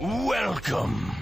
Welcome.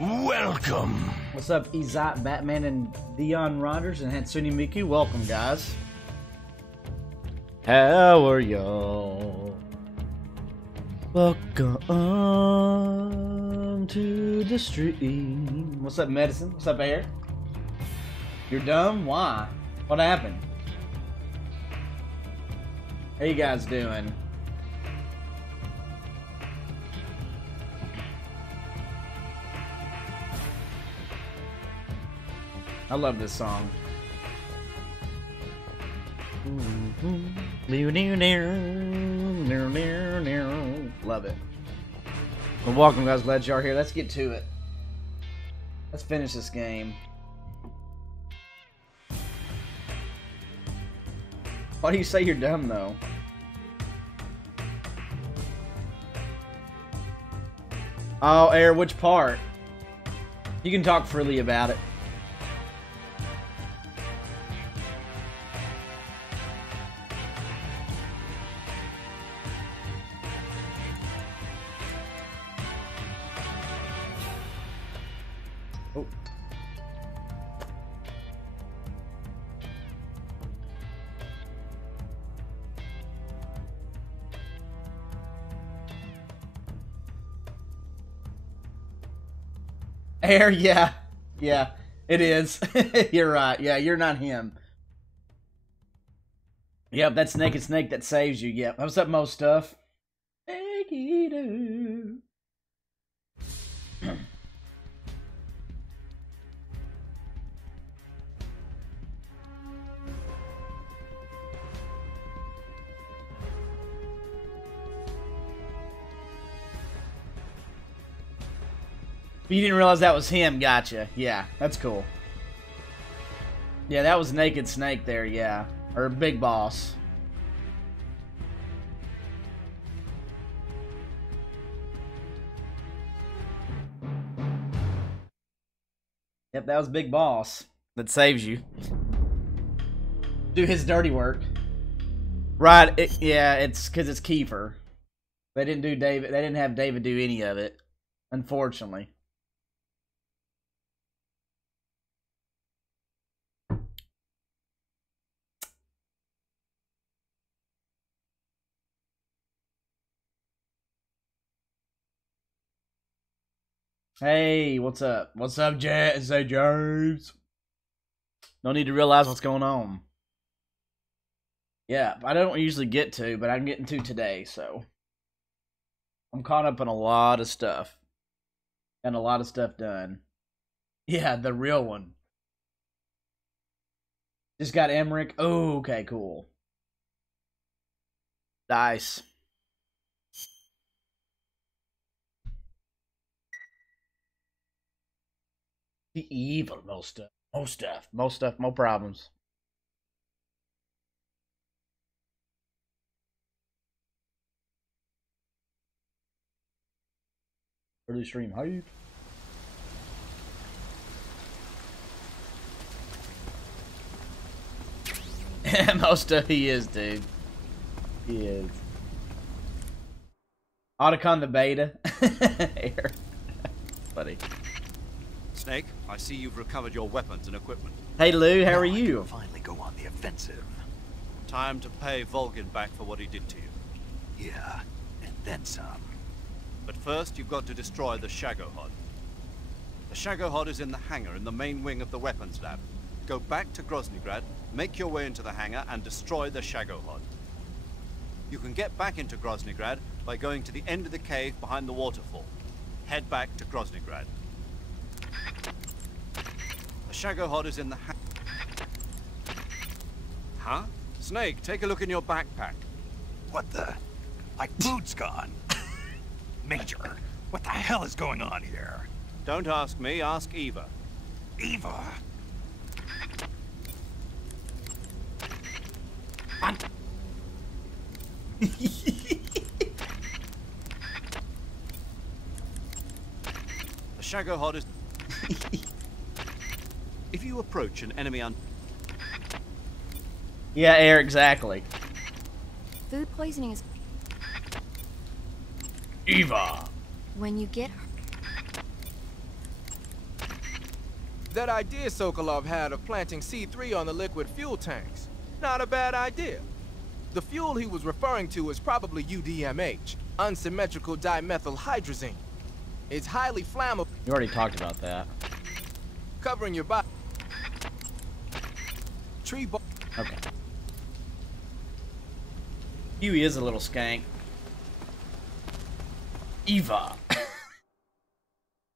Welcome. What's up, Izat, Batman, and Dion Rogers, and Hatsune Miku? Welcome, guys. How are y'all? Welcome to the stream. What's up, Medicine? What's up, Air? You're dumb? Why? What happened? How you guys doing? I love this song. Love it. Well, welcome, guys. Glad y'all are here. Let's get to it. Let's finish this game. Why do you say you're dumb, though? Oh, Air, which part? You can talk freely about it. Oh. Air, yeah. Yeah, it is. You're right. Yeah, you're not him. Yep, that's Naked Snake that saves you. Yep. What's up, most stuff? You didn't realize that was him, gotcha. Yeah, that's cool. Yeah, that was Naked Snake there, yeah. Or Big Boss. Yep, that was Big Boss. That saves you. Do his dirty work. Right, yeah, it's because it's Kiefer. They didn't do David, they didn't have David do any of it. Unfortunately. Hey, what's up? What's up, James? Hey, James. No need to realize what's going on. Yeah, I don't usually get to, but I'm getting to today, so. I'm caught up in a lot of stuff. And a lot of stuff done. Yeah, the real one. Just got Emmerich. Oh, okay, cool. Nice. The evil, most stuff. Most stuff, more problems. Early stream hype. Most of he is, dude. He is. Otacon the beta. Here. Buddy. Snake, I see you've recovered your weapons and equipment. Hey Lou, how are you? I can finally go on the offensive. Time to pay Volgin back for what he did to you. Yeah, and then some. But first, you've got to destroy the Shagohod. The Shagohod is in the hangar in the main wing of the weapons lab. Go back to Groznygrad, make your way into the hangar, and destroy the Shagohod. You can get back into Groznygrad by going to the end of the cave behind the waterfall. Head back to Groznygrad. The Shagohod is in the hangar. Huh? Snake, take a look in your backpack. What the? My food's gone. Major, what the hell is going on here? Don't ask me, ask Eva. Eva? The Shagohod is... If you approach an enemy on... Yeah, Air, exactly. Food poisoning is... Eva! when you get... That idea Sokolov had of planting C3 on the liquid fuel tanks. Not a bad idea. The fuel he was referring to is probably UDMH, unsymmetrical dimethylhydrazine. It's highly flammable. You already talked about that. Covering your body. Tree bark. Okay. Huey is a little skank. Eva!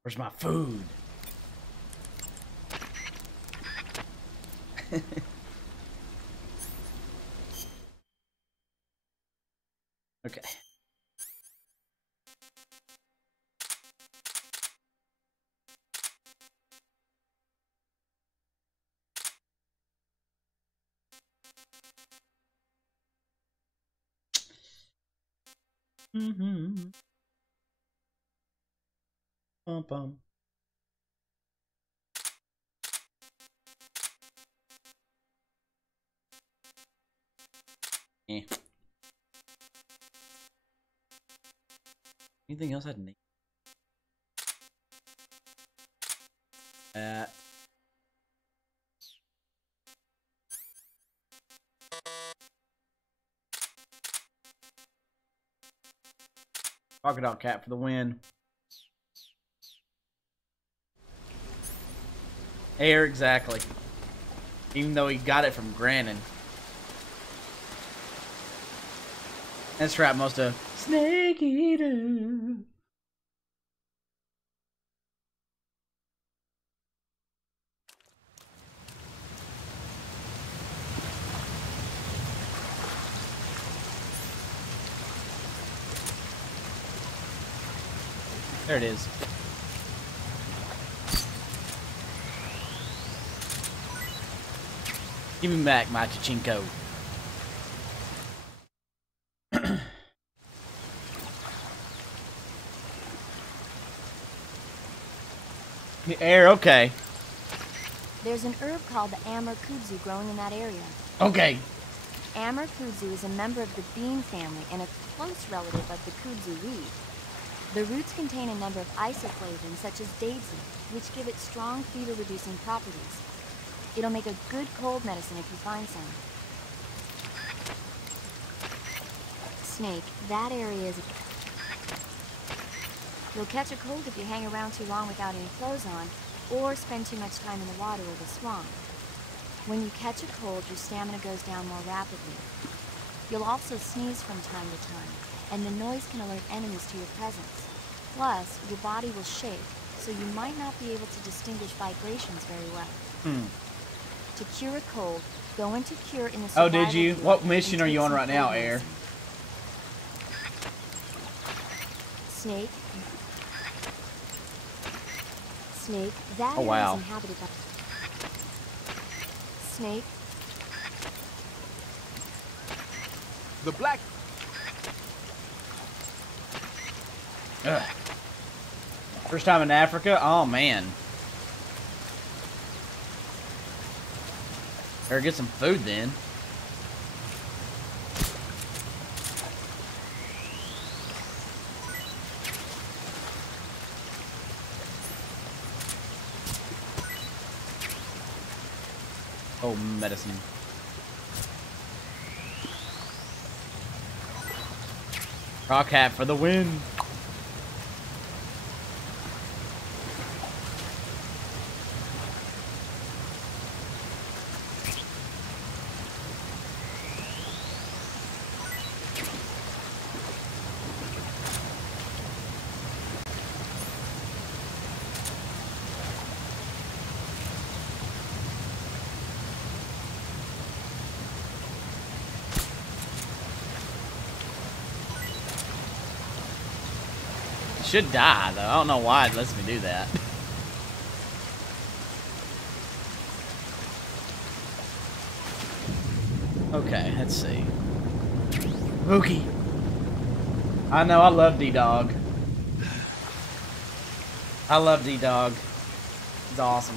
Where's my food? Okay. Mm-hmm. Bum bum. Eh. Anything else I'd need? Crocodile cat for the win. Air, exactly. Even though he got it from Grannon. That's right, most of Snake Eater. There it is. Give me back my Chichinko. Air, okay. There's an herb called the Amur kudzu growing in that area. Okay. Amur kudzu is a member of the bean family and a close relative of the kudzu weed. The roots contain a number of isoflavins such as daidzein, which give it strong fever-reducing properties. It'll make a good cold medicine if you find some. Snake, that area is... You'll catch a cold if you hang around too long without any clothes on, or spend too much time in the water or the swamp. When you catch a cold, your stamina goes down more rapidly. You'll also sneeze from time to time, and the noise can alert enemies to your presence. Plus, your body will shake, so you might not be able to distinguish vibrations very well. To cure a cold, go into cure in the survival Oh, did you? field What mission and are you take on some right now, cold Air? medicine. Snake. Snake. That Oh, area wow. is inhabited by... Snake. The black... Ugh. First time in Africa? Oh, man. Better get some food then. Oh, medicine. Rock hat for the win. Should die, though. I don't know why it lets me do that. Okay, let's see. Mookie. I know, I love D-Dog. I love D-Dog. He's awesome.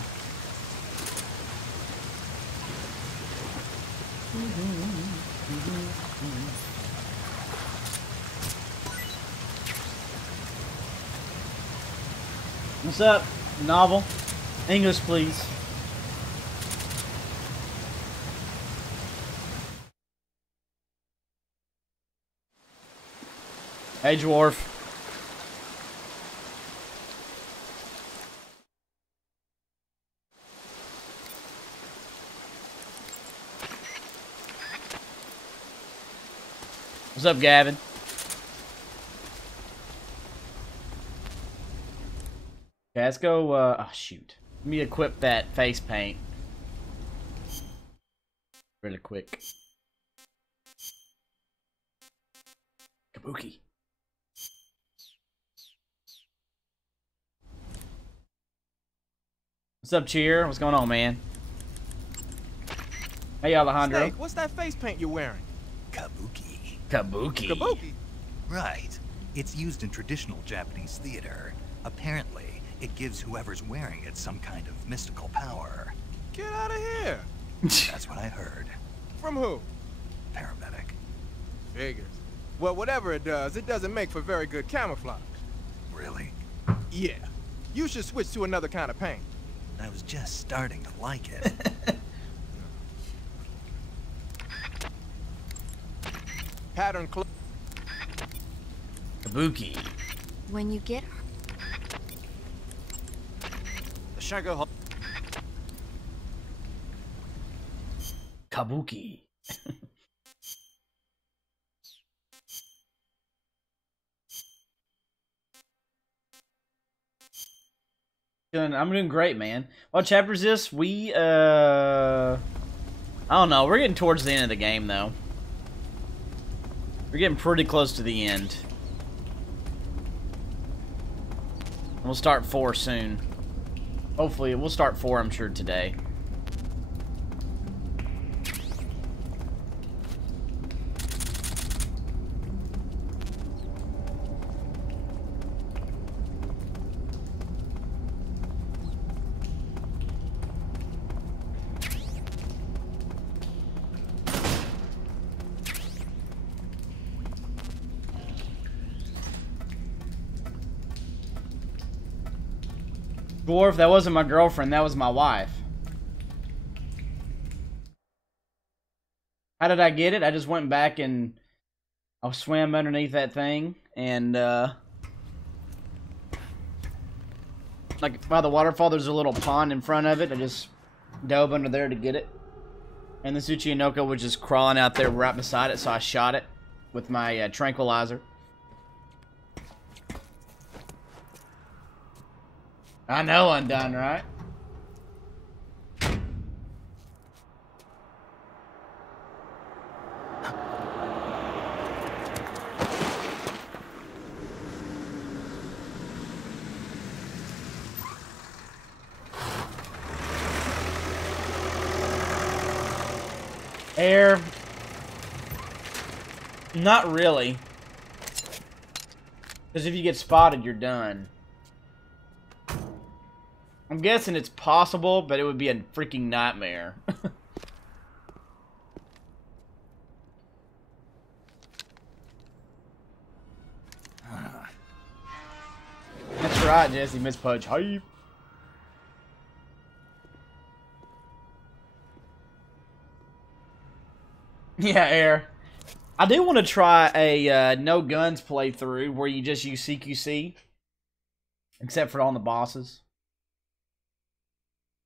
What's up, novel? English, please. Hey, Dwarf. What's up, Gavin? Okay, let's go, oh shoot. Let me equip that face paint. Really quick. Kabuki. What's up, Cheer? What's going on, man? Hey, Alejandro. Snake, what's that face paint you're wearing? Kabuki. Kabuki. Kabuki. Right. It's used in traditional Japanese theater. Apparently, it gives whoever's wearing it some kind of mystical power. Get out of here. That's what I heard. From who? Paramedic. Figures. Well, whatever it doesn't make for very good camouflage. Really? Yeah. You should switch to another kind of paint. I was just starting to like it. Pattern Kabuki. When you get... The Shagohod. Kabuki. I'm doing great, man. What chapter is this? I don't know. We're getting towards the end of the game, though. We're getting pretty close to the end. We'll start 4 soon. Hopefully, we'll start 4, I'm sure, today. Dwarf, that wasn't my girlfriend, that was my wife. How did I get it? I just went back and I swam underneath that thing and like by the waterfall there's a little pond in front of it. I just dove under there to get it. And the Tsuchinoko was just crawling out there right beside it, so I shot it with my tranquilizer. I know Undone, right? Air. Not really. Because if you get spotted, you're done. I'm guessing it's possible, but it would be a freaking nightmare. That's right, Jesse. Miss Pudge. Hype. Yeah, Air. I do want to try a no guns playthrough where you just use CQC, except for on the bosses.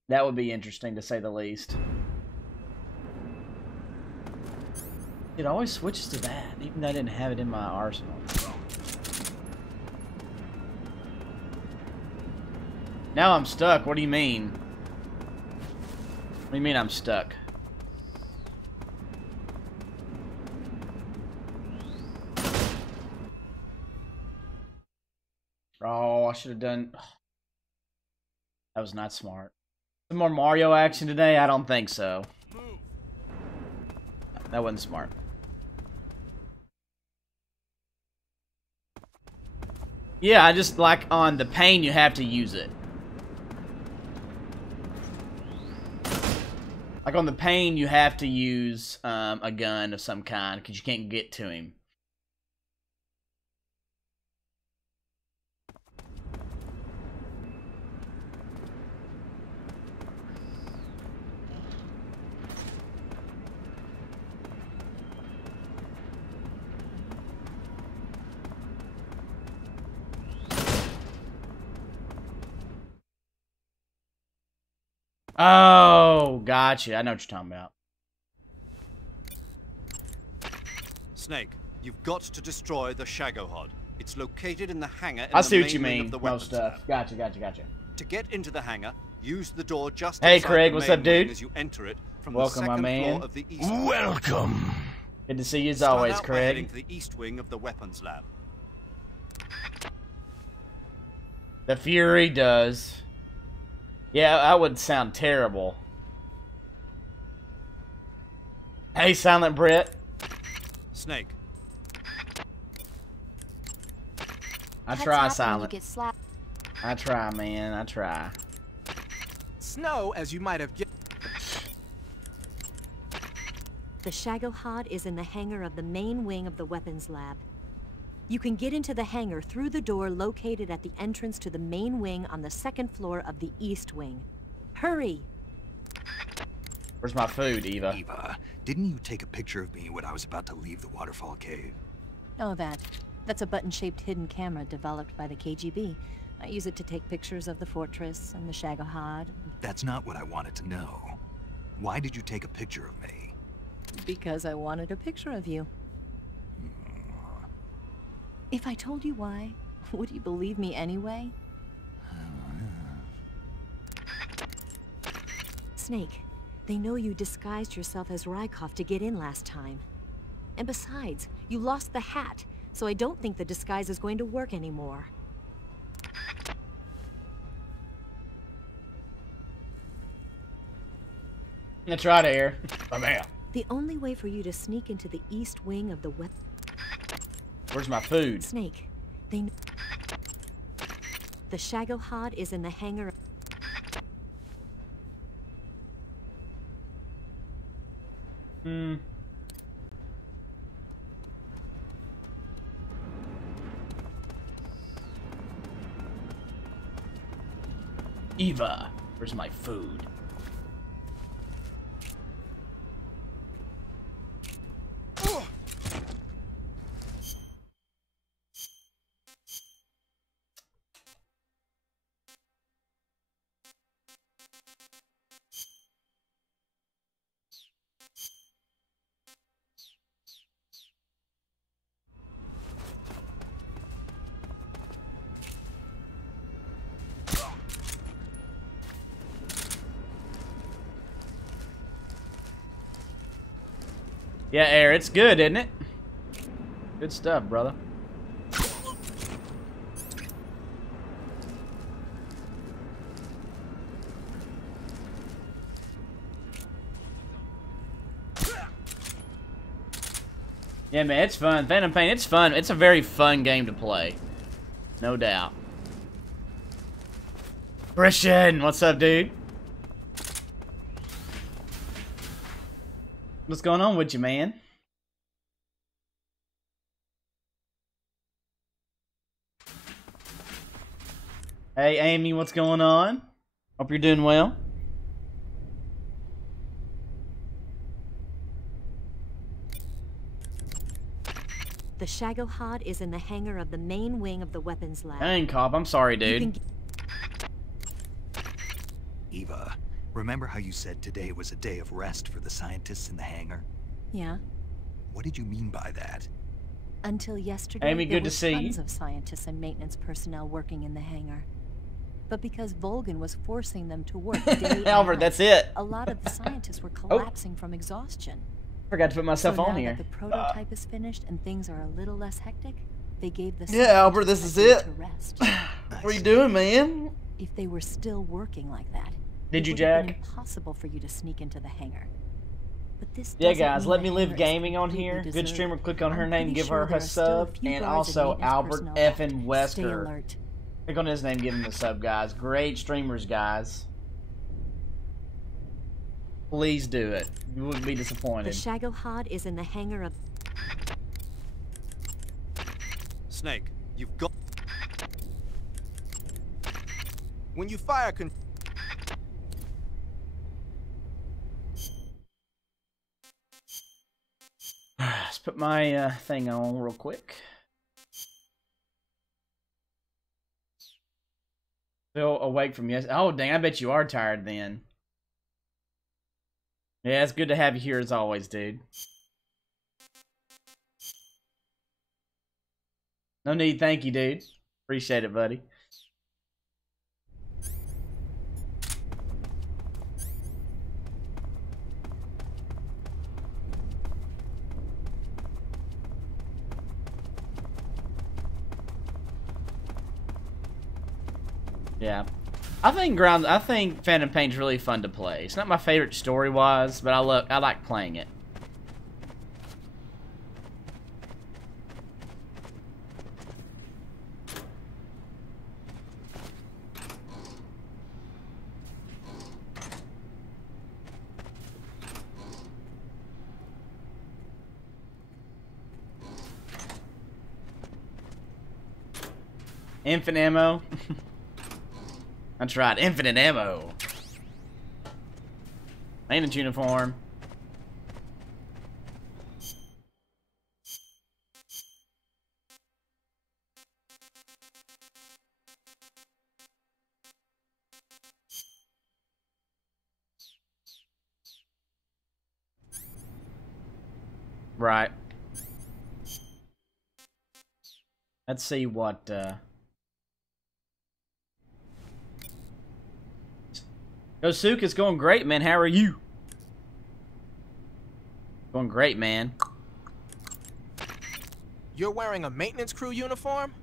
That would be interesting to say the least. It always switches to that, even though I didn't have it in my arsenal. Now I'm stuck. What do you mean? What do you mean I'm stuck? Oh, I should have done... That was not smart. Some more Mario action today? I don't think so. That wasn't smart. Yeah, I just like on the pain you have to use it. Like on the pain you have to use a gun of some kind because you can't get to him. Oh, gotcha. I know what you're talking about. Snake, you've got to destroy the Shagohod. It's located in the hangar in I the see what main you wing mean. of the No weapons stuff. lab. Gotcha. To get into the hangar, use the door just Hey, outside Craig, the what's main up, dude? wing as you enter it from Welcome, the my second man. floor of the east wing. Welcome. Good to see you as Start always, out by heading Craig. to the east wing of the weapons lab. The Fury does. Yeah, that would sound terrible. Hey, Silent Brit. Snake, I Pets try, happen when you Silent. get slapped. I try, man. I try. Snow, as you might have guessed. The Shagohod is in the hangar of the main wing of the weapons lab. You can get into the hangar through the door located at the entrance to the main wing on the second floor of the east wing. Hurry! Where's my food, Eva? Eva, didn't you take a picture of me when I was about to leave the waterfall cave? Oh, that's a button-shaped hidden camera developed by the KGB. I use it to take pictures of the fortress and the Shagohod. That's not what I wanted to know. Why did you take a picture of me? Because I wanted a picture of you. If I told you why, would you believe me anyway? Snake, they know you disguised yourself as Rykov to get in last time. And besides, you lost the hat, so I don't think the disguise is going to work anymore. That's right, Air. Oh, man. The only way for you to sneak into the east wing of the Where's my food? Snake, they know the Shagohod is in the hangar. Eva, where's my food? Yeah, Air, it's good, isn't it? Good stuff, brother. Yeah, man, it's fun. Phantom Pain, it's fun. It's a very fun game to play. No doubt. Christian, what's up, dude? What's going on with you, man? Hey, Amy, what's going on? Hope you're doing well. The Shagohod is in the hangar of the main wing of the weapons lab. Dang, Cop, I'm sorry, dude. Eva, remember how you said today was a day of rest for the scientists in the hangar? Yeah. What did you mean by that? Until yesterday, Amy, there good to was see you. tons of scientists and maintenance personnel working in the hangar. But because Volgin was forcing them to work day and Albert, night, that's it. a lot of the scientists were collapsing from exhaustion. Forgot to put myself So on now here. that the prototype is finished and things are a little less hectic, they gave the Yeah, Albert, this scientists is a day it. to rest. What are you doing, man? If they were still working like that, Did it you, would have Jack? been impossible for you to sneak into the hangar. But this Yeah, doesn't guys, mean let the me live hangar is gaming on completely here. Good deserted. streamer, click on her I'm name, pretty give sure her there a are still a sub, few and guards and also maintenance Albert personnel left. effing Stay Wesker. alert. Click on his name, give him a sub, guys. Great streamers, guys. Please do it. You wouldn't be The disappointed. Shagohod is in the hangar of... Snake, you've got... When you fire Let's put my thing on real quick. Still awake from yesterday. Oh, dang, I bet you are tired then. Yeah, it's good to have you here as always, dude. No need, thank you, dude. Appreciate it, buddy. Yeah. I think Phantom Pain's really fun to play. It's not my favorite story-wise, but I like playing it. Infinite ammo. That's right, infinite ammo. Maintenance uniform. Right. Let's see what, Gosuke, it's going great, man. How are you? Going great, man. You're wearing a maintenance crew uniform?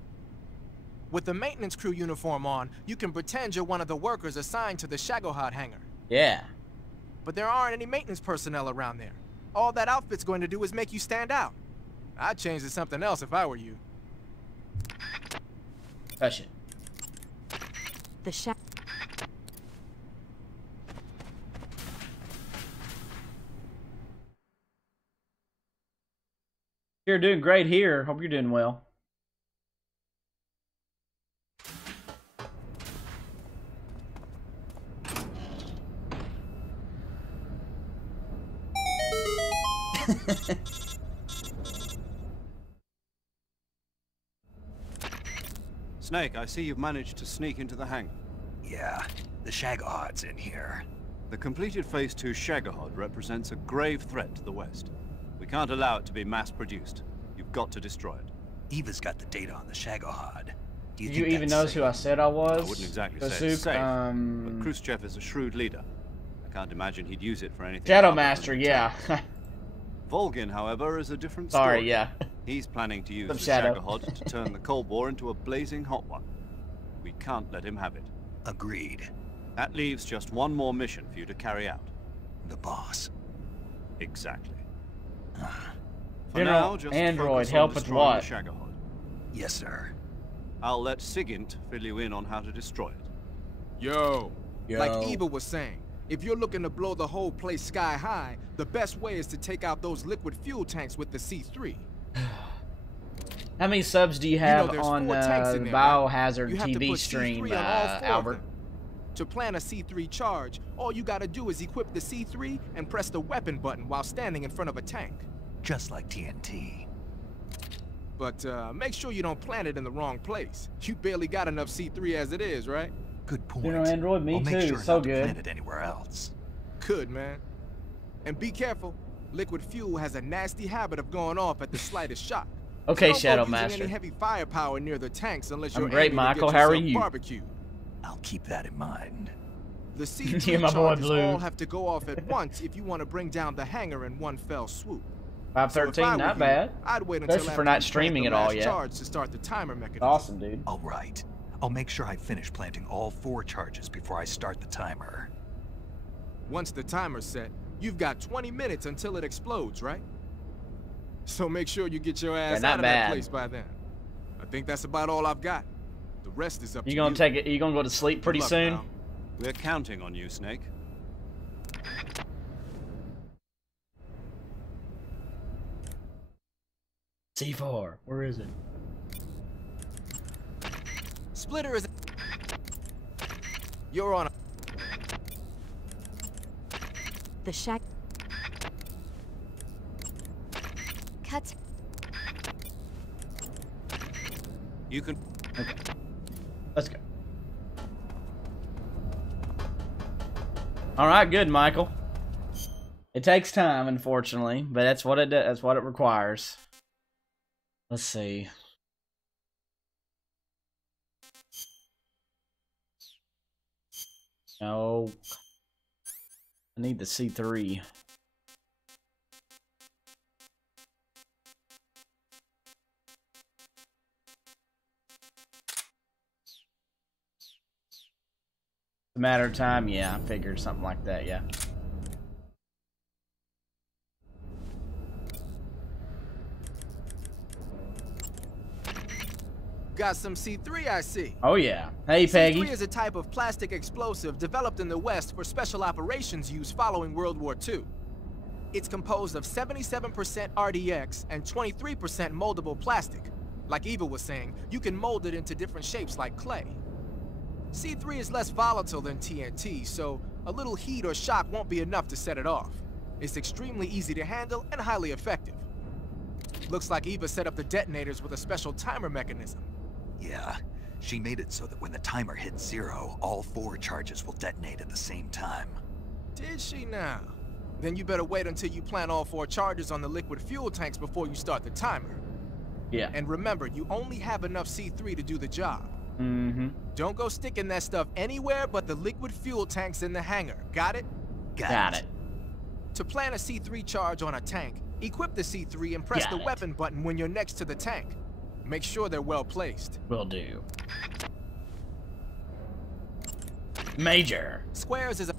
With the maintenance crew uniform on, you can pretend you're one of the workers assigned to the Shagohod hangar. Yeah. But there aren't any maintenance personnel around there. All that outfit's going to do is make you stand out. I'd change to something else if I were you. Touch it. The You're doing great here. Hope you're doing well. Snake, I see you've managed to sneak into the hangar. Yeah, the Shagohod's in here. The completed Phase 2 Shagohod represents a grave threat to the West. We can't allow it to be mass-produced. You've got to destroy it. Eva's got the data on the Shagohod. Do you Did think you even that's notice who I said I was? I wouldn't exactly say Gosuke, it's safe, but Khrushchev is a shrewd leader. I can't imagine he'd use it for anything. Shadow other than Master, yeah. attack. Volgin, however, is a different Sorry, story. yeah. He's planning to use the Shadow. Shagohod to turn the Cold War into a blazing hot one. We can't let him have it. Agreed. That leaves just one more mission for you to carry out. The boss. Exactly. For General now, just Android, focus on help with destroying what? the Shagohod. Yes, sir. I'll let Sigint fill you in on how to destroy it. Yo. Yo. Like Eva was saying, if you're looking to blow the whole place sky high, the best way is to take out those liquid fuel tanks with the C3. How many subs do you have there's on 4 tanks in the there, right? Biohazard You have to TV put stream, C3 on all 4 of Albert? them. To plan a C3 charge, all you gotta do is equip the C3 and press the weapon button while standing in front of a tank. Just like TNT. But make sure you don't plant it in the wrong place. You barely got enough C3 as it is, right? Good point. General Android, me I'll make too. sure So not to good. plant it anywhere else. Good, man. And be careful. Liquid fuel has a nasty habit of going off at the slightest shock. Okay, So Shadow don't go using Master. any heavy firepower near the tanks unless I'm you're great, aiming to Michael. get How are yourself you? barbecued. I'll keep that in mind. The C3 Yeah, my boy charges Blue. all have to go off at once if you want to bring down the hangar in one fell swoop. 513, So if I not were you, bad. I'd wait until Especially for after not you plant streaming the it all last yet. charge to start the timer mechanism. Awesome, dude. All right. I'll make sure I finish planting all 4 charges before I start the timer. Once the timer's set, you've got 20 minutes until it explodes, right? So make sure you get your ass not out of bad. that place by then. I think that's about all I've got. The rest is up to You you. gonna take it? You gonna go to sleep pretty Good luck, soon? pal. We're counting on you, Snake. C4, where is it? Splitter is... You're on a... The shack. Cut. You can... Okay. Let's go. Alright, good, Michael. It takes time, unfortunately, but that's what it does. That's what it requires. Let's see. No. I need the C3. It's a matter of time, yeah, I figured something like that, yeah. Got some C3, I see. Oh yeah. Hey, Peggy. C3 is a type of plastic explosive developed in the West for special operations use following World War II. It's composed of 77% RDX and 23% moldable plastic. Like Eva was saying, you can mold it into different shapes like clay. C3 is less volatile than TNT, so a little heat or shock won't be enough to set it off. It's extremely easy to handle and highly effective. Looks like Eva set up the detonators with a special timer mechanism. Yeah, she made it so that when the timer hits 0, all 4 charges will detonate at the same time. Did she now? Then you better wait until you plant all 4 charges on the liquid fuel tanks before you start the timer. Yeah. And remember, you only have enough C3 to do the job. Mm-hmm. Don't go sticking that stuff anywhere but the liquid fuel tanks in the hangar. Got it? Got it. To plant a C3 charge on a tank, equip the C3 and press Got the it. weapon button when you're next to the tank. Make sure they're well placed. Will do. Major. Squares is a...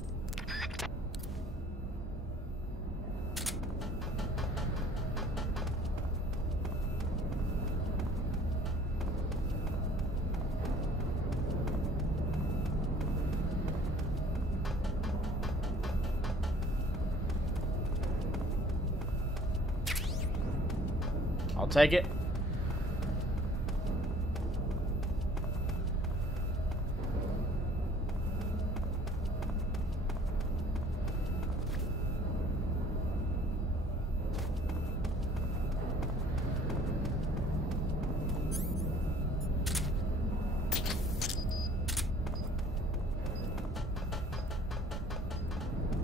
I'll take it.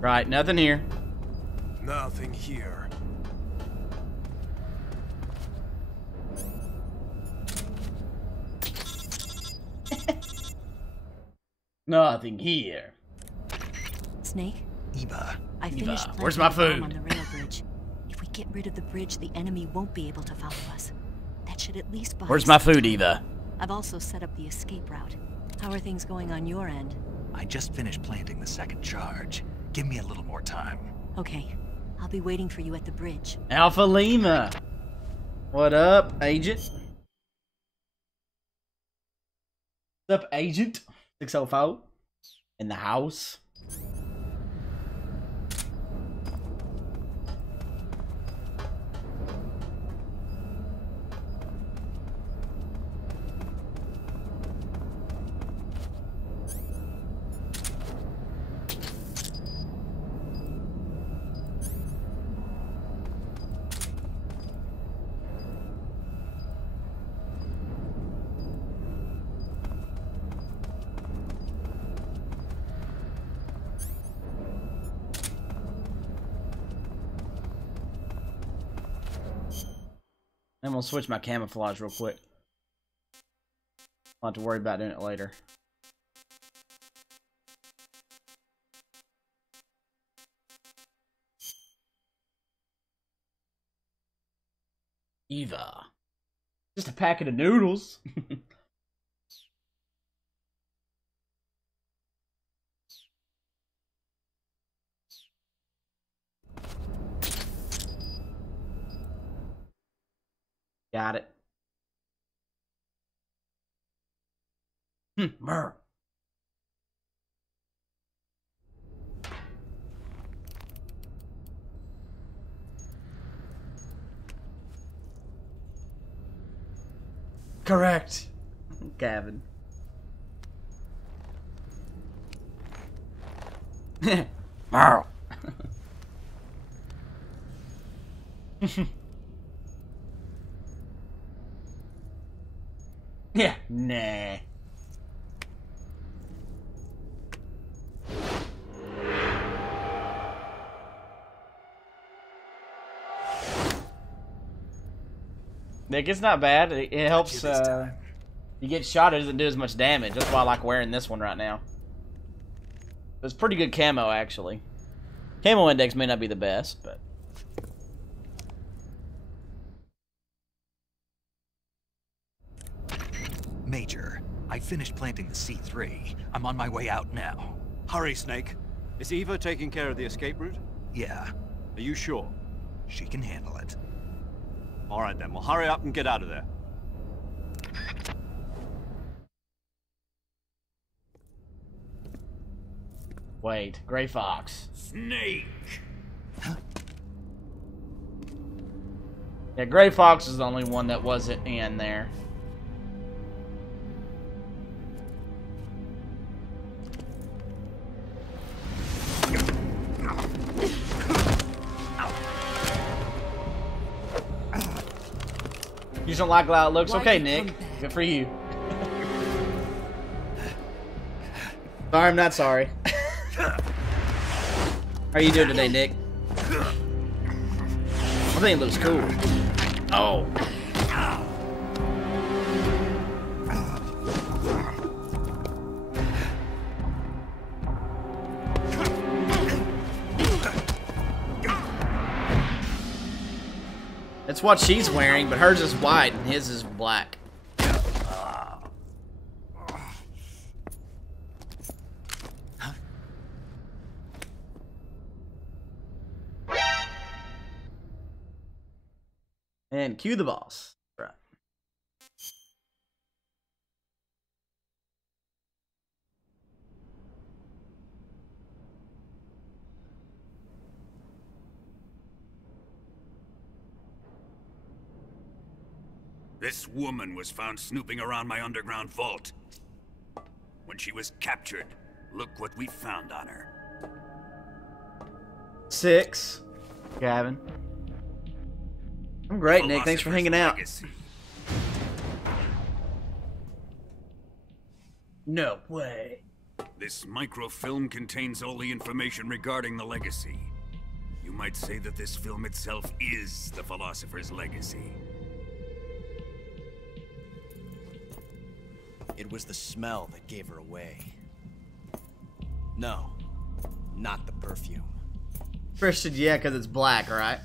Right, nothing here. Nothing here. Nothing here. Snake, Eva, I finished planting where's my the bomb food? on the rail bridge. If we get rid of the bridge, the enemy won't be able to follow us. That should at least buy Where's us my some food, time. Eva? I've also set up the escape route. How are things going on your end? I just finished planting the 2nd charge. Give me a little more time. Okay, I'll be waiting for you at the bridge. Alpha Lima. What up, Agent? What's up, Agent? 604? In the house? I'm gonna switch my camouflage real quick. I'll have to worry about doing it later. Eva. Just a packet of noodles. Got it. Mer. Correct. Gavin. Merle. Yeah. Nah. Nick, it's not bad. It helps. You get shot, it doesn't do as much damage. That's why I like wearing this one right now. It's pretty good camo, actually. Camo index may not be the best, but. Major, I finished planting the C3. I'm on my way out now. Hurry, Snake. Is Eva taking care of the escape route? Yeah, Are you sure? she can handle it. All right then, well hurry up and get out of there. Wait, Gray Fox. Snake! Yeah, Gray Fox is the only one that wasn't in there. You just don't like how it looks? Okay, Nick. Good for you. Sorry, I'm not sorry. How are you doing today, Nick? I think it looks cool. Oh. That's what she's wearing, but hers is white and his is black. And cue the boss. Right. This woman was found snooping around my underground vault. When she was captured, look what we found on her. 6. Gavin. I'm great, Nick. Thanks for hanging out. Legacy. No way. This microfilm contains all the information regarding the legacy. You might say that this film itself is the Philosopher's legacy. It was the smell that gave her away. No, not the perfume. Christian, yeah, because it's black, right?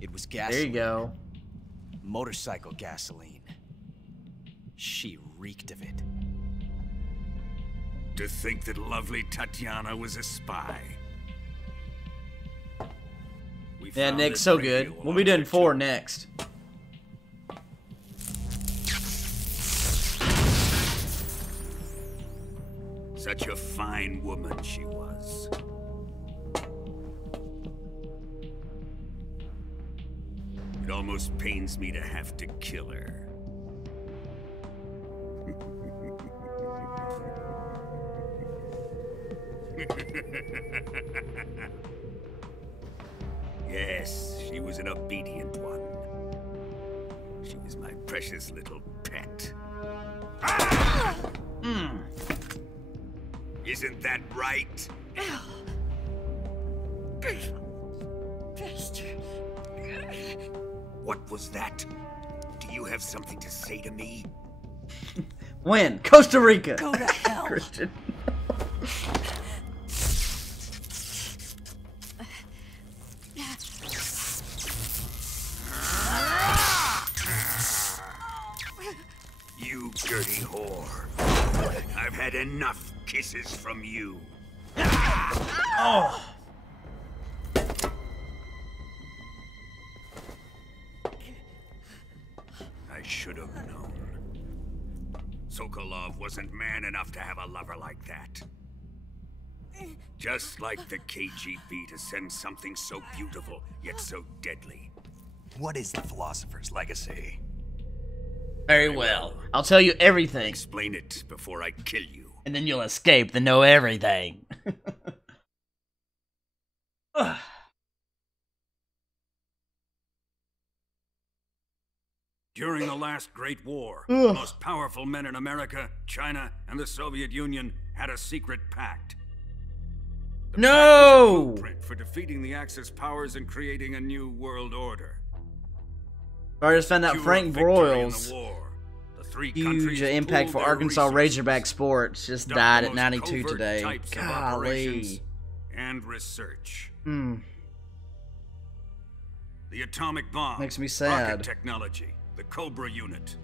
It was gasoline. There you go. Motorcycle gasoline. She reeked of it. To think that lovely Tatiana was a spy. We Yeah, found Nick's it so radio good. We'll be doing 4 next. Such a fine woman she was. It almost pains me to have to kill her. Yes, she was an obedient one. She was my precious little pet. Isn't that right? What was that? Do you have something to say to me? When? Costa Rica. Go to hell. Christian. You dirty whore. I've had enough kisses from you. Oh. I should have known. Sokolov wasn't man enough to have a lover like that. Just like the KGB to send something so beautiful, yet so deadly. What is the Philosopher's Legacy? Very well. I'll tell you everything. Explain it before I kill you. And then you'll escape to know everything. During the last Great War, the most powerful men in America, China, and the Soviet Union had a secret pact. The pact was a blueprint for defeating the Axis powers and creating a new world order. I just found out Frank Broyles, huge Huge impact for Arkansas Razorback sports, just died at 92 today. Golly. And research. Hmm. The atomic bomb. Makes me sad. Rocket technology. The Cobra unit.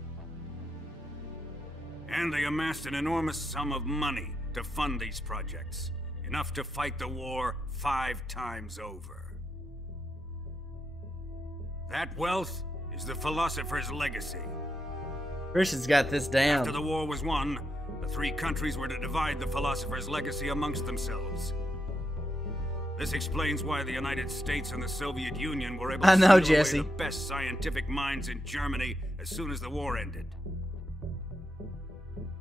And they amassed an enormous sum of money to fund these projects. Enough to fight the war 5 times over. That wealth is the Philosopher's Legacy. Christian's got this down. After the war was won, the 3 countries were to divide the Philosopher's Legacy amongst themselves. This explains why the United States and the Soviet Union were able to steal away the best scientific minds in Germany as soon as the war ended.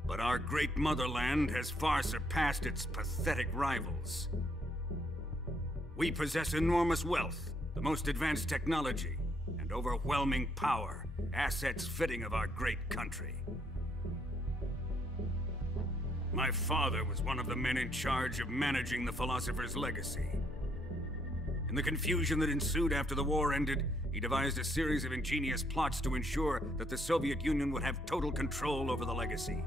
But our great motherland has far surpassed its pathetic rivals. We possess enormous wealth, the most advanced technology, and overwhelming power, assets fitting of our great country. My father was one of the men in charge of managing the Philosopher's Legacy. In the confusion that ensued after the war ended, he devised a series of ingenious plots to ensure that the Soviet Union would have total control over the legacy.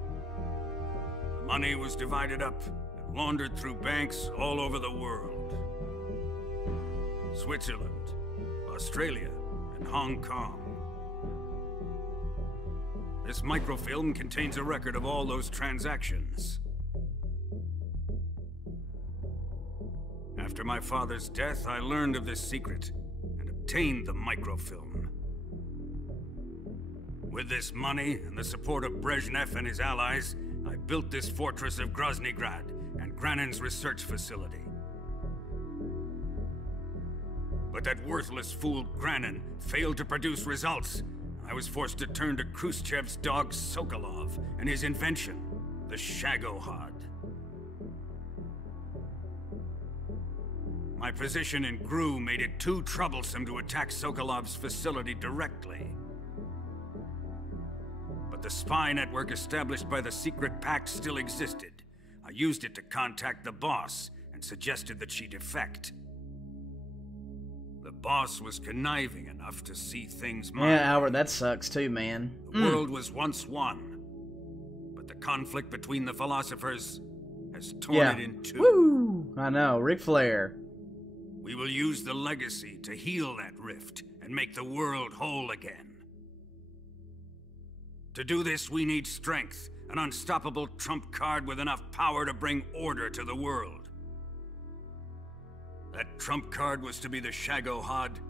The money was divided up and laundered through banks all over the world. Switzerland, Australia, and Hong Kong. This microfilm contains a record of all those transactions. After my father's death, I learned of this secret and obtained the microfilm. With this money and the support of Brezhnev and his allies, I built this fortress of Groznygrad and Granin's research facility. But that worthless fool Granin failed to produce results. I was forced to turn to Khrushchev's dog Sokolov and his invention, the Shagohod. My position in GRU made it too troublesome to attack Sokolov's facility directly. But the spy network established by the secret pact still existed. I used it to contact the boss and suggested that she defect. The boss was conniving enough to see things my way. Yeah, Albert, that sucks too, man. The world was once one, but the conflict between the philosophers has torn it in two. Woo! I know, Ric Flair. We will use the legacy to heal that rift and make the world whole again. To do this, we need strength, an unstoppable trump card with enough power to bring order to the world. That trump card was to be the Shagohod,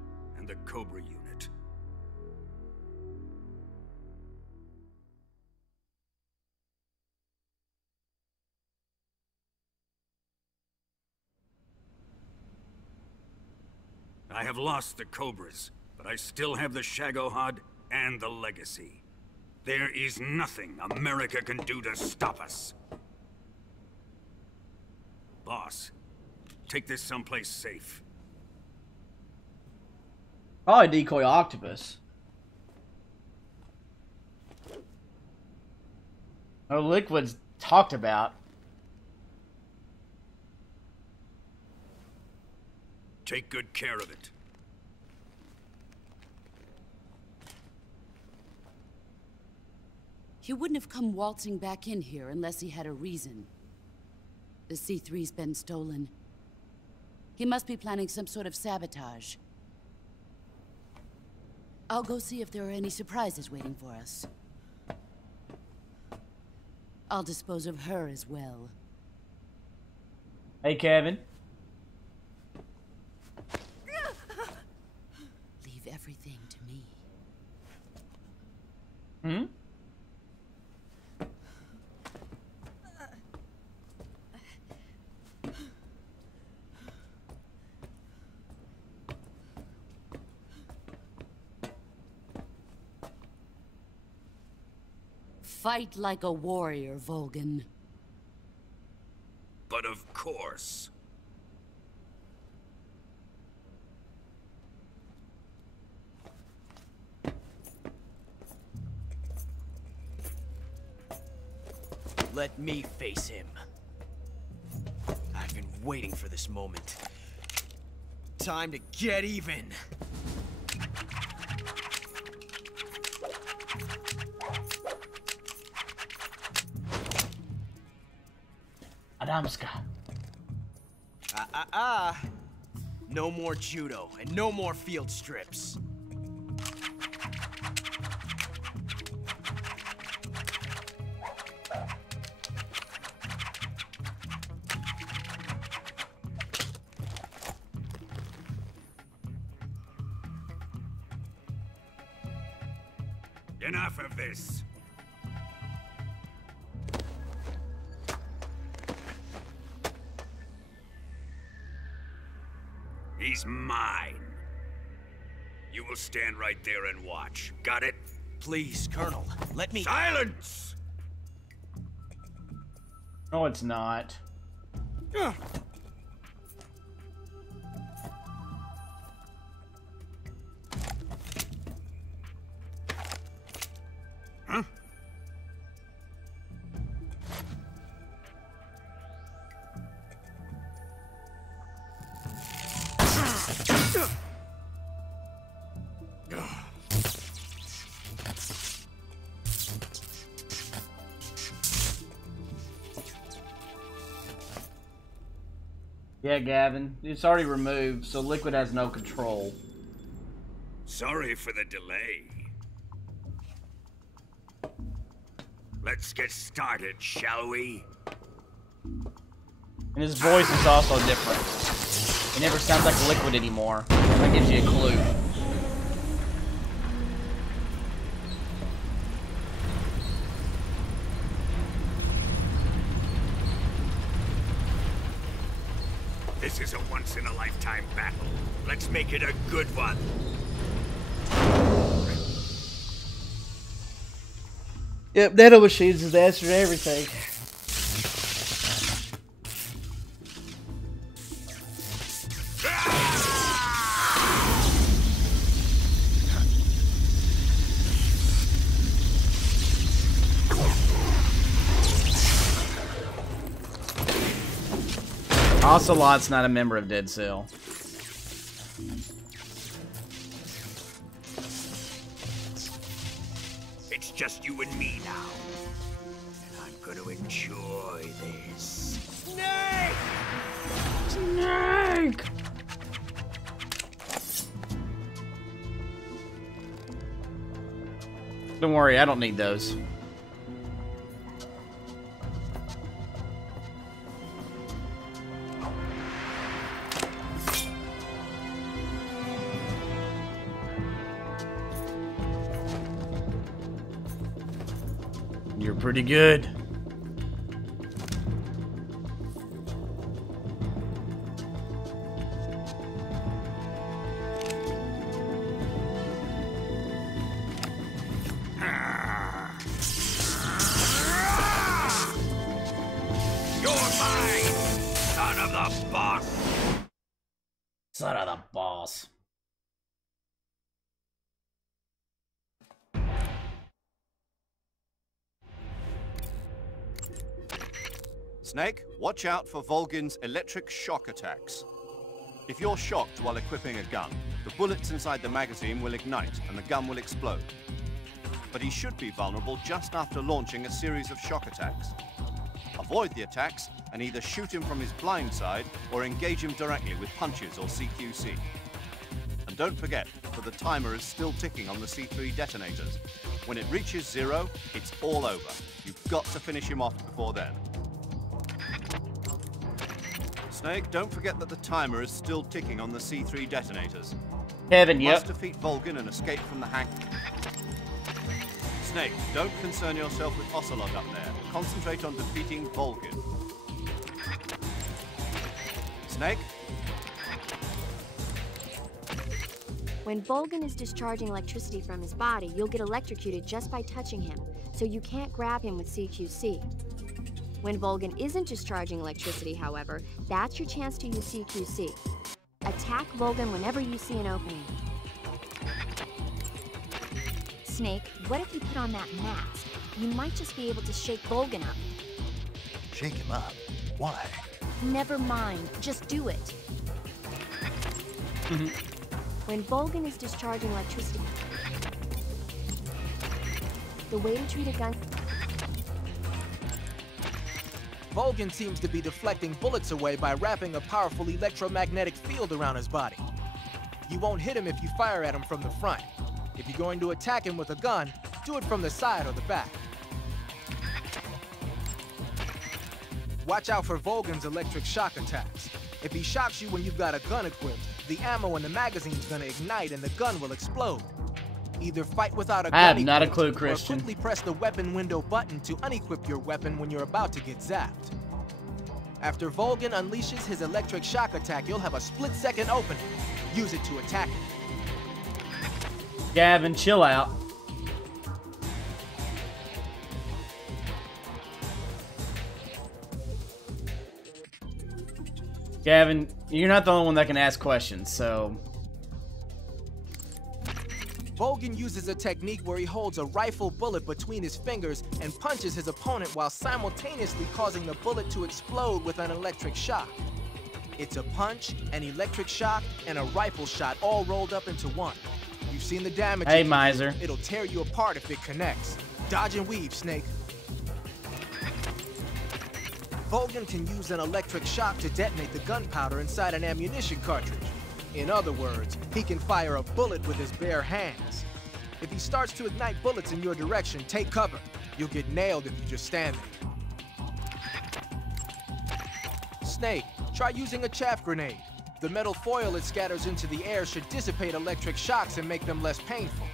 and the Cobra unit. I have lost the Cobras, but I still have the Shagohod and the Legacy. There is nothing America can do to stop us. Boss, take this someplace safe. Probably decoy octopus. Oh, Liquid's talked about. Take good care of it. He wouldn't have come waltzing back in here unless he had a reason. The C3's been stolen. He must be planning some sort of sabotage. I'll go see if there are any surprises waiting for us. I'll dispose of her as well. Hey, Kevin. Leave everything to me. Hmm? Fight like a warrior, Volgin. But of course. Let me face him. I've been waiting for this moment. Time to get even. Adamska. No more judo and no more field strips. Enough of this. He's mine. You will stand right there and watch. Got it? Please, Colonel, let me— Silence! No, it's not. Huh? Yeah, Gavin. It's already removed, so Liquid has no control. Sorry for the delay. Let's get started, shall we? And his voice is also different. He never sounds like Liquid anymore. That gives you a clue. This is a once-in-a-lifetime battle. Let's make it a good one. Yep, Nano Machines is the answer to everything. Ocelot's not a member of Dead Cell. It's just you and me now. And I'm gonna enjoy this. Snake! Snake! Don't worry, I don't need those. You're pretty good. Son of the boss. Snake, watch out for Volgin's electric shock attacks. If you're shocked while equipping a gun, the bullets inside the magazine will ignite and the gun will explode. But he should be vulnerable just after launching a series of shock attacks. Avoid the attacks and either shoot him from his blind side or engage him directly with punches or CQC. And don't forget that the timer is still ticking on the C3 detonators. When it reaches 0, it's all over. You've got to finish him off before then. Snake, don't forget that the timer is still ticking on the C3 detonators. Kevin, You yep. must defeat Volgin and escape from the hangar. Snake, don't concern yourself with Ocelot up there. Concentrate on defeating Volgin. Snake? When Volgin is discharging electricity from his body, you'll get electrocuted just by touching him, so you can't grab him with CQC. When Volgin isn't discharging electricity, however, that's your chance to use CQC. Attack Volgin whenever you see an opening. Snake, what if you put on that mask? You might just be able to shake Volgin up. Shake him up? Why? Never mind, just do it. When Volgin is discharging electricity, the way to treat a gun... Volgin seems to be deflecting bullets away by wrapping a powerful electromagnetic field around his body. You won't hit him if you fire at him from the front. If you're going to attack him with a gun, do it from the side or the back. Watch out for Volgin's electric shock attacks. If he shocks you when you've got a gun equipped, the ammo in the magazine's gonna ignite and the gun will explode. Either fight without a gun I have not a equipped, clue, Christian. or quickly press the weapon window button to unequip your weapon when you're about to get zapped. After Volgin unleashes his electric shock attack, you'll have a split-second opening. Use it to attack him. Gavin, chill out. Gavin, you're not the only one that can ask questions, so... Volgin uses a technique where he holds a rifle bullet between his fingers and punches his opponent while simultaneously causing the bullet to explode with an electric shock. It's a punch, an electric shock, and a rifle shot all rolled up into one. You've seen the damage. Hey, Miser. It'll tear you apart if it connects. Dodge and weave, Snake. Volgin can use an electric shock to detonate the gunpowder inside an ammunition cartridge. In other words, he can fire a bullet with his bare hands. If he starts to ignite bullets in your direction, take cover. You'll get nailed if you just stand there. Snake, try using a chaff grenade. The metal foil it scatters into the air should dissipate electric shocks and make them less painful.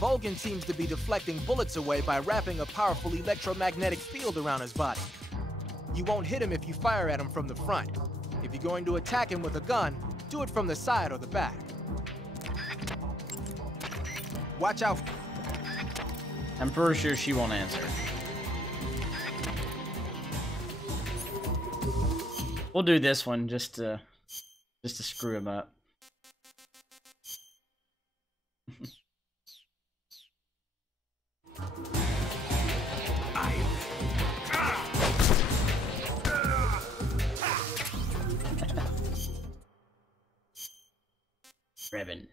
Volgin seems to be deflecting bullets away by wrapping a powerful electromagnetic field around his body. You won't hit him if you fire at him from the front. If you're going to attack him with a gun, do it from the side or the back. Watch out. I'm pretty sure she won't answer. We'll do this one just to screw him up. Revan.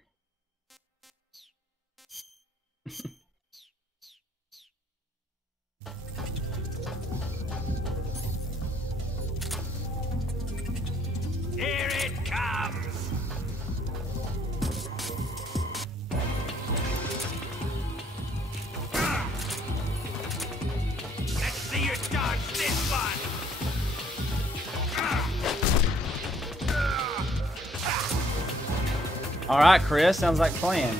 Here it comes! Let's see you dodge this one! Alright, Chris, sounds like plan.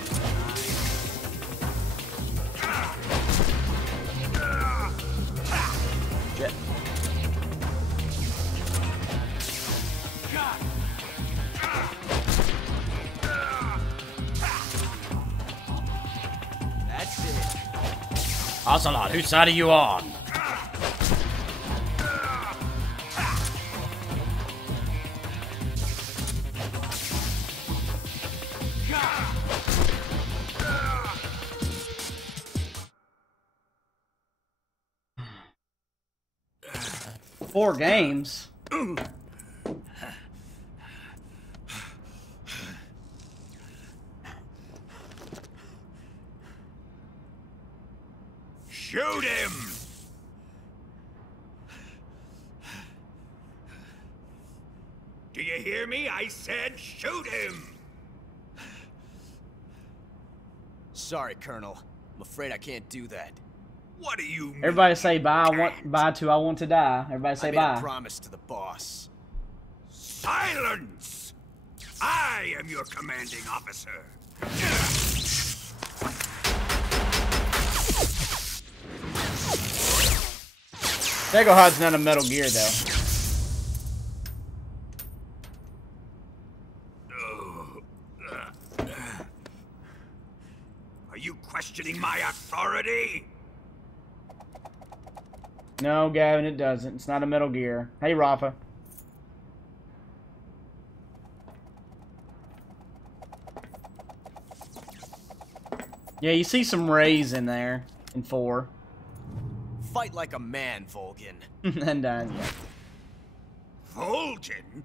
Ocelot, whose side are you on? Four games. Shoot him! Do you hear me? I said shoot him! Sorry, Colonel. I'm afraid I can't do that. What do you mean? Everybody say bye. Bye to I want to die. Everybody say I made bye. a promise to the boss. Silence! I am your commanding officer. Shagohod's not a Metal Gear though. Are you questioning my authority? No, Gavin, it doesn't. It's not a Metal Gear. Hey, Rafa. Yeah, you see some rays in there in 4. Fight like a man, Volgin. And yeah. Volgin?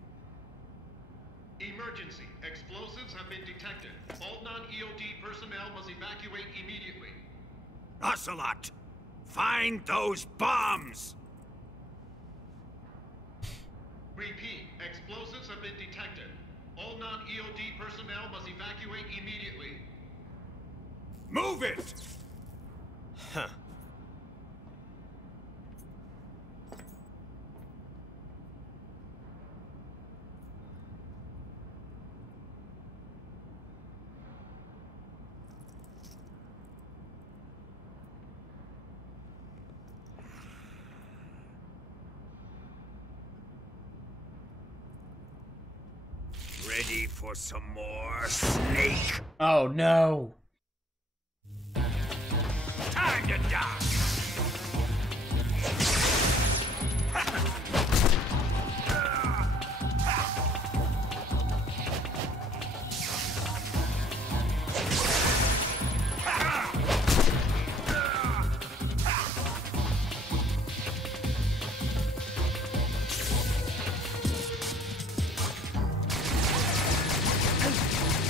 Emergency. Explosives have been detected. All non-EOD personnel must evacuate immediately. Ocelot, find those bombs! Repeat. Explosives have been detected. All non-EOD personnel must evacuate immediately. Move it! Huh. Ready for some more, Snake? Oh no. Time to die!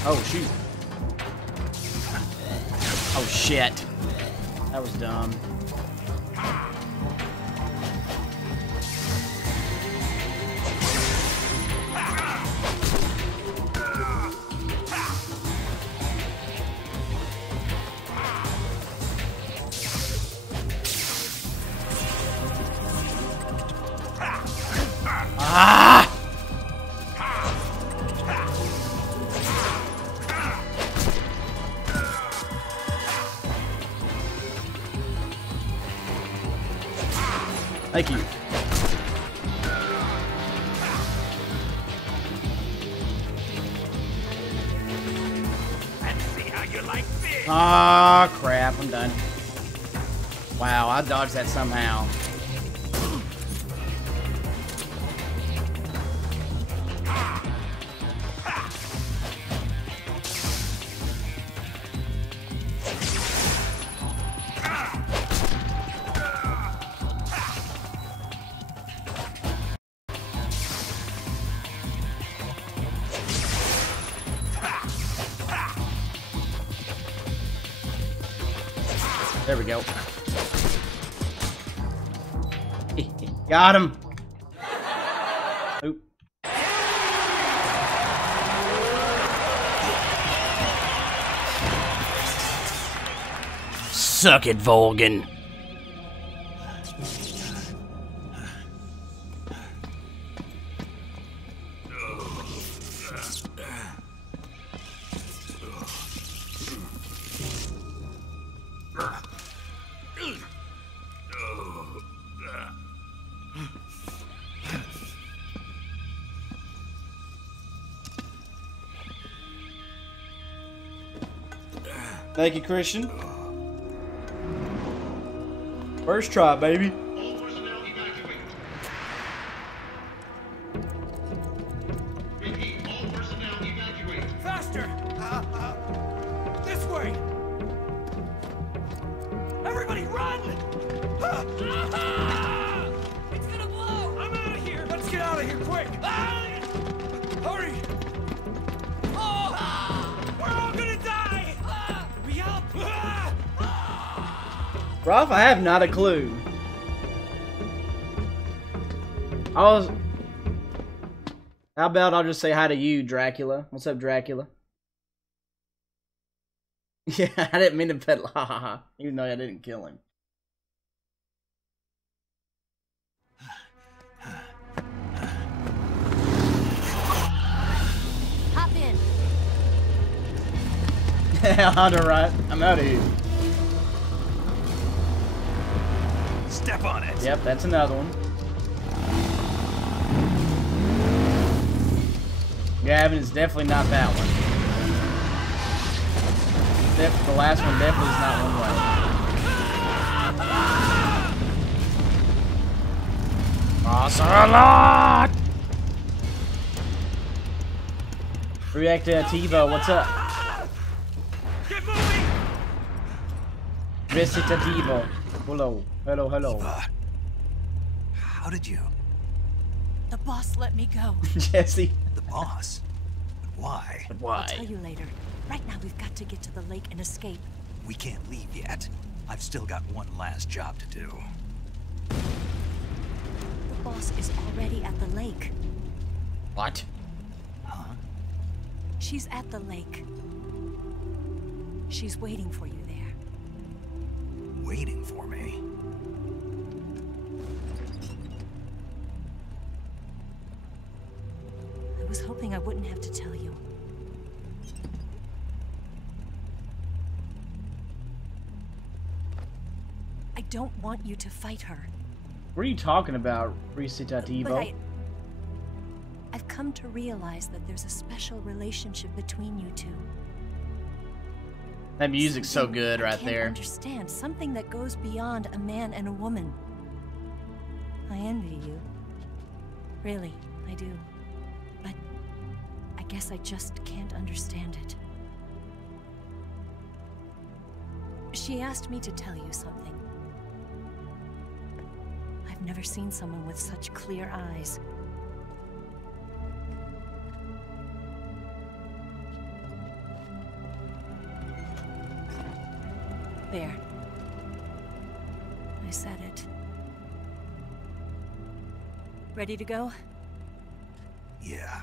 Oh shoot. Oh shit. That was dumb. Ah! Thank you. Let's see how you like this. Ah, crap, I'm done. Wow, I dodged that somehow. There we go. Got him. Oop. Suck it, Volgin. Thank you, Christian. First try, baby. All personnel evacuate. Repeat, all personnel evacuate. Faster! This way! Everybody run! It's gonna blow! I'm out of here! Let's get out of here quick! Hurry! We're all gonna die! We help! Rolf, I have not a clue. How about I'll just say hi to you, Dracula? What's up, Dracula? Yeah, I didn't mean to pet. Ha ha ha. Even though I didn't kill him. Hop in. Alright, I'm out of here. Step on it. Yep, that's another one. Gavin is definitely not that one. The last one definitely is not one way. Awesome. React to TiVo, what's up? Get moving! Recitativo. Hello, hello, hello. Eva, how did you? The boss let me go. Jesse. The boss? But why? But why? I'll tell you later. Right now we've got to get to the lake and escape. We can't leave yet. I've still got one last job to do. The boss is already at the lake. What? Huh? She's at the lake. She's waiting for you there. Waiting for me? I was hoping I wouldn't have to tell you. I don't want you to fight her. What are you talking about, Recitativo? But I've come to realize that there's a special relationship between you two. That music's so good right I there. can't understand something that goes beyond a man and a woman. I envy you. Really, I do. But I guess I just can't understand it. She asked me to tell you something. I've never seen someone with such clear eyes. There. I said it. Ready to go? Yeah.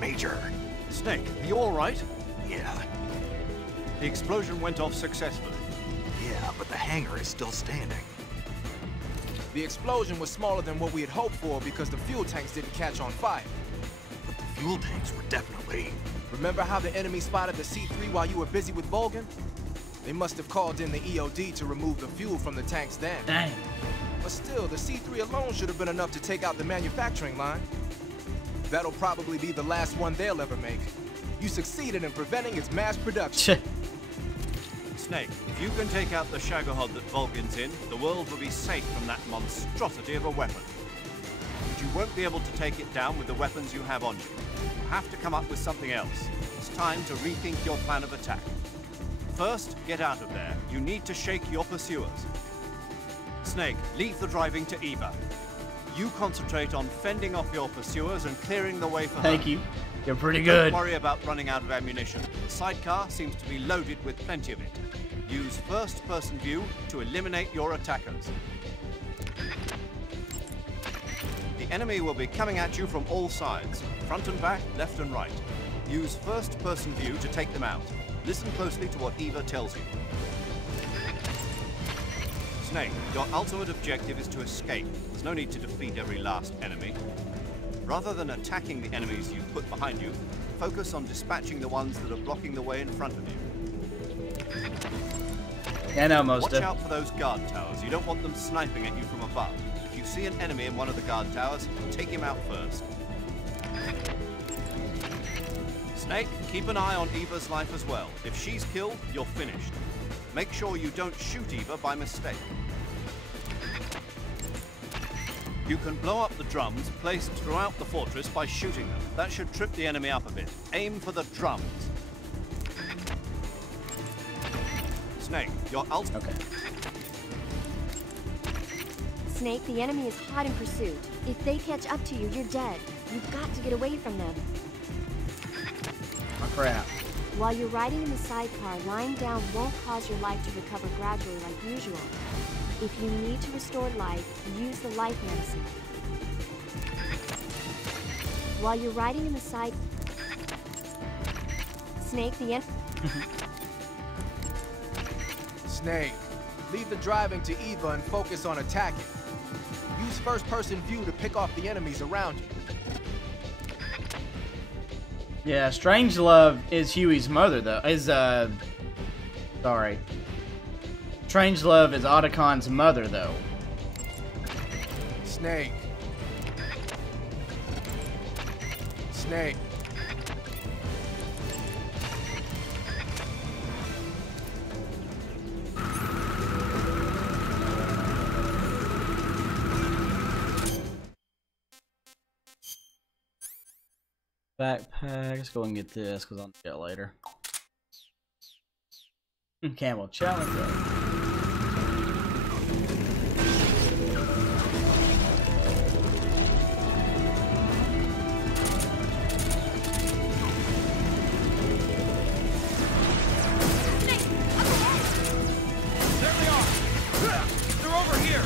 Major. Snake, are you all right? Yeah. The explosion went off successfully. Yeah, but the hangar is still standing. The explosion was smaller than what we had hoped for because the fuel tanks didn't catch on fire. But the fuel tanks were definitely... Remember how the enemy spotted the C3 while you were busy with Volgin? They must have called in the EOD to remove the fuel from the tanks then. Dang. But still, the C3 alone should have been enough to take out the manufacturing line. That'll probably be the last one they'll ever make. You succeeded in preventing its mass production. Snake, if you can take out the Shagohod that Volgin's in, the world will be safe from that monstrosity of a weapon. But you won't be able to take it down with the weapons you have on you. You have to come up with something else. It's time to rethink your plan of attack. First, get out of there. You need to shake your pursuers. Snake, leave the driving to Eva. You concentrate on fending off your pursuers and clearing the way for her. Thank you. You're pretty good. Don't worry about running out of ammunition. The sidecar seems to be loaded with plenty of it. Use first-person view to eliminate your attackers. The enemy will be coming at you from all sides, front and back, left and right. Use first-person view to take them out. Listen closely to what Eva tells you. Snake, your ultimate objective is to escape. There's no need to defeat every last enemy. Rather than attacking the enemies you've put behind you, focus on dispatching the ones that are blocking the way in front of you. Yeah, I know most Watch out for those guard towers. You don't want them sniping at you from above. If you see an enemy in one of the guard towers, take him out first. Snake, keep an eye on Eva's life as well. If she's killed, you're finished. Make sure you don't shoot Eva by mistake. You can blow up the drums placed throughout the fortress by shooting them. That should trip the enemy up a bit. Aim for the drums. Snake, your ult. Okay. Snake, the enemy is hot in pursuit. If they catch up to you, you're dead. You've got to get away from them. Oh, crap. While you're riding in the sidecar, lying down won't cause your life to recover gradually like usual. If you need to restore life, use the life medicine. While you're riding in the side... Snake, the enemy... Snake, leave the driving to Eva and focus on attacking. Use first-person view to pick off the enemies around you. Yeah, Strangelove is Huey's mother, though. Sorry. Strangelove is Otacon's mother, though. Snake. Snake. Backpack. Let's go and get this because I'll need it later. Camel challenge. There they are! They're over here!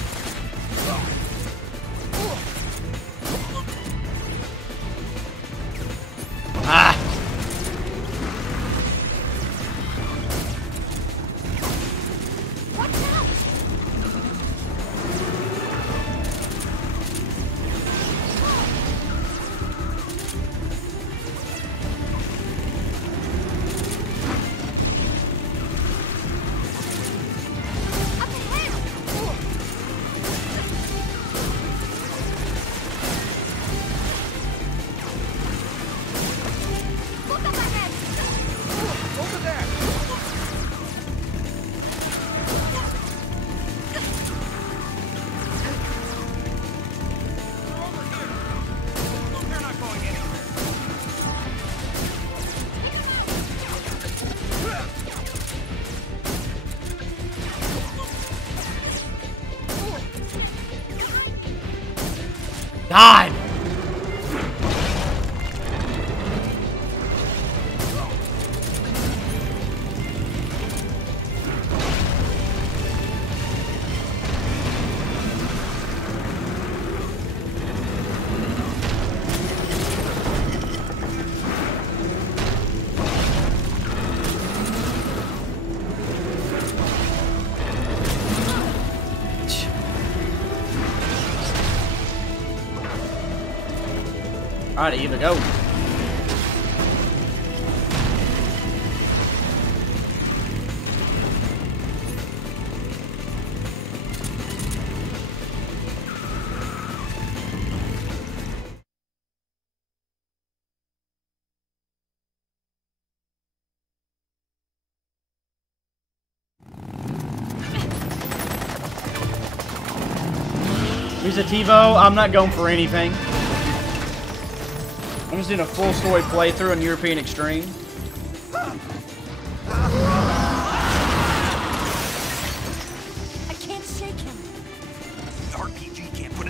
Ah! God! Alright, Eva, go. Here's a TiVo. I'm not going for anything. I'm just doing a full story playthrough on European Extreme.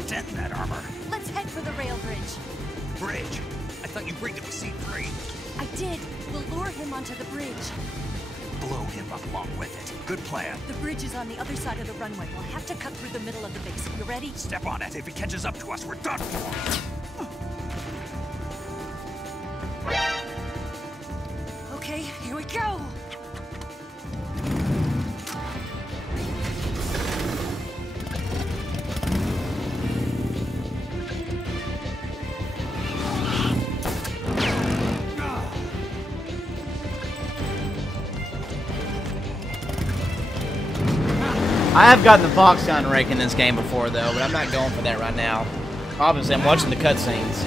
dent in that armor. Let's head for the rail bridge. Bridge? I thought you briefed it with C3. I did. We'll lure him onto the bridge. Blow him up along with it. Good plan. The bridge is on the other side of the runway. We'll have to cut through the middle of the base. You ready? Step on it. If he catches up to us, we're done for. Okay, here we go! I have gotten the box gun rake in this game before, though, but I'm not going for that right now. Obviously, I'm watching the cutscenes.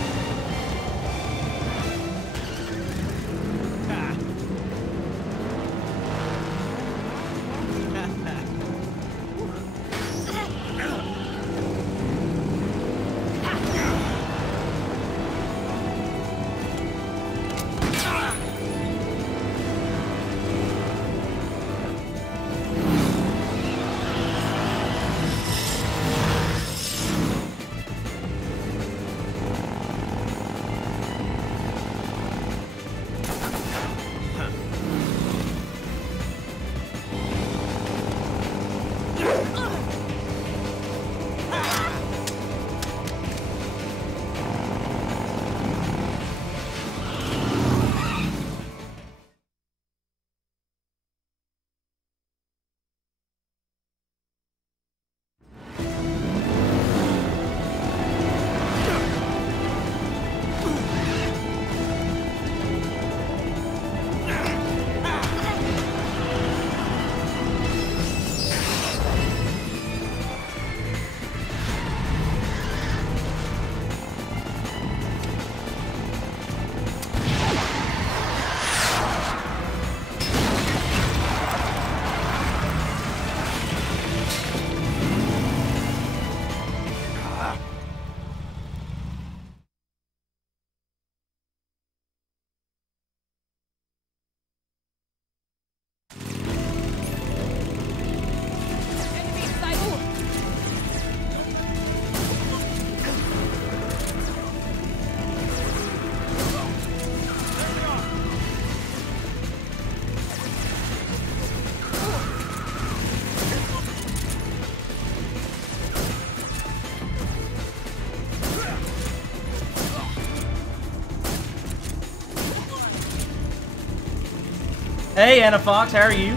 Hey, Anna Fox, how are you?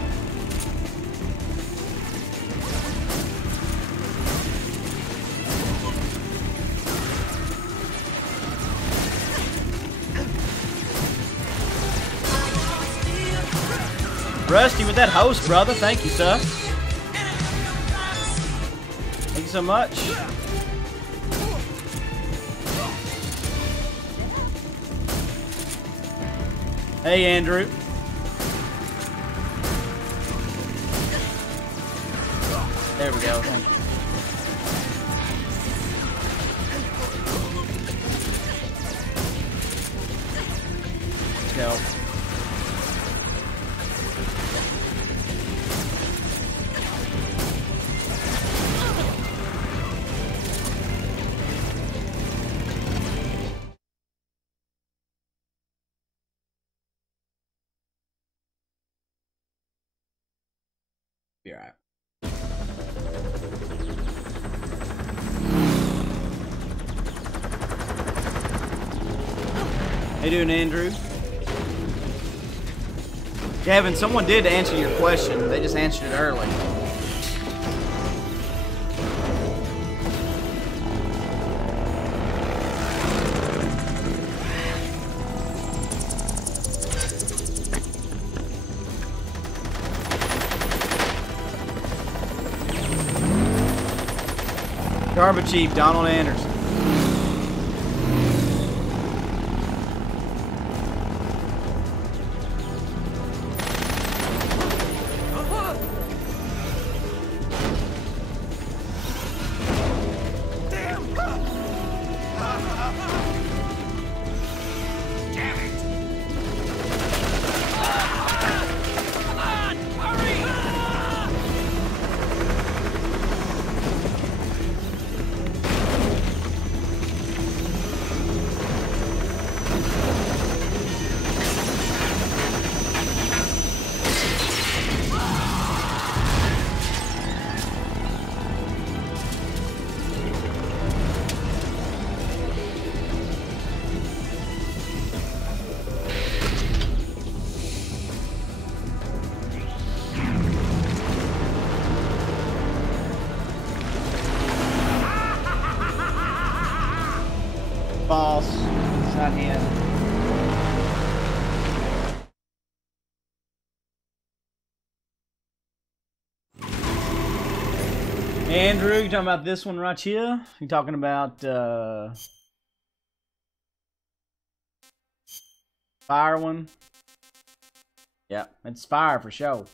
Rusty with that host, brother. Thank you, sir. Thank you so much. Hey, Andrew. There we go, thank you. Let's go. Be alright. How you doing, Andrew? Gavin, someone did answer your question. They just answered it early. Garbage Chief, Donald Anderson. Andrew, you talking about this one right here? You talking about fire one? Yeah, it's fire for sure.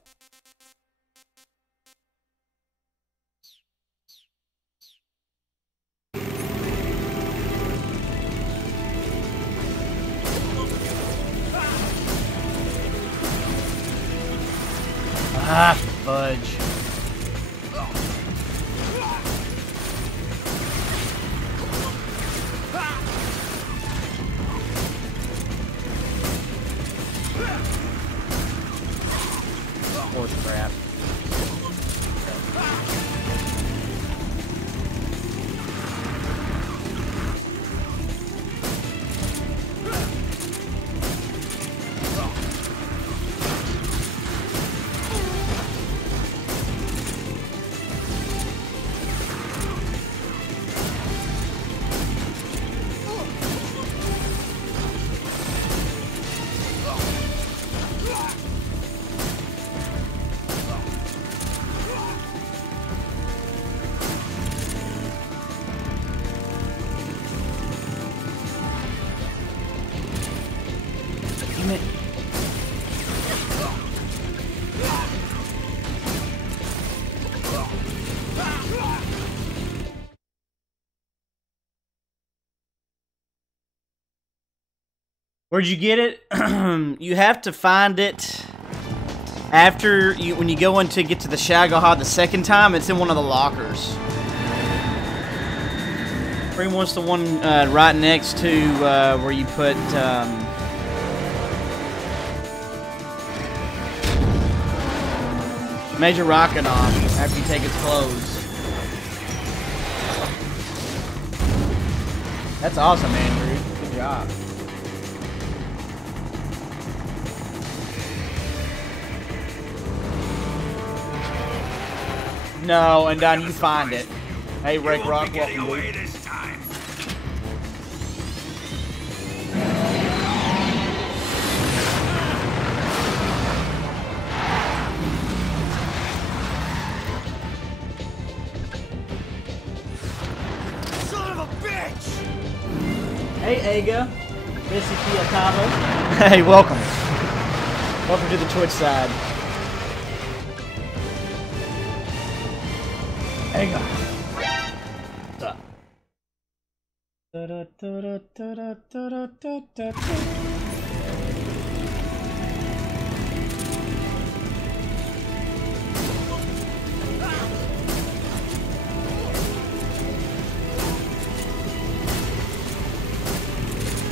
Ah, fudge. Horse crap. Where'd you get it? You have to find it after you, when you go in to get to the Shagohod the second time. It's in one of the lockers. Pretty much the one right next to where you put Major Rockin' off after you take his clothes. That's awesome, Andrew. Good job. No, and Don, you find it. Hey, Rick Rock, welcome, dude. Son of a bitch! Hey, Aga. Missy Piatavo. Hey, welcome. Welcome to the Twitch side. Hang on. What's up?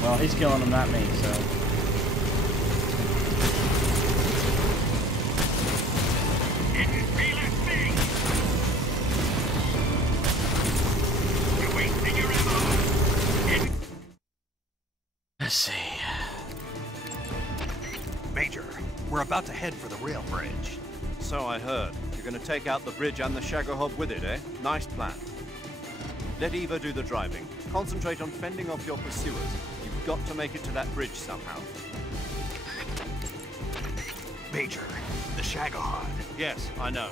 Well, he's killing him, not me, so. Let's see. Major, we're about to head for the rail bridge. So I heard. You're going to take out the bridge and the Shagohod with it, eh? Nice plan. Let Eva do the driving. Concentrate on fending off your pursuers. You've got to make it to that bridge somehow. Major, the Shagohod. Yes, I know.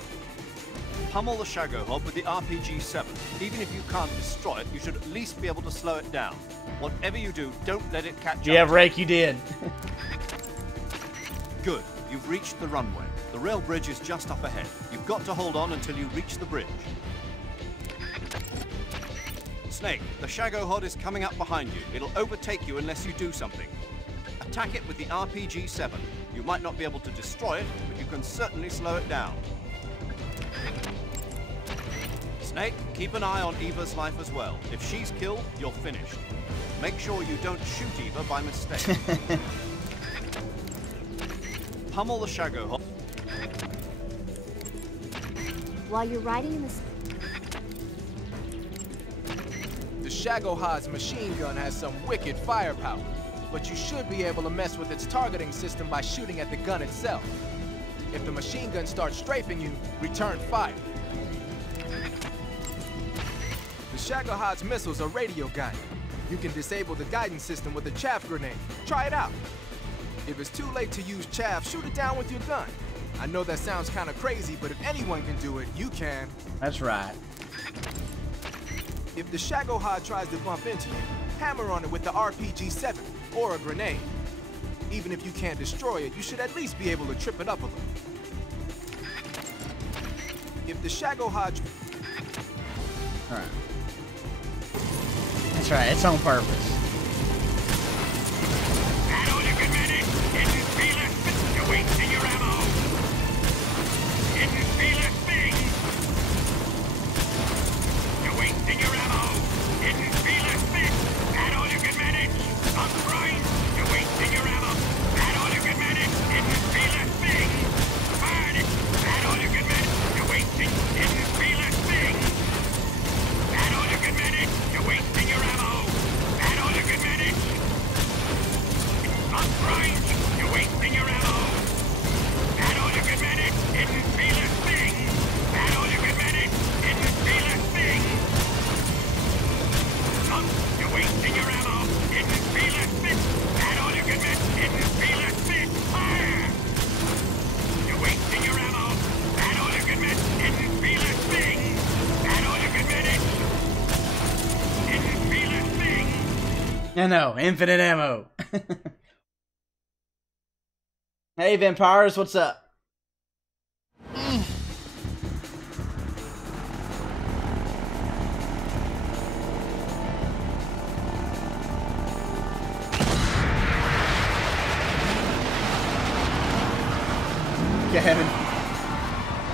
Pummel the Shagohod with the RPG-7. Even if you can't destroy it, you should at least be able to slow it down. Whatever you do, don't let it catch up. Yeah, Rake, you did. Good. You've reached the runway. The rail bridge is just up ahead. You've got to hold on until you reach the bridge. Snake, the Shagohod is coming up behind you. It'll overtake you unless you do something. Attack it with the RPG-7. You might not be able to destroy it, but you can certainly slow it down. Snake, keep an eye on Eva's life as well. If she's killed, you're finished. Make sure you don't shoot Eva by mistake. Pummel the Shagohod. While you're riding in The Shagohod's machine gun has some wicked firepower, but you should be able to mess with its targeting system by shooting at the gun itself. If the machine gun starts strafing you, return fire. The Shagohod's missiles are radio guided. You can disable the guidance system with a chaff grenade. Try it out. If it's too late to use chaff, shoot it down with your gun. I know that sounds kind of crazy, but if anyone can do it, you can. That's right. If the Shagohod tries to bump into you, hammer on it with the RPG-7 or a grenade. Even if you can't destroy it, you should at least be able to trip it up a little. If the Shagohod... Alright. That's right, it's on purpose. Add all you can manage. Hidden feeler. You're wasting your ammo. Hidden feeler thing. You're wasting your ammo. Hidden feeler thing. Add all you can manage. I'm right. You're wasting your ammo. Add all you can manage. Hidden feeler thing. Burn it. Add all you can manage. You're wasting. Hidden feeler thing. Add all you can manage. You're wasting your ammo. Add all you can manage. I'm right. You're wasting your ammo. Add all you can manage. Hidden feeler thing. Add all you can manage. Hidden feeler thing. You're wasting your ammo. Hidden feeler thing. Add all you can manage. Hidden feeler thing. Fire. You're wasting your ammo. Add all you can manage. Hidden feeler thing. Add all you can manage. Hidden feeler thing. No, infinite ammo. Hey, vampires, what's up? Kevin.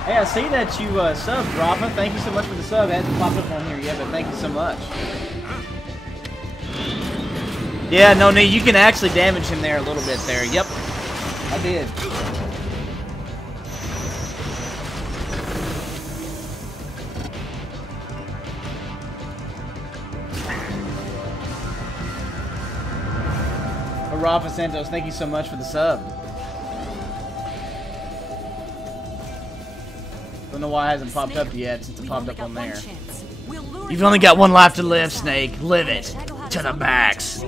Hey, I see that you subbed, Rafa. Thank you so much for the sub. It hasn't popped up on here yet, but thank you so much. Yeah, no need. You can actually damage him there a little bit there. Yep. I did. Rafa Santos, thank you so much for the sub. Don't know why it hasn't popped up yet since it popped up on there. You've only got one life to live, Snake. Live it to the max.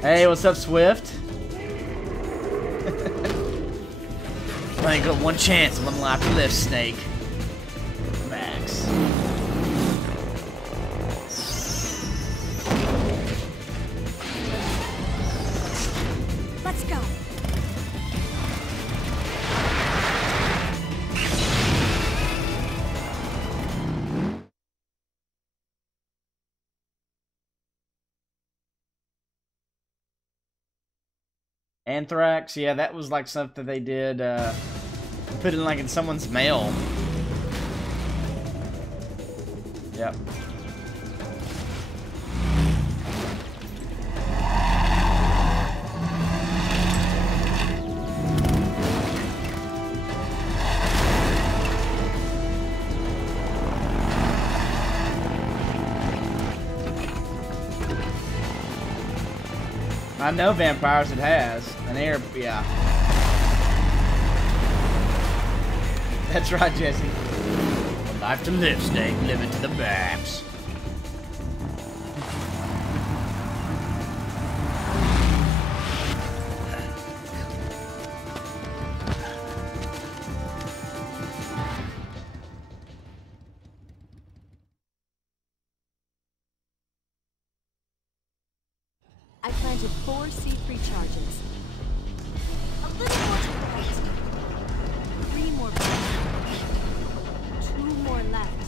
Hey, what's up, Swift? I ain't got one chance, one life to live, Snake. Max. Let's go. Anthrax, yeah, that was like something they did, put in like in someone's mail. Yep. I know vampires it has. An air, yeah. That's right, Jesse. A life to live, Snake. Live it to the max. I planted 4 C3 charges. A little more to the right. 3 more back. 2 more left.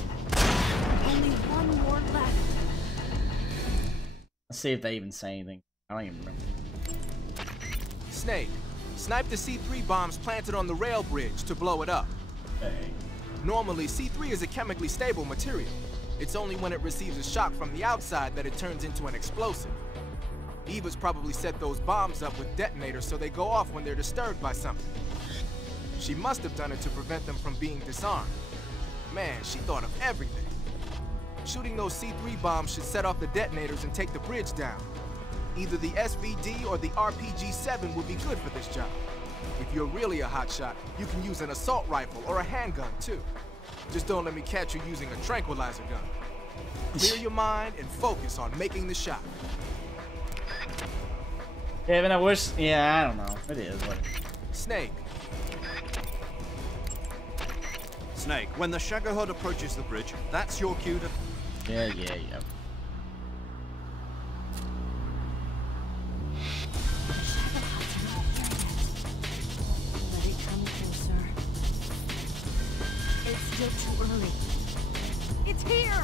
Only 1 more left. Let's see if they even say anything. I don't even remember. Snake, snipe the C3 bombs planted on the rail bridge to blow it up. Hey. Normally, C3 is a chemically stable material. It's only when it receives a shock from the outside that it turns into an explosive. Eva's probably set those bombs up with detonators so they go off when they're disturbed by something. She must have done it to prevent them from being disarmed. Man, she thought of everything. Shooting those C3 bombs should set off the detonators and take the bridge down. Either the SVD or the RPG-7 would be good for this job. If you're really a hotshot, you can use an assault rifle or a handgun too. Just don't let me catch you using a tranquilizer gun. Clear your mind and focus on making the shot. Kevin, I wish. Yeah, I don't know. It is what. Snake. Snake, when the Shagohod approaches the bridge, that's your cue to... Yeah. Let it come closer. It's still too early. It's here!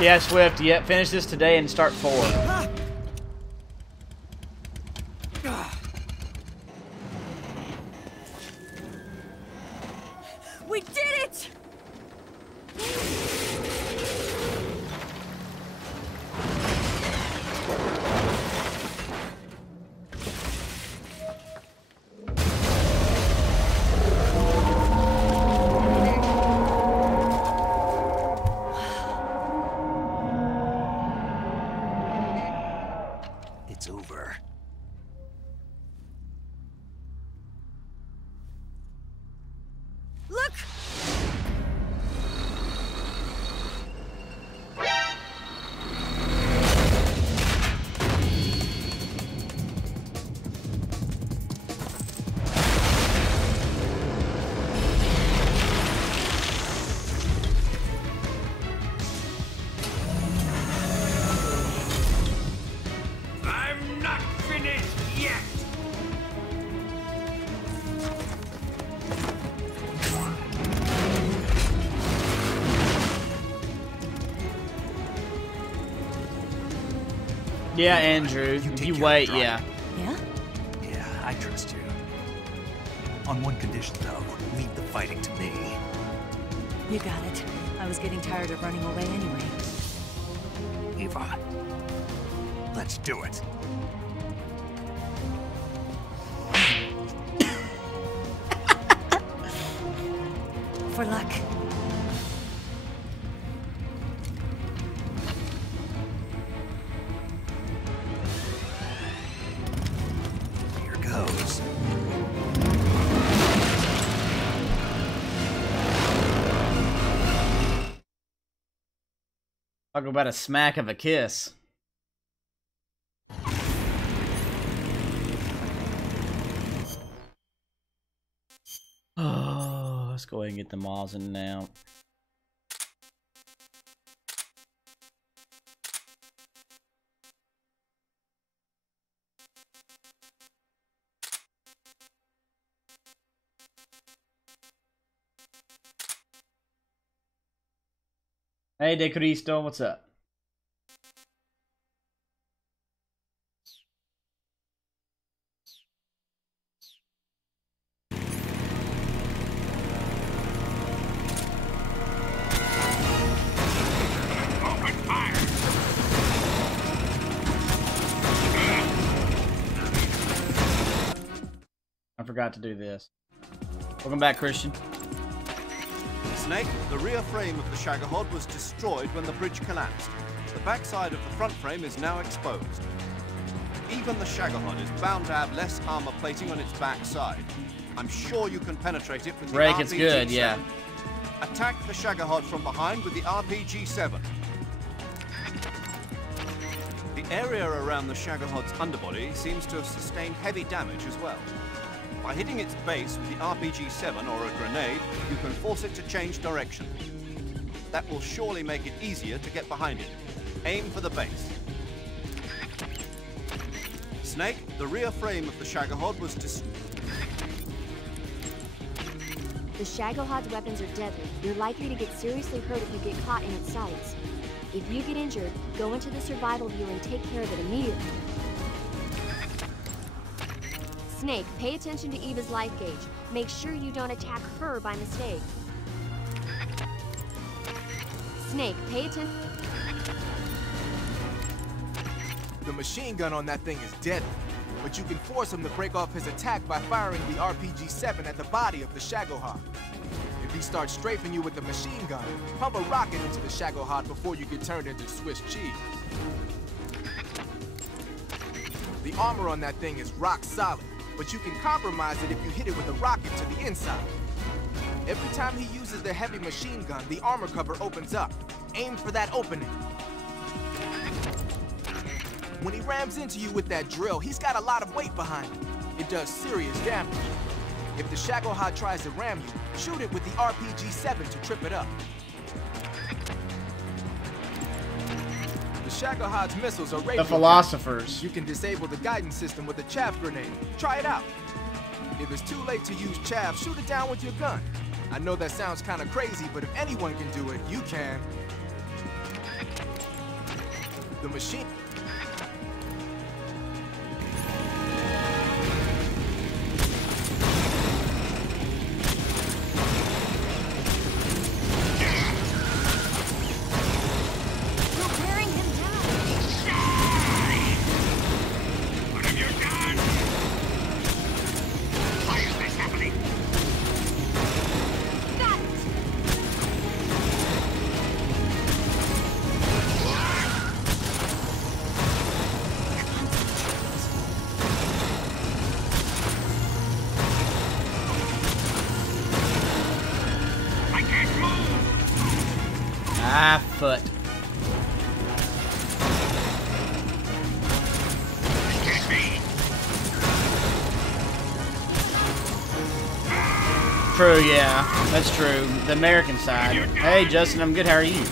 Yeah, Swift. Yep, finish this today and start 4. We did it! It's over. Look! I'm not finished yet! Yeah, Andrew. If you wait, yeah. Yeah? Yeah, I trust you. On one condition, though. Leave the fighting to me. You got it. I was getting tired of running away anyway. Eva, let's do it. For luck. Here goes. Talk about a smack of a kiss. Oh, let's go ahead and get the Moz in now. Hey, De Cristo, what's up? I forgot to do this. Welcome back, Christian. Snake, the rear frame of the Shagohod was destroyed when the bridge collapsed. The backside of the front frame is now exposed. Even the Shagohod is bound to have less armor plating on its backside. I'm sure you can penetrate it with the Break, RPG-7. it's good, yeah. Attack the Shagohod from behind with the RPG-7. The area around the Shagohod's underbody seems to have sustained heavy damage as well. By hitting its base with the RPG-7 or a grenade, you can force it to change direction. That will surely make it easier to get behind it. Aim for the base. Snake, the rear frame of the Shagohod was destroyed. The Shagohod's weapons are deadly. You're likely to get seriously hurt if you get caught in its sights. If you get injured, go into the survival view and take care of it immediately. Snake, pay attention to Eva's life gauge. Make sure you don't attack her by mistake. Snake, pay attention. The machine gun on that thing is deadly, but you can force him to break off his attack by firing the RPG-7 at the body of the Shagohod. If he starts strafing you with the machine gun, pump a rocket into the Shagohod before you get turned into Swiss cheese. The armor on that thing is rock solid, but you can compromise it if you hit it with a rocket to the inside. Every time he uses the heavy machine gun, the armor cover opens up. Aim for that opening. When he rams into you with that drill, he's got a lot of weight behind it. It does serious damage. If the Shagohod tries to ram you, shoot it with the RPG-7 to trip it up. The Shagohod's missiles are radio. The philosophers. You can disable the guidance system with a chaff grenade. Try it out. If it's too late to use chaff, shoot it down with your gun. I know that sounds kind of crazy, but if anyone can do it, you can. The machine... Foot. True, yeah, that's true. The American side. Hey, Justin, I'm good. How are you?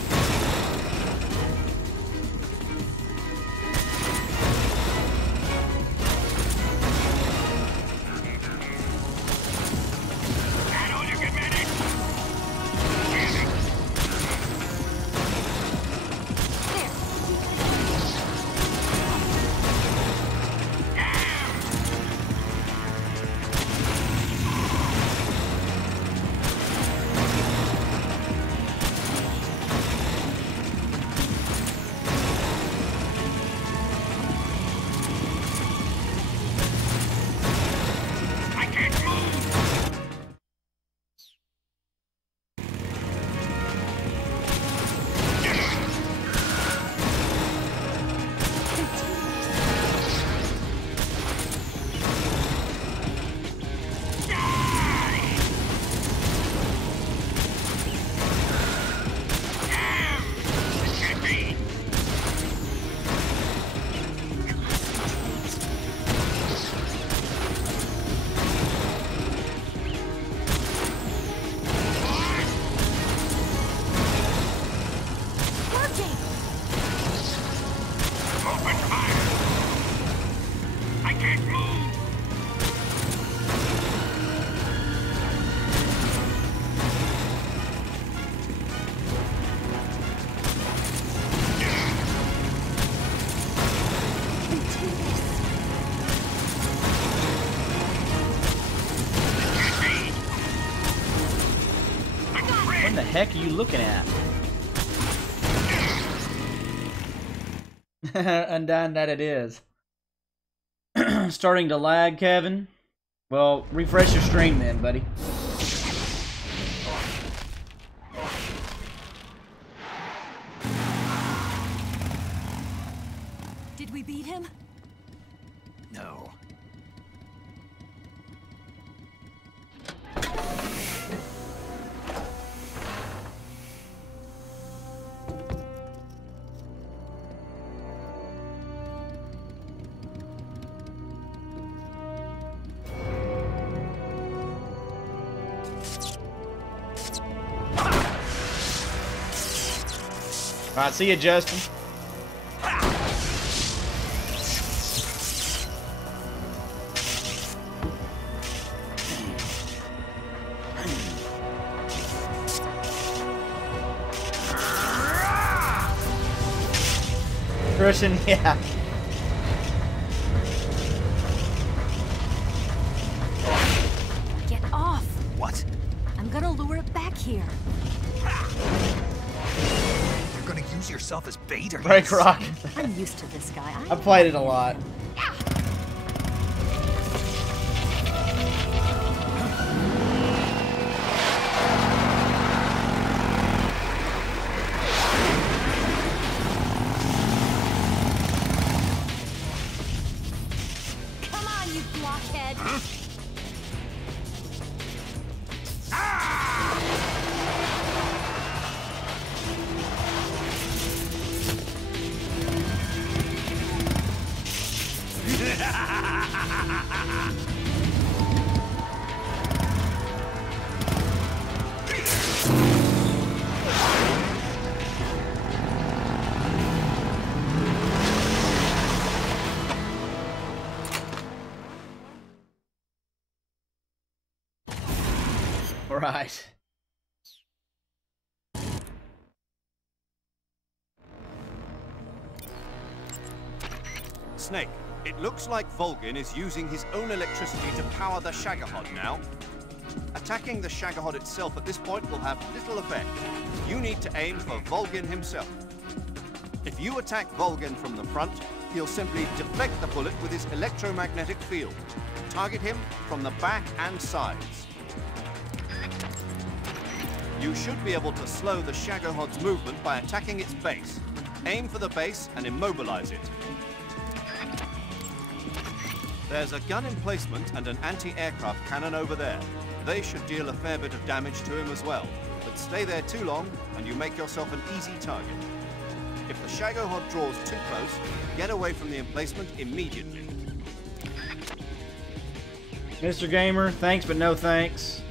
What the heck are you looking at? Undying that it is. Starting to lag, Kevin? Well, refresh your stream then, buddy. Did we beat him? No. Alright, see you, Justin. Christian, yeah. Get off! What? I'm gonna lure it back here. You're gonna use yourself as bait or Break rock. I'm used to this guy. I've played it a lot. Right. Snake, it looks like Volgin is using his own electricity to power the Shagohod now. Attacking the Shagohod itself at this point will have little effect. You need to aim for Volgin himself. If you attack Volgin from the front, he'll simply deflect the bullet with his electromagnetic field. Target him from the back and sides. You should be able to slow the Shagohod's movement by attacking its base. Aim for the base and immobilize it. There's a gun emplacement and an anti-aircraft cannon over there. They should deal a fair bit of damage to him as well. But stay there too long and you make yourself an easy target. If the Shagohod draws too close, get away from the emplacement immediately. Mr. Gamer, thanks but no thanks.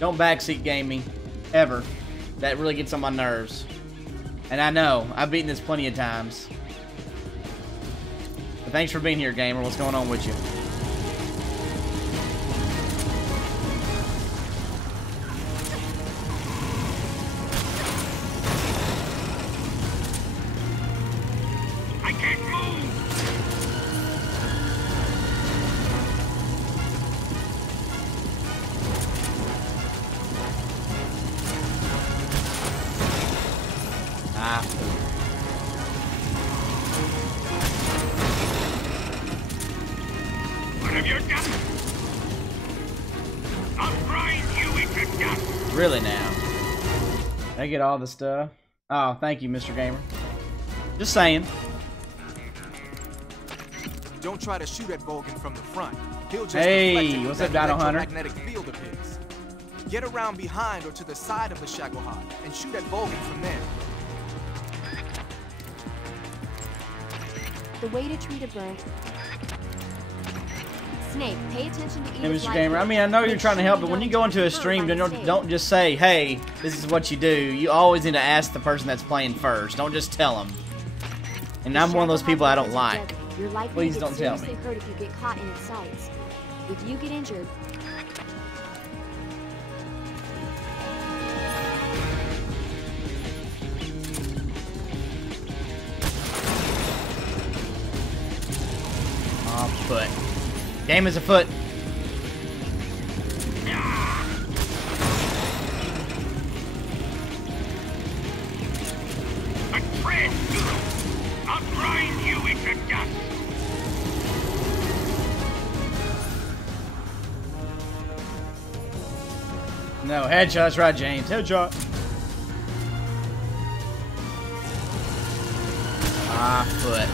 Don't backseat game me. Ever. That really gets on my nerves. And I know, I've beaten this plenty of times. But thanks for being here, Gamer. What's going on with you? Really now? I get all the stuff. Oh, thank you, Mr. Gamer. Just saying. Don't try to shoot at Volgin from the front. He'll just hey, what's up, Dino Hunter? Magnetic field of his. Get around behind or to the side of the Shagohod and shoot at Volgin from there. The way to treat a burn. Snake, pay attention to Hey, Mr. Gamer, I mean, I know you're trying to help, but when you go into a stream, don't just say, hey, this is what you do. You always need to ask the person that's playing first. Don't just tell them. And I'm one of those people I don't like. Please don't tell me. Hurt if you get caught in its sights. If you get injured, foot. Game is afoot. I'll grind you into dust. No, headshot. That's right, James. Headshot. Foot.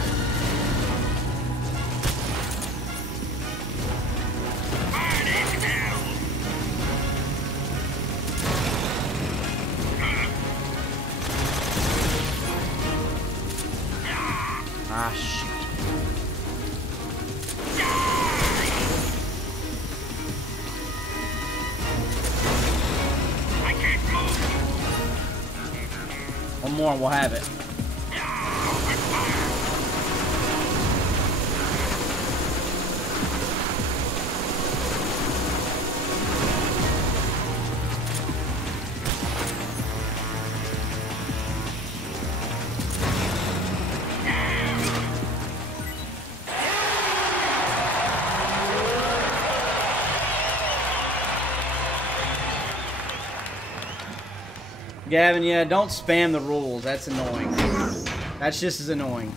Shoot. I can't move. One more and we'll have it. Gavin, yeah, don't spam the rules. That's annoying. That's just as annoying.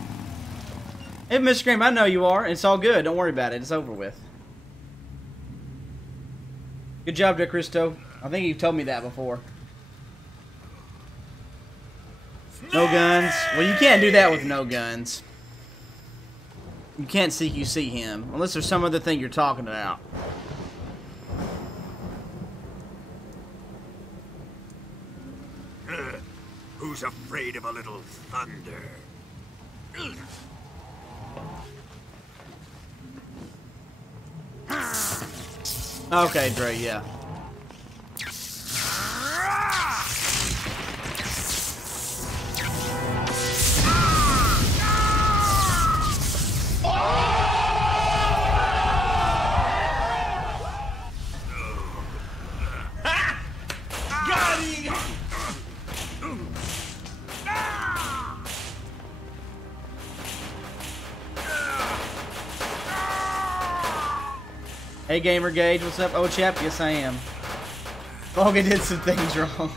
Hey, Mr. Graham, I know you are. It's all good. Don't worry about it. It's over with. Good job, De Cristo. I think you've told me that before. No guns. Well, you can't do that with no guns. You can't CQC him. Unless there's some other thing you're talking about. Who's afraid of a little thunder? Okay, Dre, yeah. Hey Gamer Gage, what's up? Oh chap, yes I am. Volgin did some things wrong.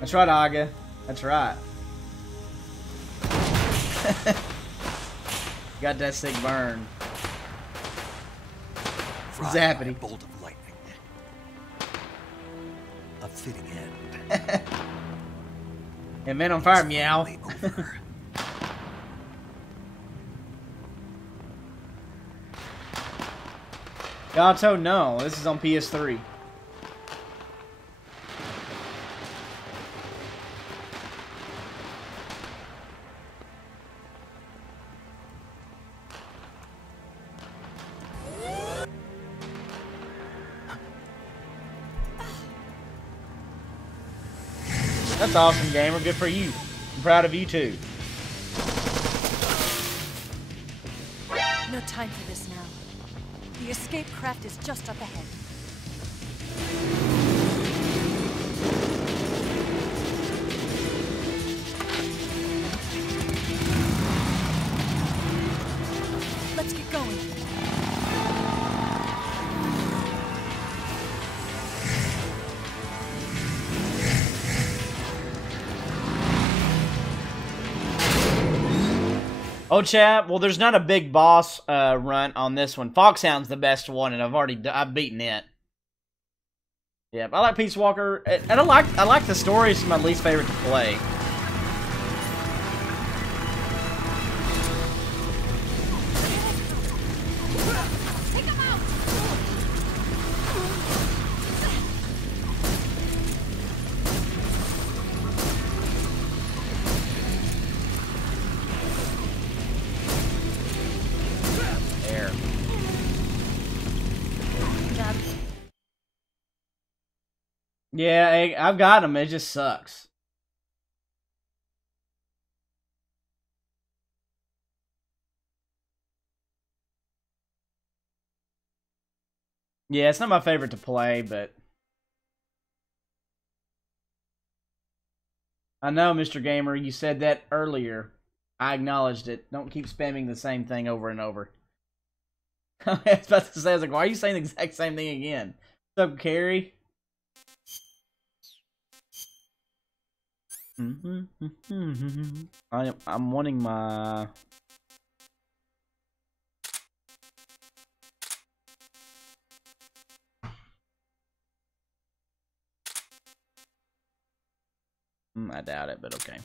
That's right, Aga. That's right. Got that sick burn. Zappity. Bolt of lightning. A fitting end. And man on fire, meow. Gato, no. This is on PS3. That's awesome, gamer. Good for you. I'm proud of you too. No time for this now. The escape craft is just up ahead. Let's get going. Oh, chat. Well, there's not a big boss run on this one. Foxhound's the best one, and I've beaten it. Yeah, I like Peace Walker. And I like the story. It's my least favorite to play. Take him out! There. Yeah, I've got him. It just sucks. Yeah, it's not my favorite to play, but I know, Mr. Gamer, you said that earlier. I acknowledged it. Don't keep spamming the same thing over and over. I was about to say, I was like, why are you saying the exact same thing again? What's up, Carrie? I'm wanting my... I doubt it, but okay.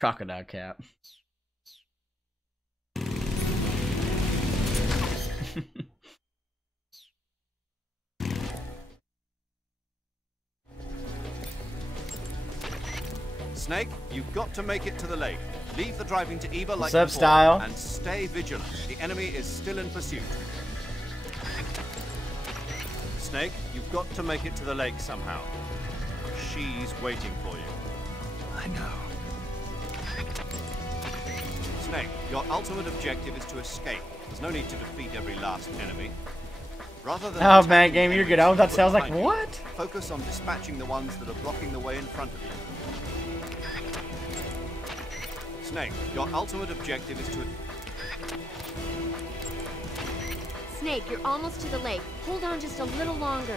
Crocodile cap. Snake, you've got to make it to the lake. Leave the driving to Eva like What's up, before, Style? and stay vigilant. The enemy is still in pursuit. Snake, you've got to make it to the lake somehow. She's waiting for you. I know. Snake, your ultimate objective is to escape. There's no need to defeat every last enemy. Rather than Oh man, game, you're good. I was like, behind you, what? focus on dispatching the ones that are blocking the way in front of you. Snake, your ultimate objective is to... Snake, you're almost to the lake. Hold on just a little longer.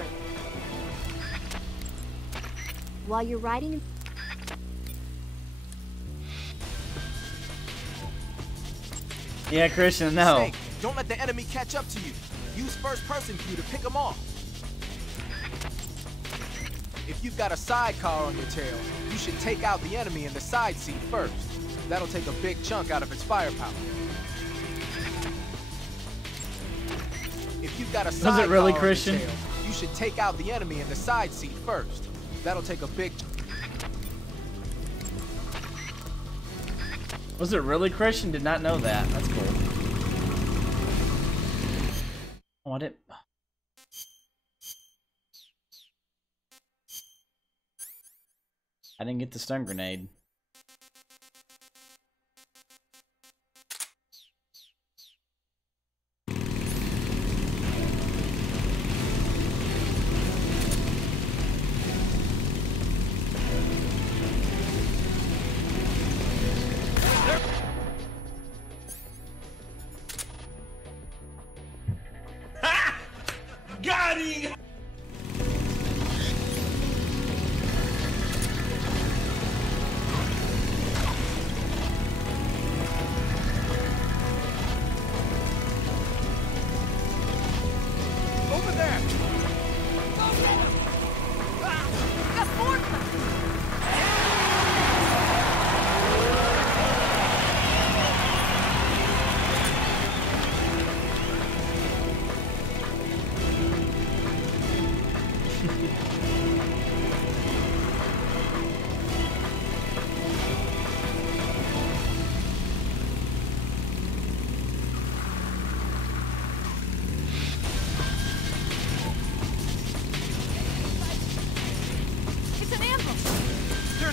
While you're riding... Yeah, Christian, no. Snake, don't let the enemy catch up to you. Use first-person view to pick them off. If you've got a sidecar on your tail, you should take out the enemy in the side seat first. That'll take a big chunk out of its firepower. If you've got a sidecar Was it really, on your Christian? tail, you should take out the enemy in the side seat first. That'll take a big... Was it really, Christian? Did not know that. That's cool. Oh, I didn't... I didn't get the stun grenade.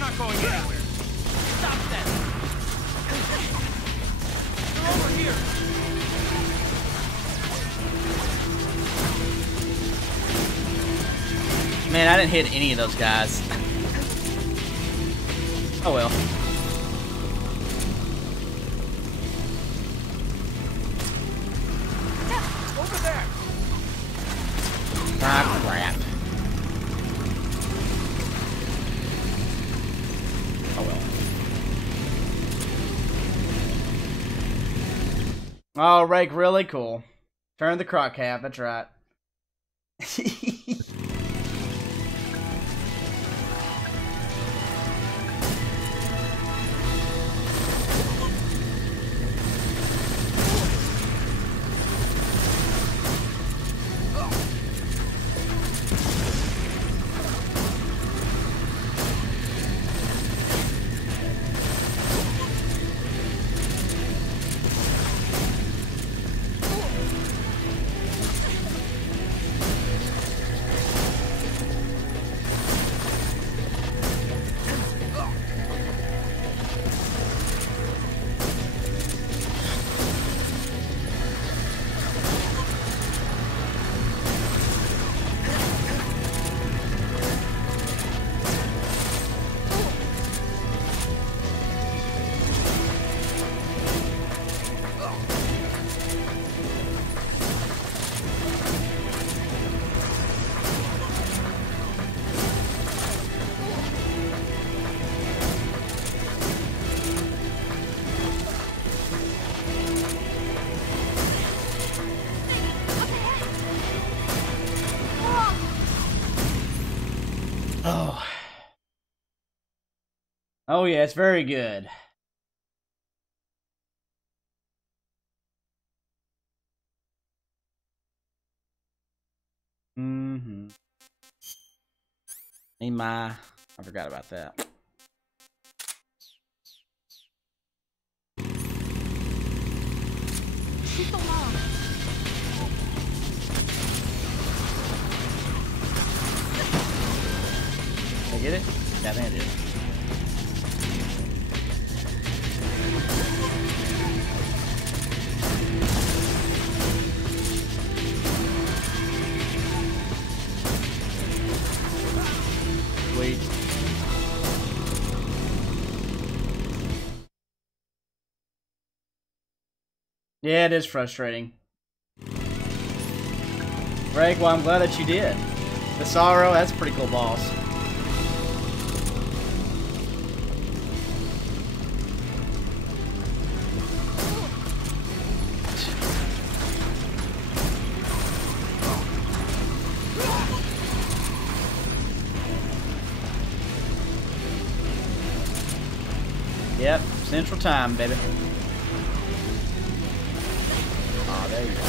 not going anywhere. Stop that. They're over here. Man, I didn't hit any of those guys. Oh well. Over there. Ah, crap. Oh well. Oh, Rake, really cool. Turn the croc cap, that's right. Oh. Oh yeah, it's very good. Mm-hmm. I forgot about that. Shoot the wall. Did I get it? Yeah, I think I did. Sweet. Yeah, it is frustrating. Greg, well, I'm glad that you did. The Sorrow, that's a pretty cool boss. Yep, Central Time, baby. Oh, there you go.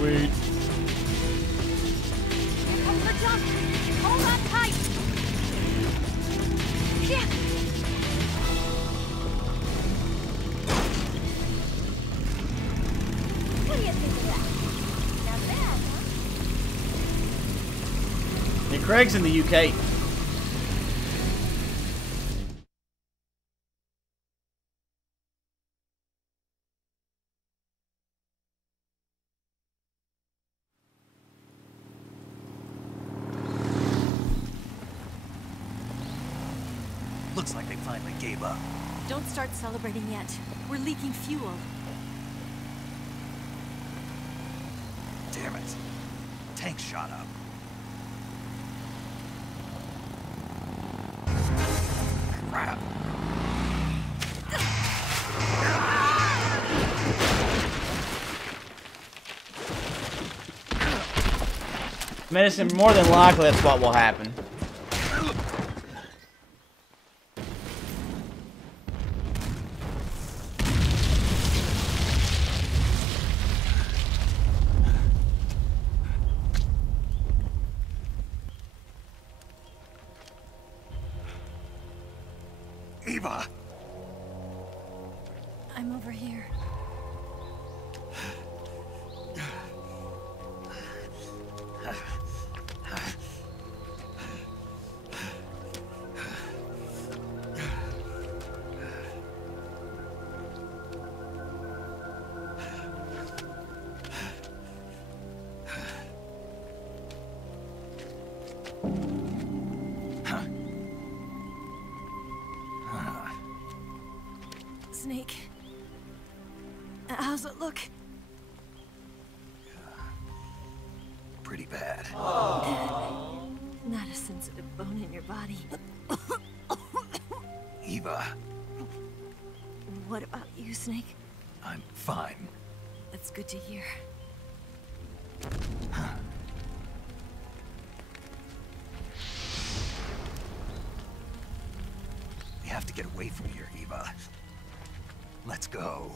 Wait. Here comes the jump. Hold on tight. Yeah. What do you think of that? Not bad, huh? And Craig's in the UK. Looks like they finally gave up. Don't start celebrating yet. We're leaking fuel. Damn it. Tank shot up. Crap. Medicine, more than likely that's what will happen. Eva! I'm over here. Snake. How's it look? Pretty bad. Not a sensitive bone in your body. Eva, What about you, Snake? I'm fine. That's good to hear. We have to get away from here, Eva. Let's go.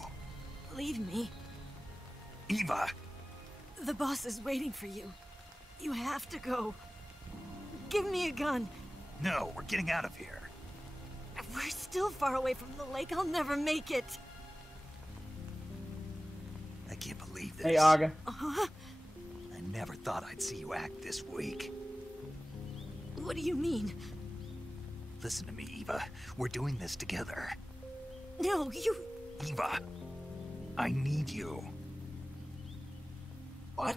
Leave me. Eva! The boss is waiting for you. You have to go. Give me a gun. No, we're getting out of here. We're still far away from the lake. I'll never make it. I can't believe this. Hey, Aga. Uh-huh. I never thought I'd see you act this weak. What do you mean? Listen to me, Eva. We're doing this together. No, you... Eva, I need you. What?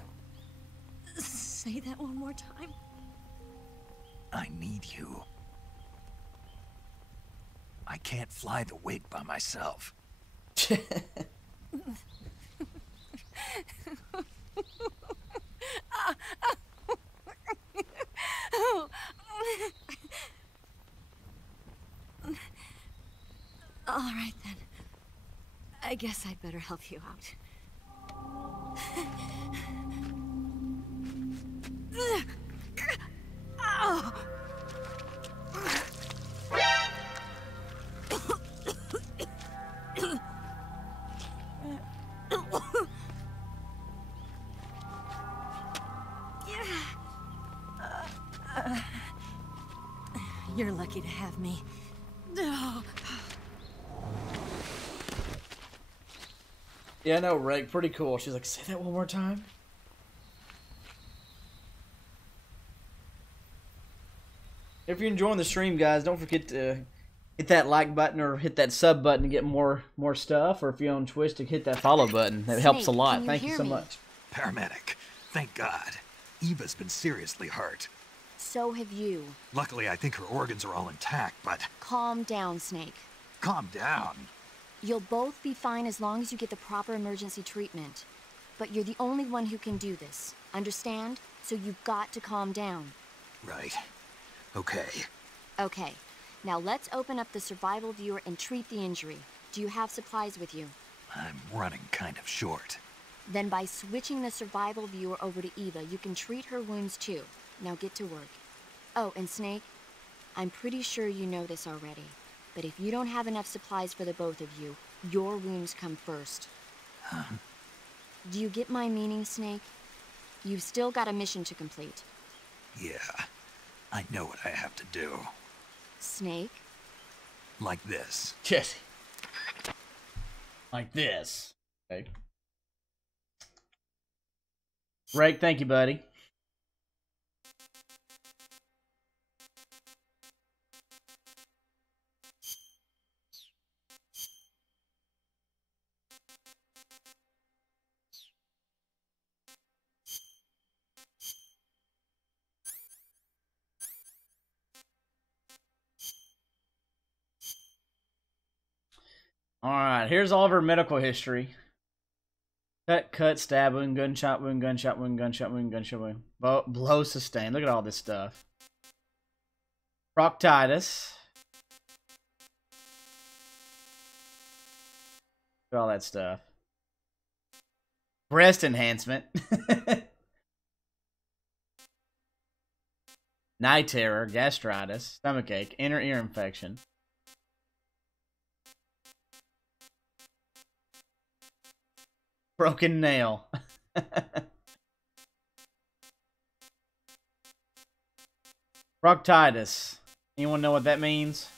Say that one more time. I need you. I can't fly the wig by myself. All right, then. I guess I'd better help you out. Ow! You're lucky to have me. Yeah, no, Rick, pretty cool. She's like, say that one more time. If you're enjoying the stream, guys, don't forget to hit that like button or hit that sub button to get more stuff. Or if you're on Twitch, to hit that follow button. That helps a lot. Thank you so much. Paramedic, thank God. Eva's been seriously hurt. So have you. Luckily, I think her organs are all intact, but... Calm down, Snake. Calm down. You'll both be fine as long as you get the proper emergency treatment. But you're the only one who can do this. Understand? So you've got to calm down. Right. Okay. Okay. Now let's open up the survival viewer and treat the injury. Do you have supplies with you? I'm running kind of short. Then by switching the survival viewer over to Eva, you can treat her wounds too. Now get to work. Oh, and Snake, I'm pretty sure you know this already, but if you don't have enough supplies for the both of you, your wounds come first. Huh? Do you get my meaning, Snake? You've still got a mission to complete. Yeah, I know what I have to do. Snake? Like this. Jesse. Like this. Okay. Rake, thank you, buddy. Alright, here's all of her medical history. Cut, stab wound, gunshot wound, gunshot wound, gunshot wound, gunshot wound. Blow sustained. Look at all this stuff. Proctitis. Look at all that stuff. Breast enhancement. Night terror, gastritis, stomachache, inner ear infection. Broken nail. Proctitis. Anyone know what that means?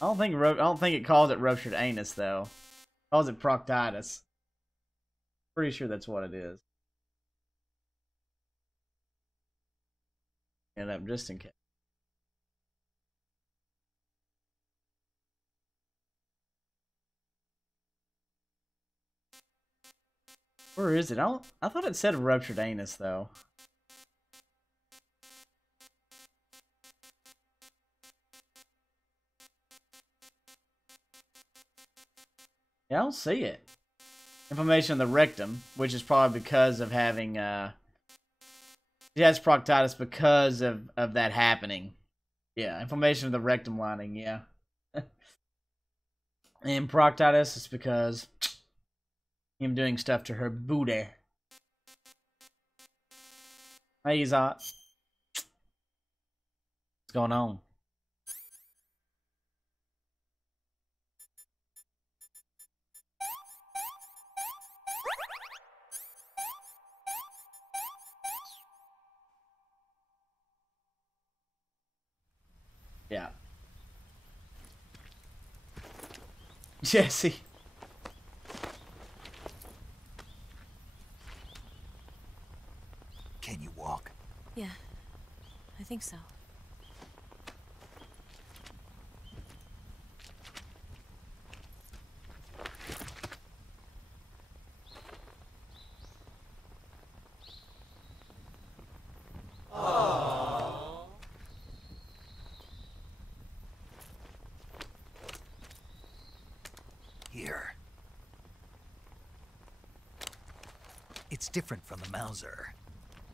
I don't think it calls it ruptured anus though. It calls it proctitis. Pretty sure that's what it is. And I'm just in case. Where is it? I thought it said ruptured anus though. Yeah, I don't see it. Inflammation of the rectum, which is probably because of having, she has proctitis because of that happening. Yeah, inflammation of the rectum lining, yeah. And proctitis is because him doing stuff to her booty. Hey, Izot. What's going on? Yeah. Jesse. Can you walk? Yeah, I think so. Here. It's different from the Mauser.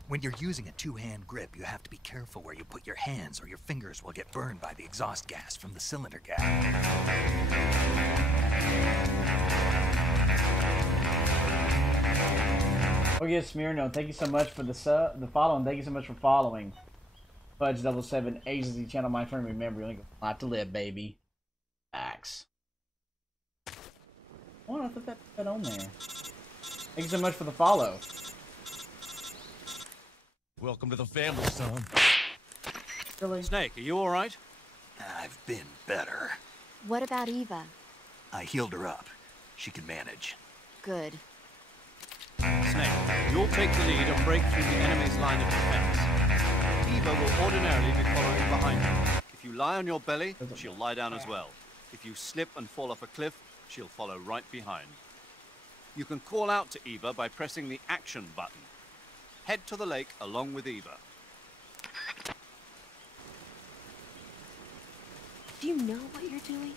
When you're using a two-hand grip, you have to be careful where you put your hands or your fingers will get burned by the exhaust gas from the cylinder gap. Oh yes, Smirno, thank you so much for the follow, and thank you so much for following. Fudge77 agency channel, my friend. Remember, you only got a lot to live, baby. Facts. Oh, I thought that on there. Thank you so much for the follow. Welcome to the family, son. Really? Snake, are you alright? I've been better. What about Eva? I healed her up. She can manage. Good. Snake, you'll take the lead and break through the enemy's line of defense. Eva will ordinarily be following behind you. If you lie on your belly, she'll lie down as well. If you slip and fall off a cliff, she'll follow right behind. You can call out to Eva by pressing the action button. Head to the lake along with Eva. Do you know what you're doing?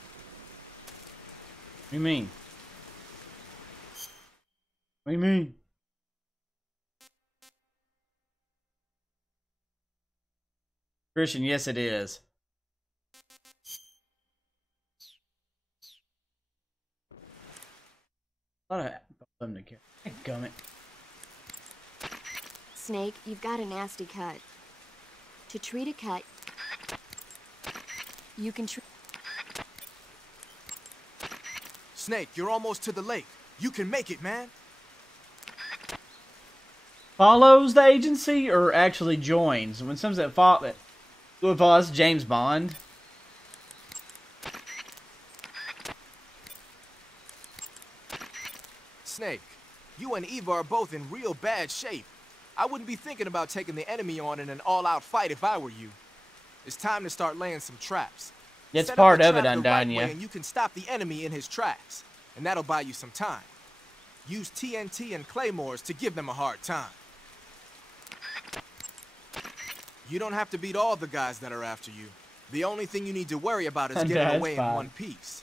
What do you mean? What do you mean? Christian, yes it is. A lot of them to care. Gummit. Snake, you've got a nasty cut. To treat a cut, you can treat... Snake, you're almost to the lake. You can make it, man. Follows the agency or actually joins? When someone's that fought that with us, James Bond. Snake, you and Eva are both in real bad shape. I wouldn't be thinking about taking the enemy on in an all-out fight if I were you. It's time to start laying some traps. It's Set up part a of it, trap the right Undanya. way and you can stop the enemy in his tracks, and that'll buy you some time. Use TNT and claymores to give them a hard time. You don't have to beat all the guys that are after you. The only thing you need to worry about is getting away in one piece.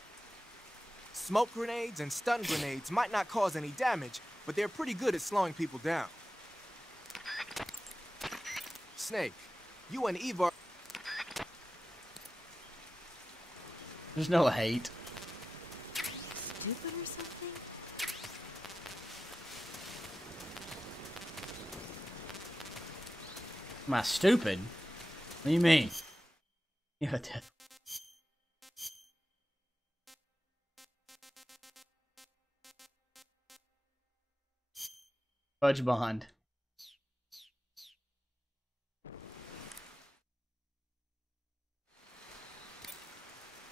Smoke grenades and stun grenades might not cause any damage, but they're pretty good at slowing people down. Snake, you and Eve are... There's no hate. Stupid or something? Am I stupid? What do you mean? Yeah, Fudge Bond.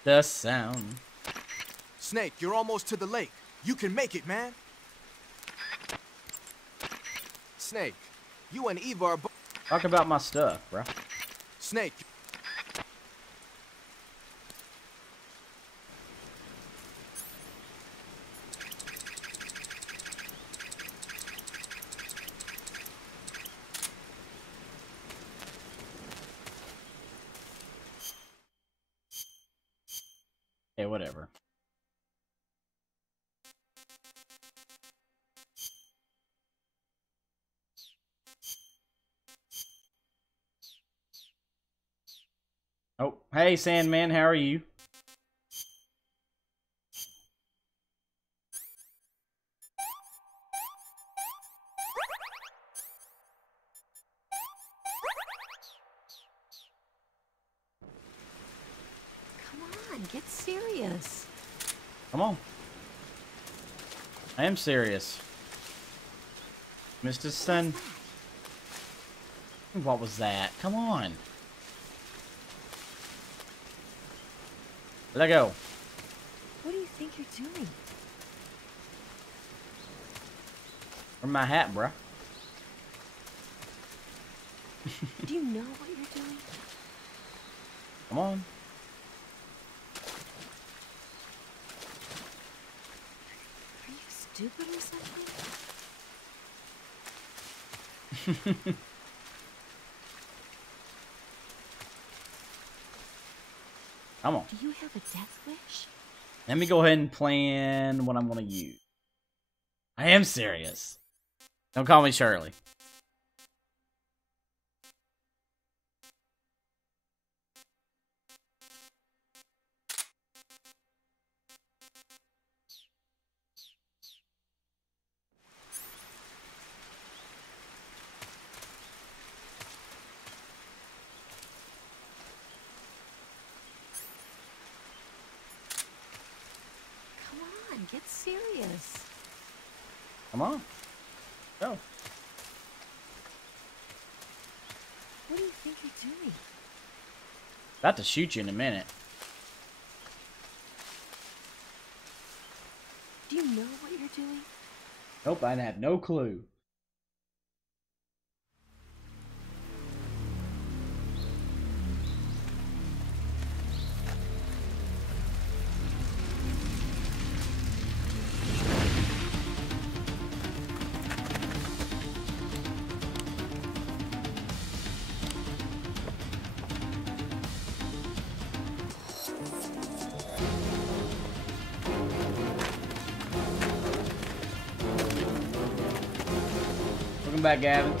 The sound. Snake, you're almost to the lake. You can make it, man. Snake, you and Eve are... Talk about my stuff, bro. Snake. Hey, whatever. Oh, hey, Sandman, how are you? Come on, get serious. Come on. I am serious. Mr. Sun. What was that? Come on. Let go. What do you think you're doing? Where's my hat, bruh? Do you know what you're doing? Come on. Are you stupid or something? Come on. Do you have a death wish? Let me go ahead and plan what I'm going to use. I am serious. Don't call me Shirley. Get serious. Come on. Go. What do you think you're doing? About to shoot you in a minute. Do you know what you're doing? Nope, I have no clue. Welcome back, Gavin.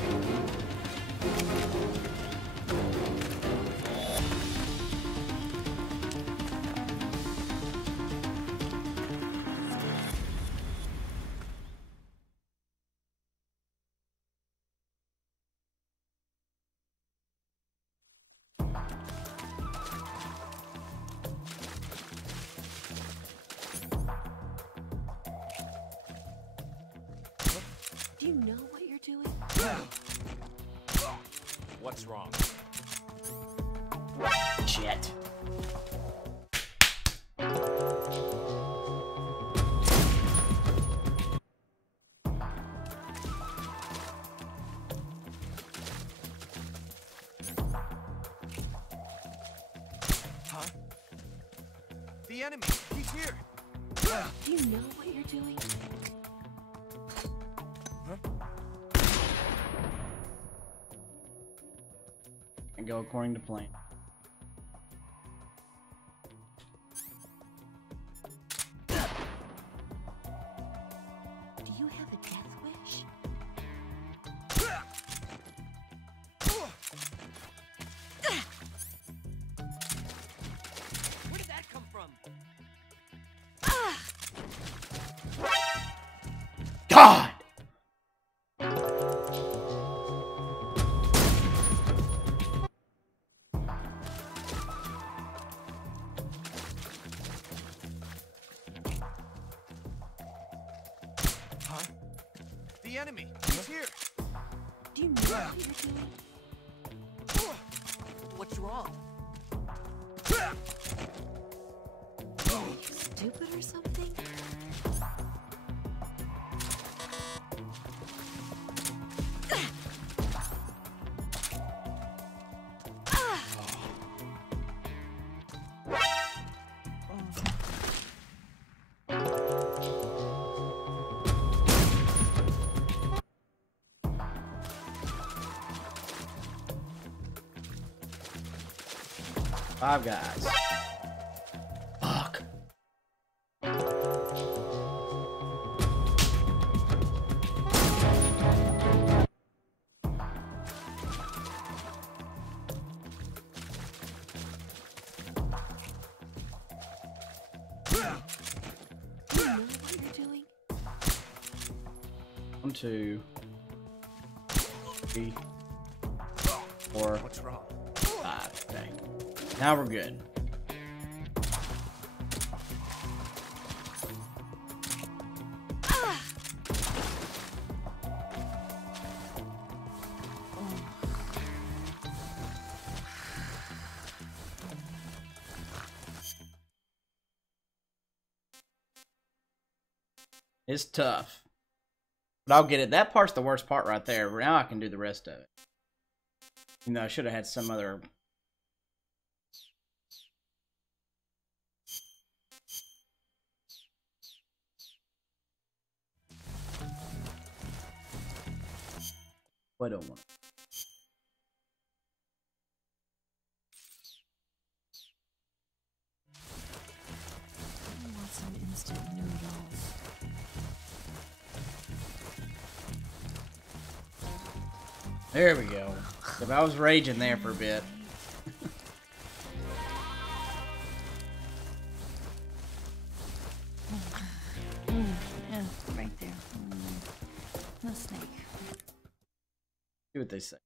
Do you know what you're doing? What's wrong? Shit. Huh? The enemy! He's here! Do you know what you're doing? and go according to plan. Do you have a death wish? Where did that come from? God! Huh? The enemy! He's here! Do you know what you were doing? What's wrong? Are you stupid or something? Five guys. Fuck. Do you know what you're doing? 1, 2, 3, 4, What's wrong? 5. Dang. Now we're good. It's tough. But I'll get it. That part's the worst part right there. Now I can do the rest of it. You know, I should have had some other... I don't want. I want some instant noodles. There we go. If I was raging there for a bit. Yeah, right there. No snake. See what they say.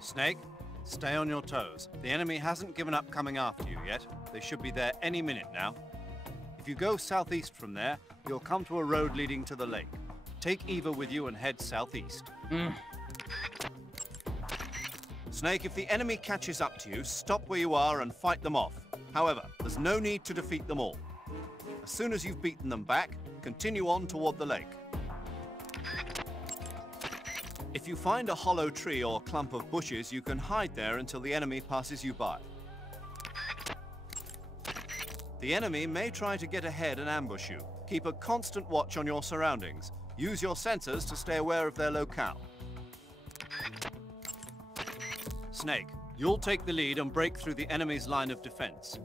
Snake, stay on your toes. The enemy hasn't given up coming after you yet. They should be there any minute now. If you go southeast from there, you'll come to a road leading to the lake. Take Eva with you and head southeast. Snake, if the enemy catches up to you, stop where you are and fight them off. However, there's no need to defeat them all. As soon as you've beaten them back, continue on toward the lake. If you find a hollow tree or clump of bushes, you can hide there until the enemy passes you by. The enemy may try to get ahead and ambush you. Keep a constant watch on your surroundings. Use your sensors to stay aware of their locale. Snake, you'll take the lead and break through the enemy's line of defense.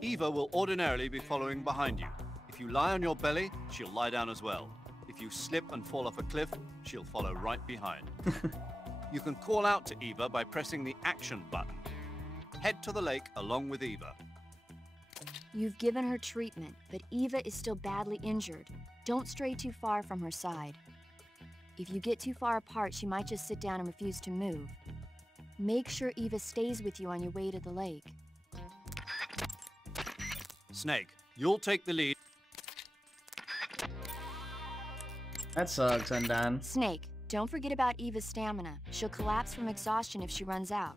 Eva will ordinarily be following behind you. If you lie on your belly, she'll lie down as well. If you slip and fall off a cliff, she'll follow right behind. You can call out to Eva by pressing the action button. Head to the lake along with Eva. You've given her treatment, but Eva is still badly injured. Don't stray too far from her side. If you get too far apart, she might just sit down and refuse to move. Make sure Eva stays with you on your way to the lake. Snake, you'll take the lead. That sucks, Undone. Snake, don't forget about Eva's stamina. She'll collapse from exhaustion if she runs out.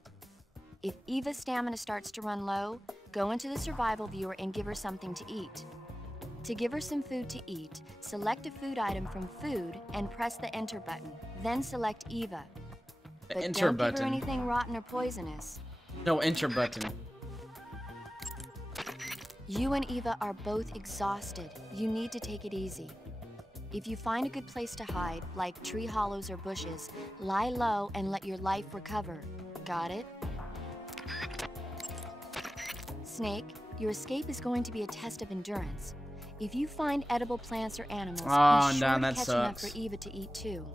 If Eva's stamina starts to run low, go into the survival viewer and give her something to eat. To give her some food to eat, select a food item from food and press the enter button. Then select Eva. But Enter don't button. give her anything rotten or poisonous. No enter button. You and Eva are both exhausted. You need to take it easy. If you find a good place to hide, like tree hollows or bushes, lie low and let your life recover. Got it? Snake, your escape is going to be a test of endurance. If you find edible plants or animals, be sure to catch enough for Eva to eat too.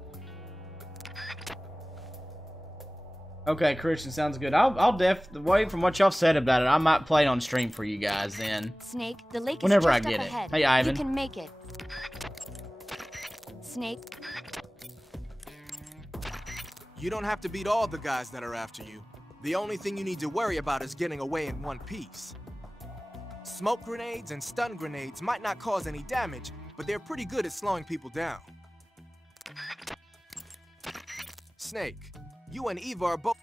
Okay, Christian, sounds good. I'll wait from what y'all said about it. I might play it on stream for you guys then. Snake, the lake whenever is I just get up it. ahead. Hey, Ivan. You can make it. Snake. You don't have to beat all the guys that are after you. The only thing you need to worry about is getting away in one piece. Smoke grenades and stun grenades might not cause any damage, but they're pretty good at slowing people down. Snake, you and Eva are both...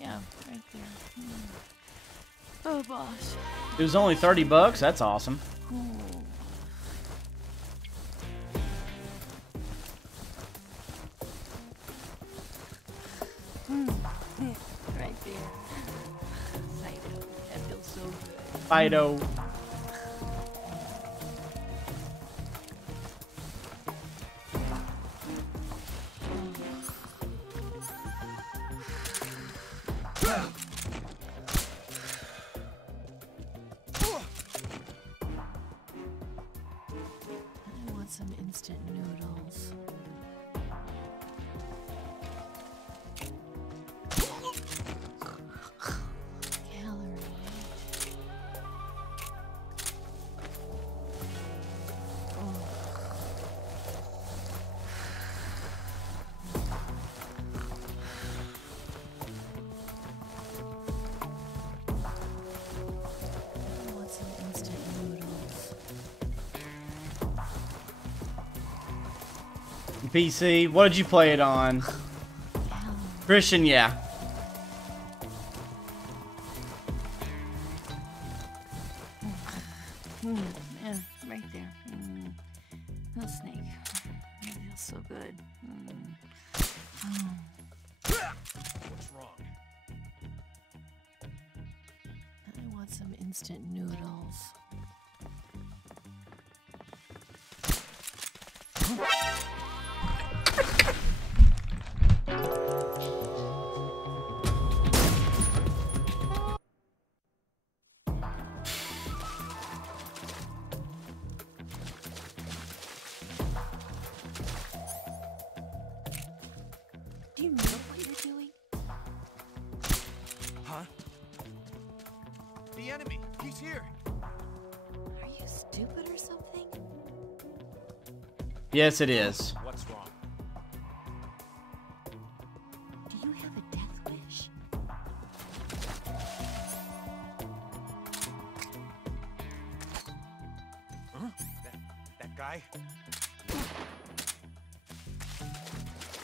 Yeah, right there. Oh, boss. It was only $30. That's awesome. Right there. Fido. That feels so good. Fido. Some instant noodles. Calorie. I want some instant noodles. PC. What did you play it on? Christian, yeah. Yeah, right there. No snake. That feels so good. What's wrong? I want some instant noodles. Do you know what you're doing? Huh? The enemy! He's here! Are you stupid or something? Yes, it is. What's wrong? Do you have a death wish? Huh? That guy?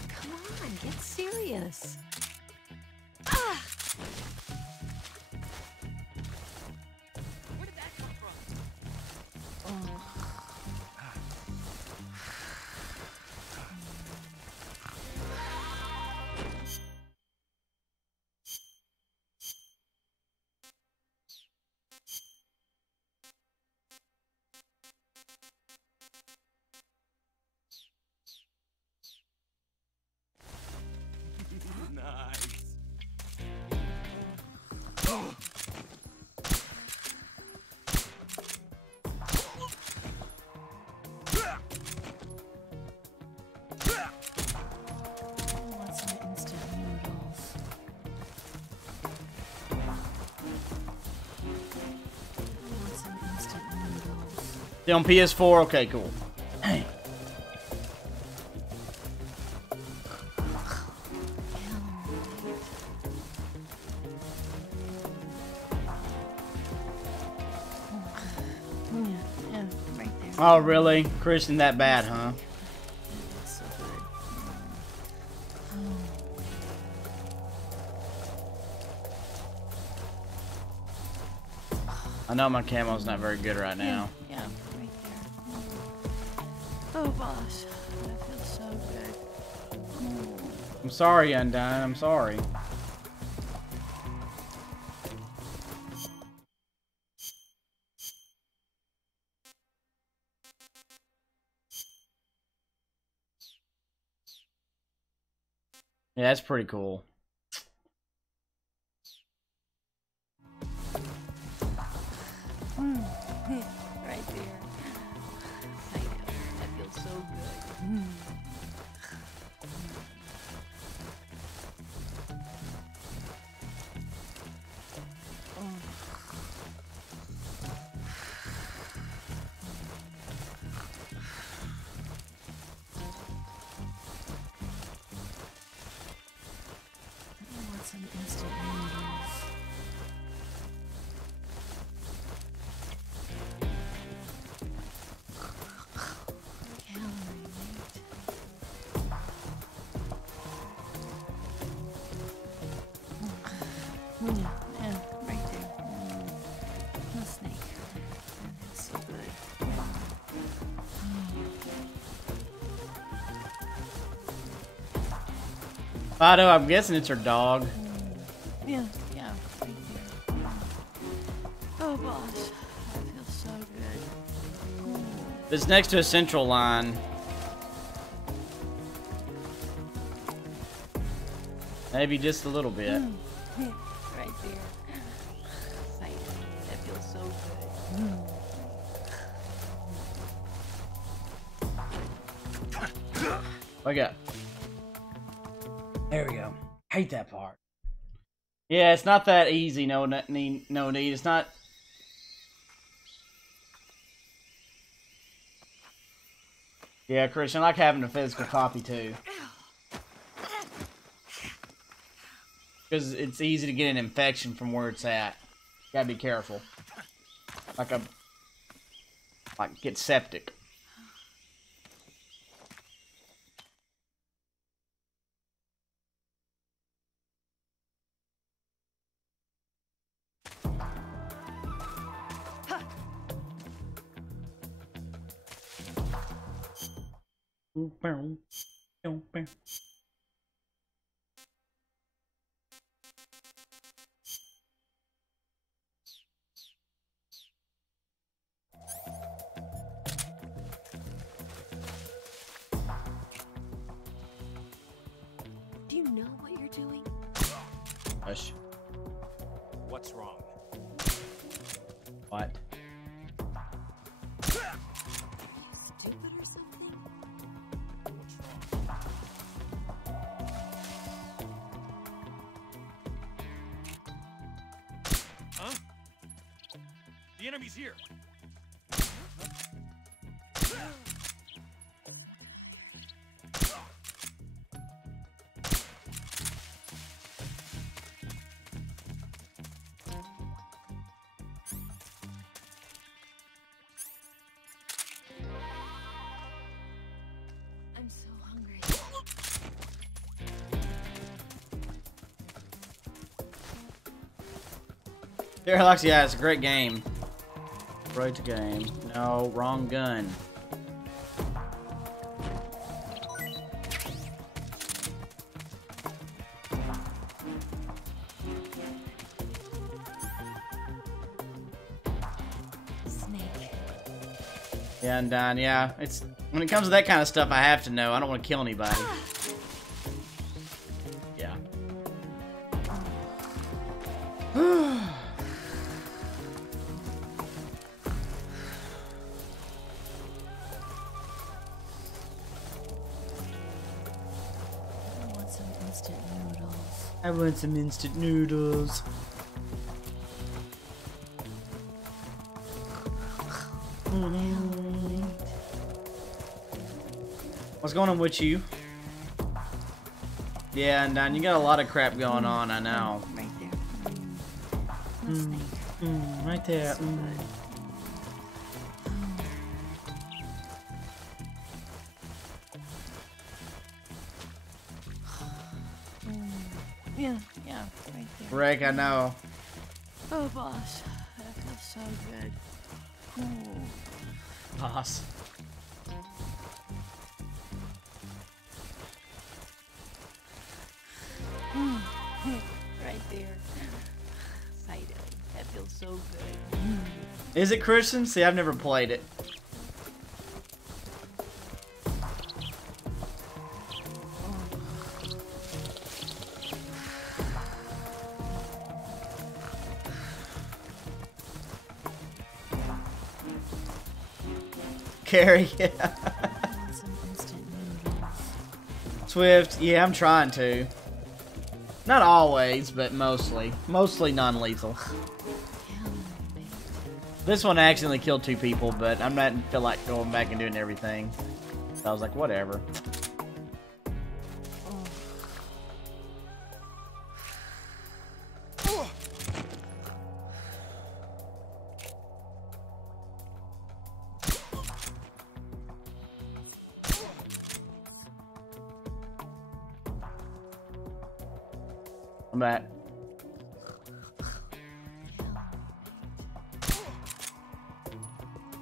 Come on, get serious. Where did that come from? Nice. I want some instant noodles. I want some instant noodles. They on PS4? Okay, cool. Hey. Yeah, right there. Oh, really? Christian, that bad, huh? So good. I know my camo's not very good right now. Yeah, right there. Oh, boss. That feels so good. I'm sorry, Undyne. I'm sorry. Yeah, that's pretty cool. Right there. I know. That feels so good. I want some instant noodles. Yeah, right there. No snake. That's so good. Fido, I'm guessing it's her dog. Yeah, right there. Oh, boss. That feels so good. It's next to a central line. Maybe just a little bit. Right there. Sight. That feels so good. Wake up. There we go. Hate that part. Yeah, it's not that easy. No need. It's not. Yeah, Christian, I like having a physical copy too. Because it's easy to get an infection from where it's at. Gotta be careful. Like get septic. Do you know what you're doing? Hush. What's wrong? What? Stupid or something? What's wrong? Huh? The enemy's here. I'm so hungry. There, Alexia, yeah, it's a great game. Great game. No, wrong gun. Snake. Yeah, and Don, yeah, it's when it comes to that kind of stuff, I have to know. I don't want to kill anybody. Yeah. I want some instant noodles. I want some instant noodles. What's going on with you? Yeah, and Don, you got a lot of crap going on, I know. Right there. No snake. Right there. So good. Yeah, right there. Rick, I know. Oh, boss. That feels so so good. Ooh. Boss. Right there. Excited. That feels so good. Is it Christian? See, I've never played it. Carrie, yeah. Swift, yeah, I'm trying to. Not always, but mostly. Mostly non-lethal. This one I accidentally killed 2 people, but I'm not feel like going back and doing everything. So I was like, whatever. I'm back.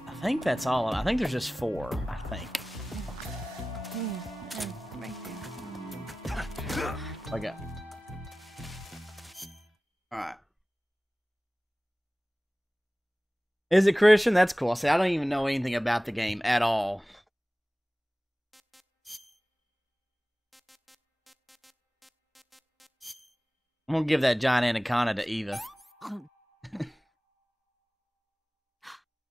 I think that's all. I think there's just 4. I think. Right there. Okay. All right. Is it Christian? That's cool. See, I don't even know anything about the game at all. I'm gonna give that giant anaconda to Eva.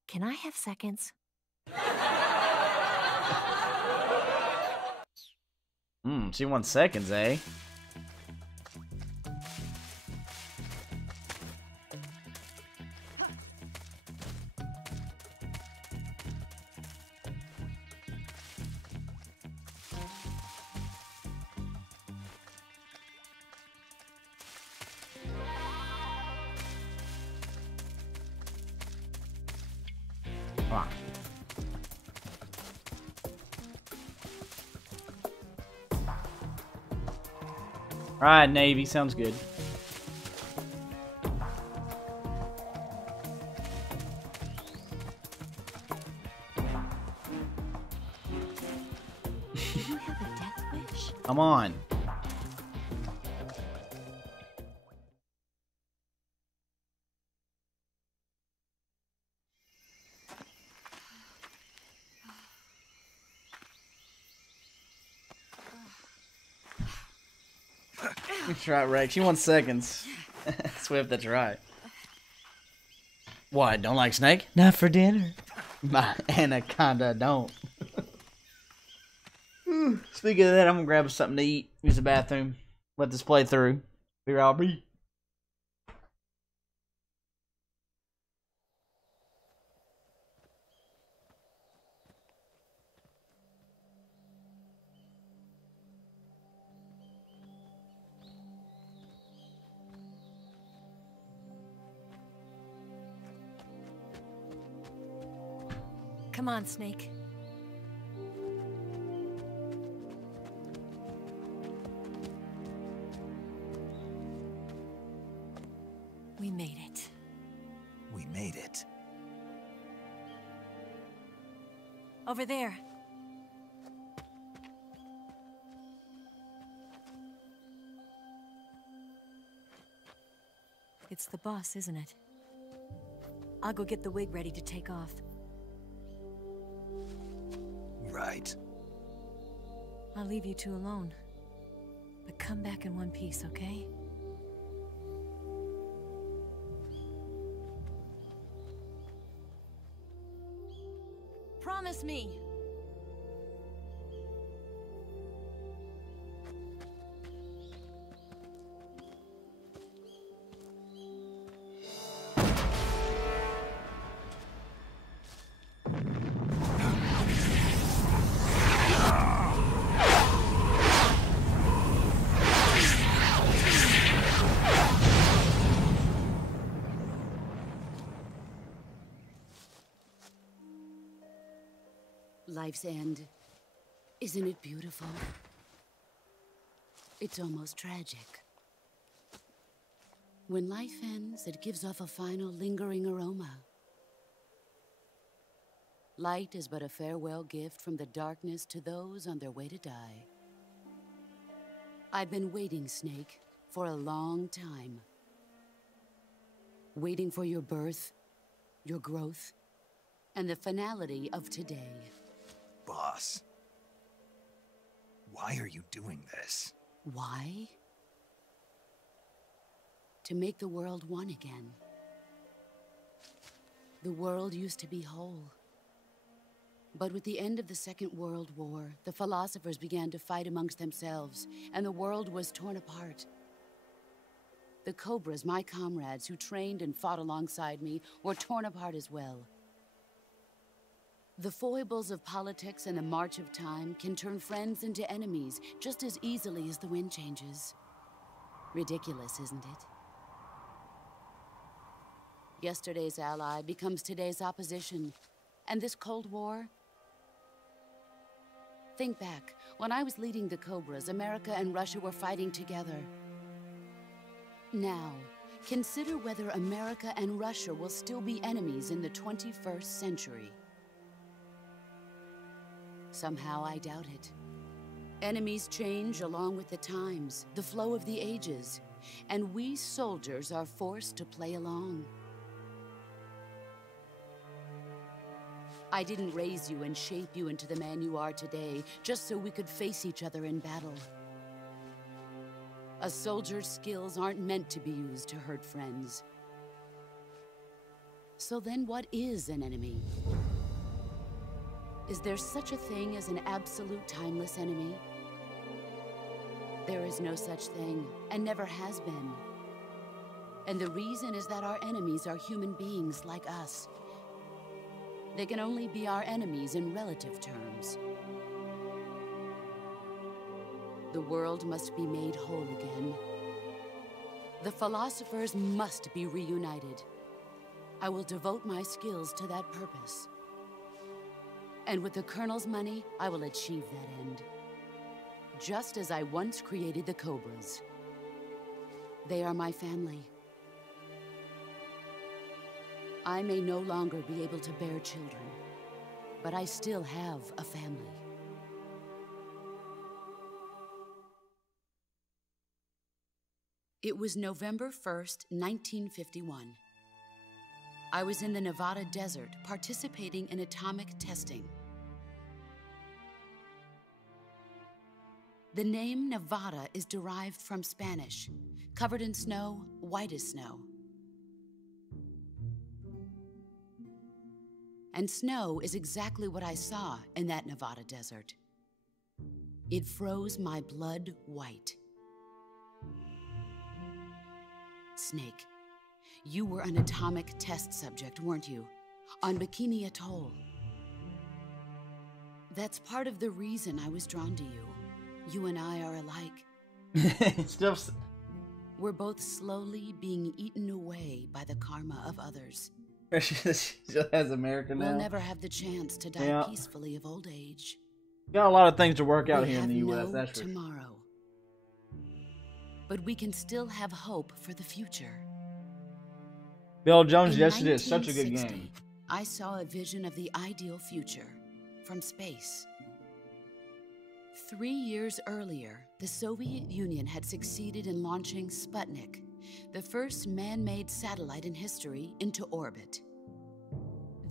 Can I have seconds? She wants seconds, eh? Come on. Alright, Navy, sounds good. Do you have a death wish? Come on. That's right, Rex. She wants seconds. Swift, that's right. What? Don't like snake? Not for dinner. My anaconda don't. Speaking of that, I'm gonna grab something to eat, use the bathroom, let this play through. Here I'll be. Come on, Snake. We made it. We made it. Over there. It's the boss, isn't it? I'll go get the wig ready to take off. Right. I'll leave you 2 alone. But come back in one piece, okay? Promise me! Life's end. Isn't it beautiful? It's almost tragic. When life ends, it gives off a final lingering aroma, Light is but a farewell gift from the darkness to those on their way to die. I've been waiting, Snake, for a long time. Waiting for your birth, your growth, and the finality of today. Boss, why are you doing this? Why? To make the world one again. The world used to be whole. But with the end of the Second World War, the philosophers began to fight amongst themselves, and the world was torn apart. The Cobras, my comrades who trained and fought alongside me, were torn apart as well. The foibles of politics and the march of time can turn friends into enemies just as easily as the wind changes. Ridiculous, isn't it? Yesterday's ally becomes today's opposition. And this Cold War? Think back. When I was leading the Cobras, America and Russia were fighting together. Now, consider whether America and Russia will still be enemies in the 21st century. Somehow I doubt it. Enemies change along with the times, the flow of the ages, and we soldiers are forced to play along. I didn't raise you and shape you into the man you are today just so we could face each other in battle. A soldier's skills aren't meant to be used to hurt friends. So then what is an enemy? Is there such a thing as an absolute timeless enemy? There is no such thing, and never has been. And the reason is that our enemies are human beings like us. They can only be our enemies in relative terms. The world must be made whole again. The philosophers must be reunited. I will devote my skills to that purpose. And with the Colonel's money, I will achieve that end. Just as I once created the Cobras. They are my family. I may no longer be able to bear children, but I still have a family. It was November 1st, 1951. I was in the Nevada desert participating in atomic testing. The name Nevada is derived from Spanish, covered in snow, white as snow. And snow is exactly what I saw in that Nevada desert. It froze my blood white. Snake, you were an atomic test subject, weren't you? On Bikini Atoll. That's part of the reason I was drawn to you. You and I are alike. We're both slowly being eaten away by the karma of others. She has America now. We'll never have the chance to die peacefully of old age. Got a lot of things to work out here in the U.S. That's for tomorrow. But we can still have hope for the future. Bill Jones yesterday is such a good game. I saw a vision of the ideal future from space. 3 years earlier, the Soviet Union had succeeded in launching Sputnik, the first man-made satellite in history, into orbit.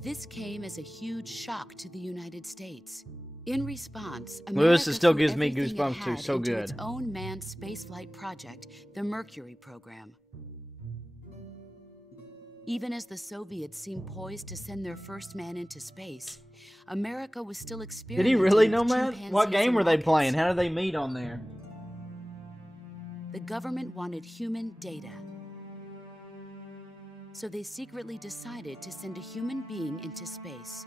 This came as a huge shock to the United States. In response, America still gives me threw everything goosebumps it too. had So into good. its own manned spaceflight project, the Mercury program. Even as the Soviets seemed poised to send their first man into space, America was still Did experimenting he really know, with man? chimpanzees What game and were they rockets. playing? How did they meet on there? The government wanted human data. So they secretly decided to send a human being into space.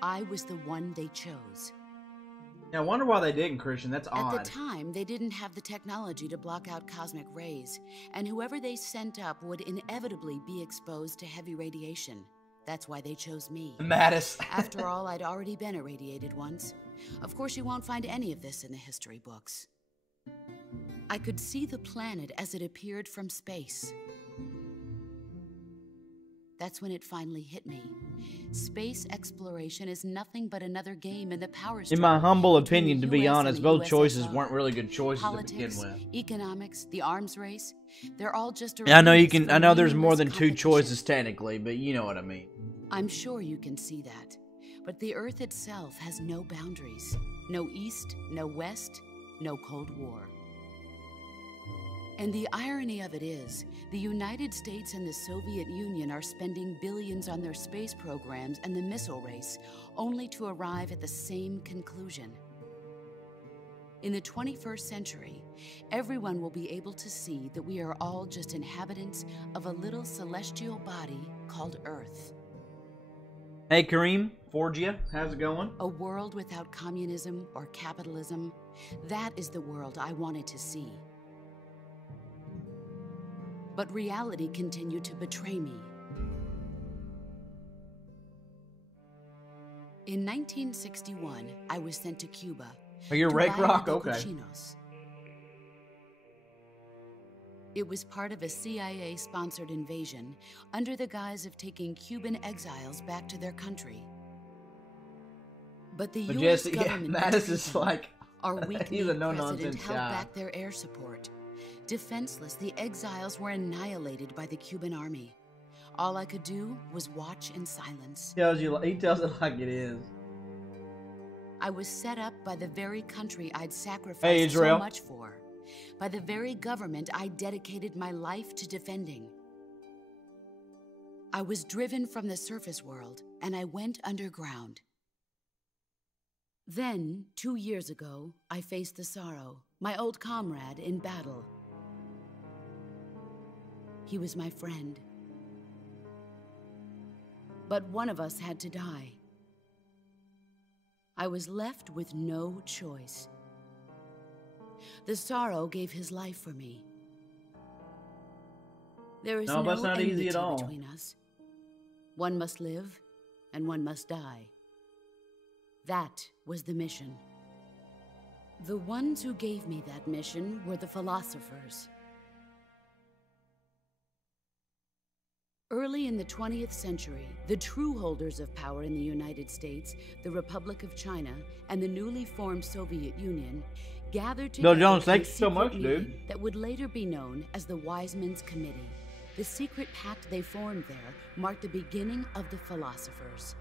I was the one they chose. Yeah, I wonder why they didn't, Christian. That's odd. At the time, they didn't have the technology to block out cosmic rays, and whoever they sent up would inevitably be exposed to heavy radiation. That's why they chose me. Mattis. After all, I'd already been irradiated once. Of course, you won't find any of this in the history books. I could see the planet as it appeared from space. that's when it finally hit me. Space exploration is nothing but another game in the power In struggle my humble between opinion, the to be US honest, and the both choices USSR. weren't really good choices Politics, to begin with. economics, the arms race, they're all just I know you arenas can. for I know there's more meaningless than two competition. choices technically, but you know what I mean. I'm sure you can see that. But the Earth itself has no boundaries. No East, no West, no Cold War. And the irony of it is, the United States and the Soviet Union are spending billions on their space programs and the missile race, only to arrive at the same conclusion. In the 21st century, everyone will be able to see that we are all just inhabitants of a little celestial body called Earth. Hey Kareem, Forgia, how's it going? A world without communism or capitalism, that is the world I wanted to see. But reality continued to betray me. In 1961, I was sent to Cuba. Oh, you're to Rake Valle Rock? de Okay. Cochinos. It was part of a CIA-sponsored invasion under the guise of taking Cuban exiles back to their country. But the But U.S. Jesse, government Mattis is like, our weak he's a president no-nonsense held guy. back their air support. Defenseless, the exiles were annihilated by the Cuban army. All I could do was watch in silence. He tells it like it is. I was set up by the very country I'd sacrificed Hey, so Israel. much for. By the very government I dedicated my life to defending. I was driven from the surface world, and I went underground. Then, 2 years ago, I faced the Sorrow, my old comrade in battle. He was my friend. But one of us had to die. I was left with no choice. The Sorrow gave his life for me. There is No, no that's not easy enmity at all. between us. One must live, and one must die. That was the mission. The ones who gave me that mission were the philosophers. Early in the 20th century, the true holders of power in the United States, the Republic of China, and the newly formed Soviet Union gathered Bill together Jones, in a thank you so secret much, meeting dude. that would later be known as the Wise Men's Committee. The secret pact they formed there marked the beginning of the philosophers.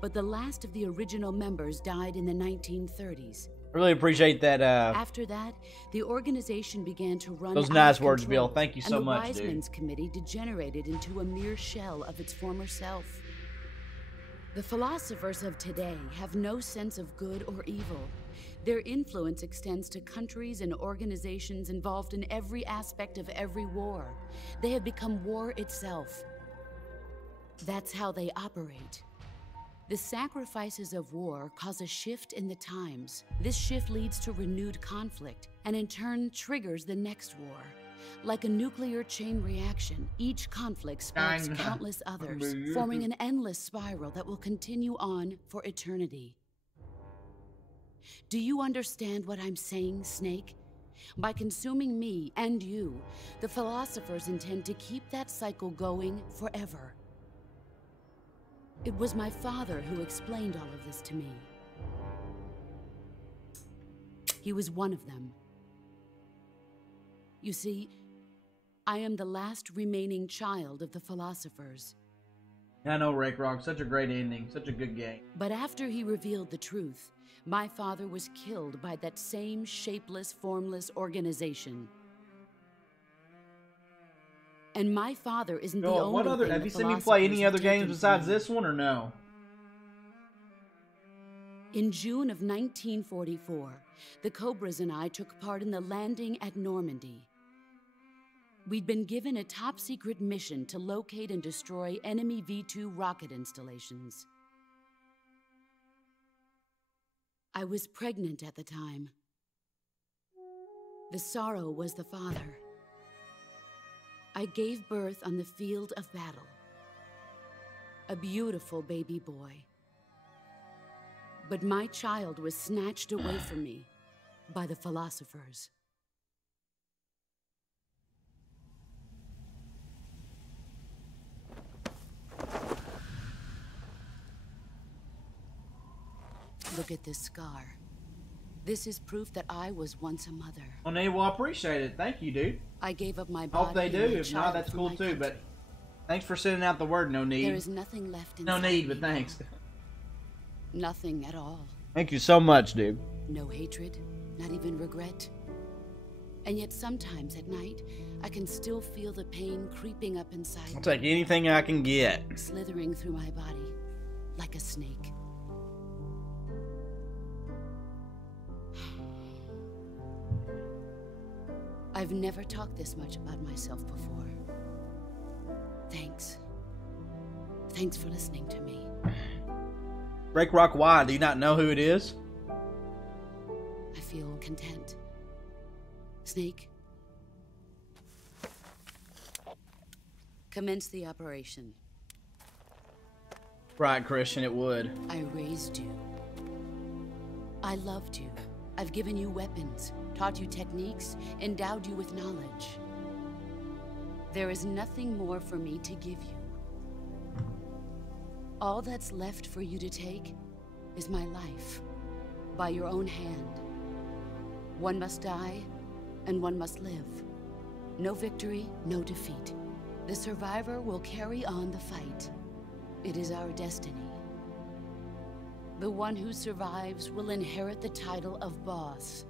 But the last of the original members died in the 1930s. Really appreciate that. After that, the organization began to run Those out nice of words, control, Bill. Thank you so and the much, Wise dude. Men's Committee degenerated into a mere shell of its former self. The philosophers of today have no sense of good or evil. Their influence extends to countries and organizations involved in every aspect of every war. They have become war itself. That's how they operate. The sacrifices of war cause a shift in the times. This shift leads to renewed conflict, and in turn triggers the next war. Like a nuclear chain reaction, each conflict sparks countless others, forming an endless spiral that will continue on for eternity. Do you understand what I'm saying, Snake? By consuming me and you, the philosophers intend to keep that cycle going forever. It was my father who explained all of this to me. He was one of them. You see, I am the last remaining child of the philosophers. I know, Rake Rock. Such a great ending. Such a good game. But after he revealed the truth, my father was killed by that same shapeless, formless organization. And my father isn't the only what other? thing Have the you seen me play any philosophers have other games taken besides from me. this one, or no? In June of 1944, the Cobras and I took part in the landing at Normandy. We'd been given a top-secret mission to locate and destroy enemy V-2 rocket installations. I was pregnant at the time. The Sorrow was the father. I gave birth on the field of battle. A beautiful baby boy. But my child was snatched away from me by the philosophers. Look at this scar. This is proof that I was once a mother. Well, they will appreciate it. Thank you, dude. I gave up my body. Hope they do. If not, that's cool too. But thanks for sending out the word. No need. There is nothing left No inside need, me. but thanks. Nothing at all. Thank you so much, dude. No hatred, not even regret. And yet sometimes at night, I can still feel the pain creeping up inside. I'll take anything I can get. Slithering through my body like a snake. I've never talked this much about myself before. Thanks. Thanks for listening to me. Break Rock Wide, do you not know who it is? I feel content. Snake, commence the operation. Right, Christian, it would. I raised you. I loved you. I've given you weapons, taught you techniques, endowed you with knowledge. There is nothing more for me to give you. All that's left for you to take is my life, by your own hand. One must die, and one must live. No victory, no defeat. The survivor will carry on the fight. It is our destiny. The one who survives will inherit the title of boss.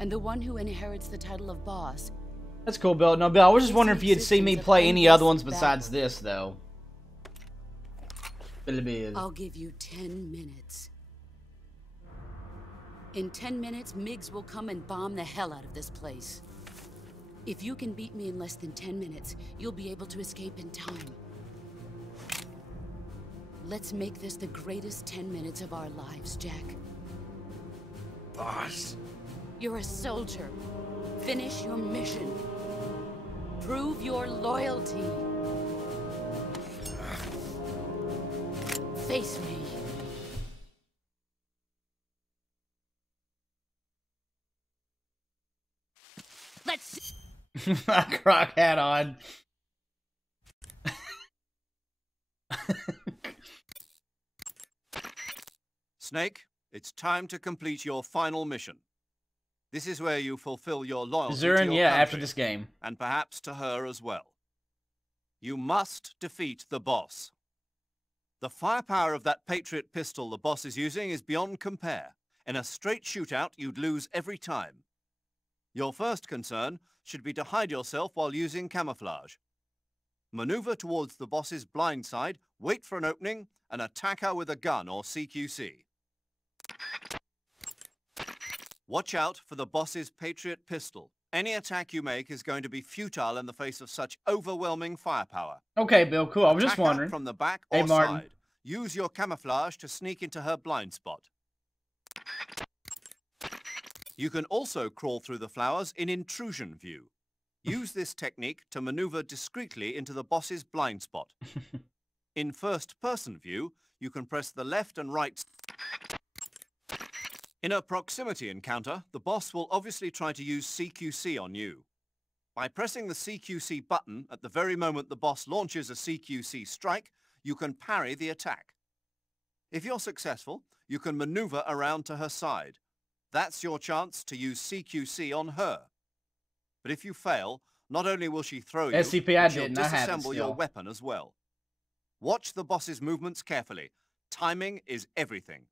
And the one who inherits the title of boss... That's cool, Bill. No, Bill, I was just wondering if you'd see me play any other ones besides this, though. I'll give you 10 minutes. In 10 minutes, MiGs will come and bomb the hell out of this place. If you can beat me in less than 10 minutes, you'll be able to escape in time. Let's make this the greatest 10 minutes of our lives, Jack. Boss. You're a soldier. Finish your mission. Prove your loyalty. Face me. Let's my croc hat on. Snake, it's time to complete your final mission. This is where you fulfill your loyalty to Zurin, your yeah, country, after this game. and perhaps to her as well. You must defeat the boss. The firepower of that Patriot pistol the boss is using is beyond compare. In a straight shootout, you'd lose every time. Your first concern should be to hide yourself while using camouflage. Maneuver towards the boss's blind side, wait for an opening, and attack her with a gun or CQC. Watch out for the boss's Patriot pistol. Any attack you make is going to be futile in the face of such overwhelming firepower. Okay, Bill, cool. I was just Attack her wondering. from the back Hey, or Martin. side. Use your camouflage to sneak into her blind spot. You can also crawl through the flowers in intrusion view. Use this technique to maneuver discreetly into the boss's blind spot. In first-person view, you can press the left and right. In a proximity encounter, the boss will obviously try to use CQC on you. By pressing the CQC button at the very moment the boss launches a CQC strike, you can parry the attack. If you're successful, you can maneuver around to her side. That's your chance to use CQC on her. But if you fail, not only will she throw you, SCP, I but she'll didn't. I have it disassemble still. your weapon as well. Watch the boss's movements carefully. Timing is everything.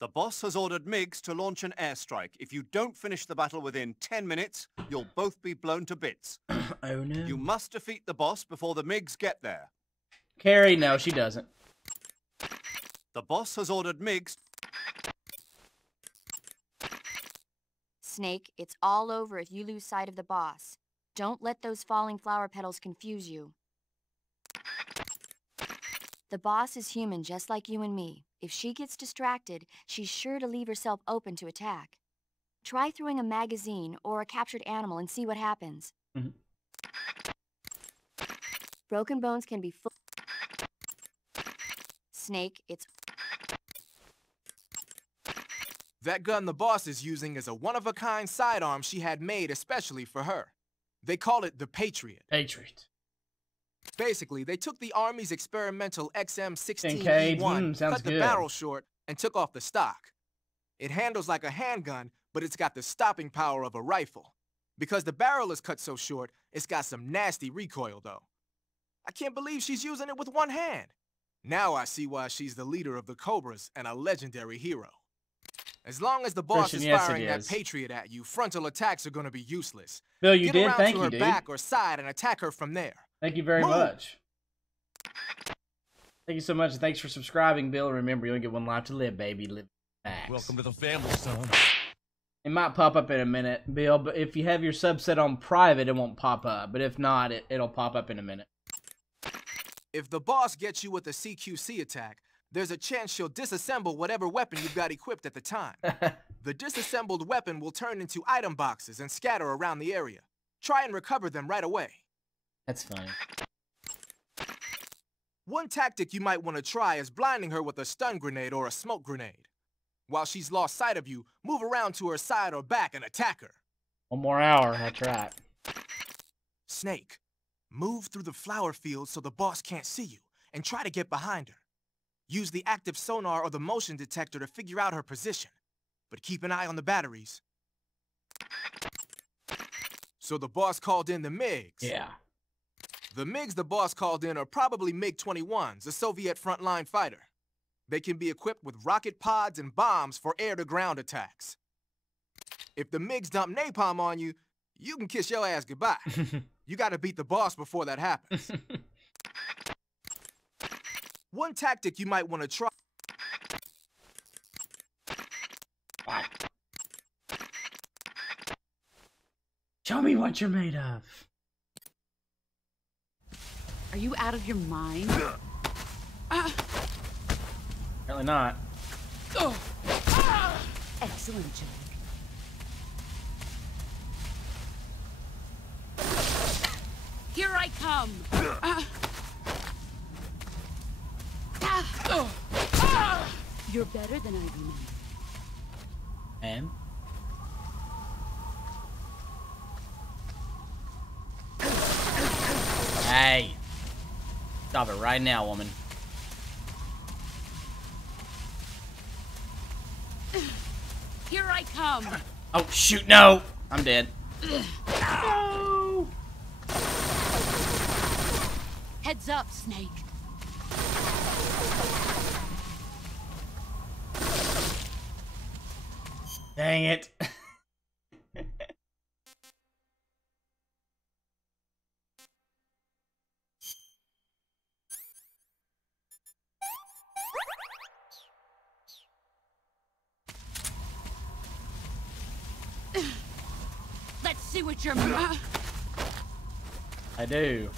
The boss has ordered MiGs to launch an airstrike. If you don't finish the battle within 10 minutes, you'll both be blown to bits. Oh no. You must defeat the boss before the MiGs get there. Carrie, no, she doesn't. The boss has ordered MiGs. Snake, it's all over if you lose sight of the boss. Don't let those falling flower petals confuse you. The boss is human just like you and me. If she gets distracted, she's sure to leave herself open to attack. Try throwing a magazine or a captured animal and see what happens. Mhm. Broken bones can be full. Snake, it's... That gun the boss is using is a one-of-a-kind sidearm she had made especially for her. They call it the Patriot. Patriot. Basically, they took the Army's experimental Okay, XM-16E1, sounds cut the good. barrel short, and took off the stock. It handles like a handgun, but it's got the stopping power of a rifle. Because the barrel is cut so short, it's got some nasty recoil, though. I can't believe she's using it with one hand. Now I see why she's the leader of the Cobras and a legendary hero. As long as the boss Christian, is yes, firing it that is. Patriot at you, frontal attacks are gonna be useless. Bill, you Get did? around Thank to you, her dude. back or side and attack her from there. Thank you very Move. much. Thank you so much, and thanks for subscribing, Bill. Remember, you only get one life to live, baby. Live facts. Welcome to the family, son. It might pop up in a minute, Bill, but if you have your subset on private, it won't pop up. But if not, it'll pop up in a minute. If the boss gets you with a CQC attack, there's a chance she'll disassemble whatever weapon you've got equipped at the time. The disassembled weapon will turn into item boxes and scatter around the area. Try and recover them right away. That's funny. One tactic you might want to try is blinding her with a stun grenade or a smoke grenade. While she's lost sight of you, move around to her side or back and attack her. One more hour, that's right. Snake, move through the flower field so the boss can't see you, and try to get behind her. Use the active sonar or the motion detector to figure out her position, but keep an eye on the batteries. So the boss called in the MiGs. Yeah. The MiGs the boss called in are probably MiG-21s, a Soviet frontline fighter. They can be equipped with rocket pods and bombs for air-to-ground attacks. If the MiGs dump napalm on you, you can kiss your ass goodbye. You gotta beat the boss before that happens. One tactic you might want to try. Show me what you're made of. Are you out of your mind? Apparently not. Excellent, Jack. Here I come. You're better than I remember. And? Hey. Stop it right now, woman. Here I come. Oh, shoot, no! I'm dead. No! Heads up, Snake. Dang it. Let's see what you're. I do.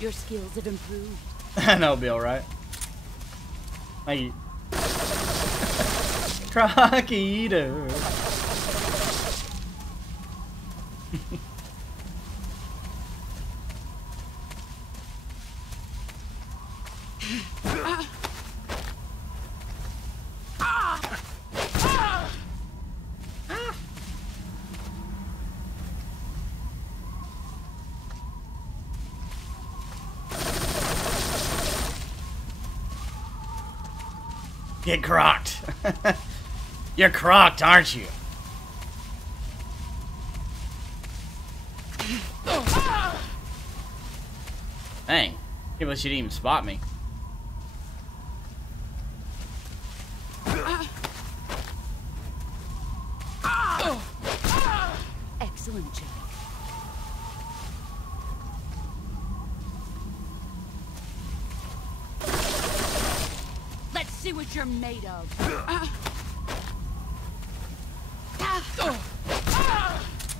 Your skills have improved. I know, Bill, right? Thank you. Crockedo. Get crocked. You're crocked, aren't you? Dang. Can't believe she didn't even spot me. Excellent, Jack. Let's see what you're made of.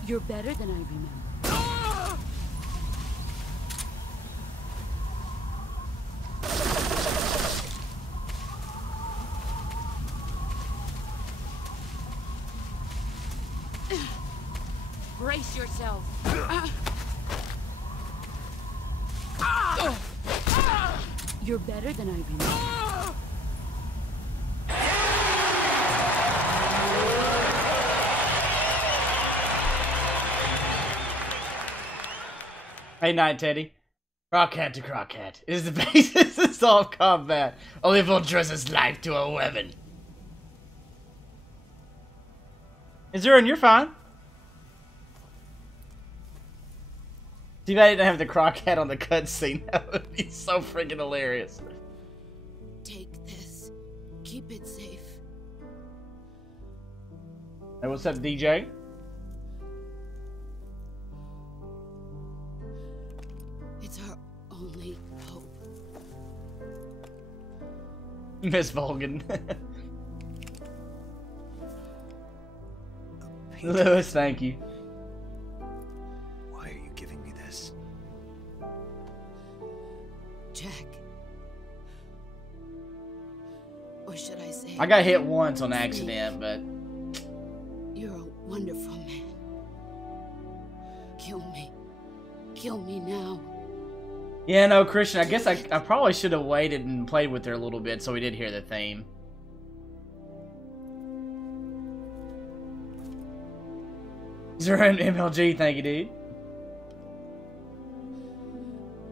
You're better than I remember. Brace yourself. You're better than I remember. Hey, Night Teddy. Crockett to Crockett is the basis of all combat. Only Voltres's life to a weapon. Zeren, you're fine. Too bad I didn't have the Crockett on the cutscene. That would be so freaking hilarious. Take this. Keep it safe. Hey, what's up, DJ? It's our only hope. Miss Volgin. Lewis, thank you. Why are you giving me this? Jack. Or should I say... I got hit once on accident, but... You're a wonderful man. Kill me. Kill me now. Yeah, no, Christian, I guess I probably should have waited and played with her a little bit so we did hear the theme. Zeren MLG, thank you, dude.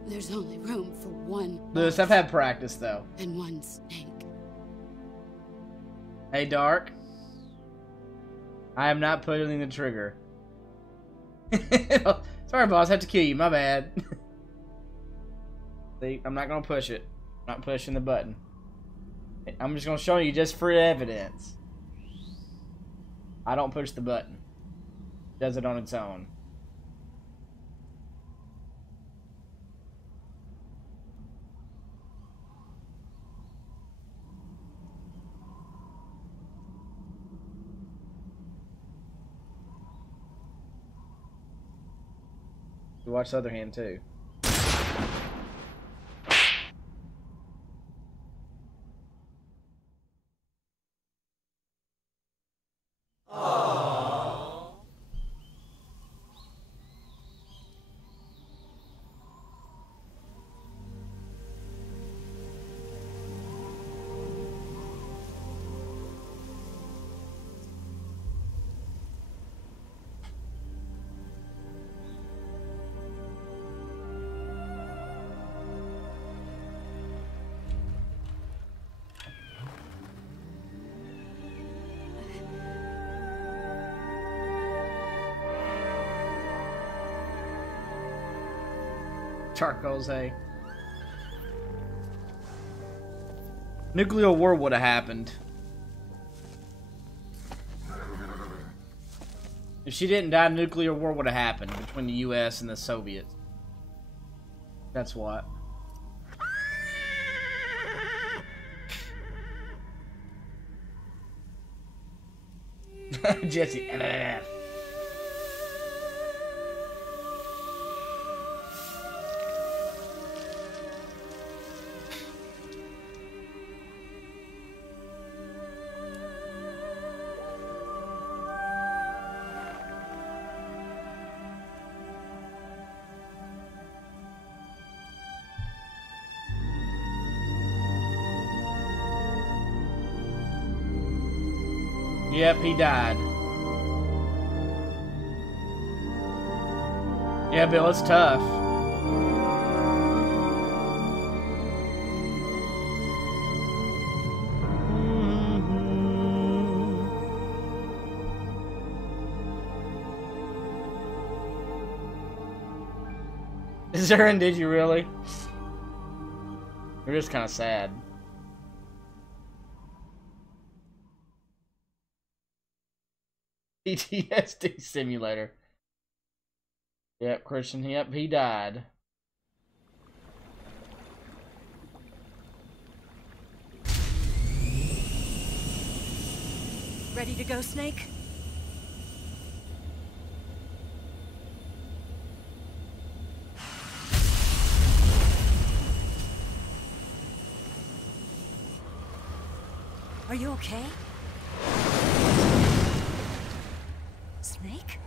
There's only room for one. Lewis, I've had practice, though. And one snake. Hey, Dark. I am not pulling the trigger. Sorry, boss, I have to kill you. My bad. See, I'm not going to push it. I'm not pushing the button. I'm just going to show you just for evidence. I don't push the button. It does it on its own. You watch the other hand too. Charcoals, hey. Nuclear war would have happened. If she didn't die, nuclear war would have happened between the US and the Soviets. That's what. Jesse. Yep, he died. Yeah, Bill, it's tough. Zeren, did you really? You're just kind of sad. PTSD simulator. Yep, Christian. Yep, he died. Ready to go, Snake? Are you okay? Snake?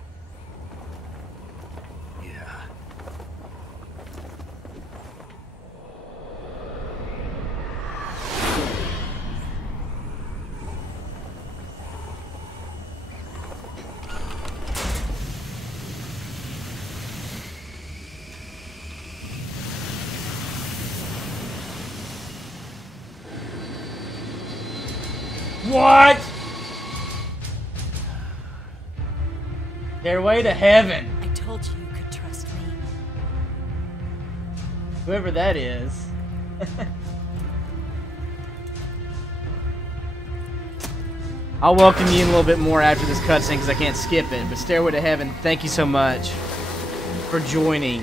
What? Stairway to heaven. I told you you could trust me. Whoever that is. I'll welcome you in a little bit more after this cutscene because I can't skip it. But Stairway to Heaven, thank you so much for joining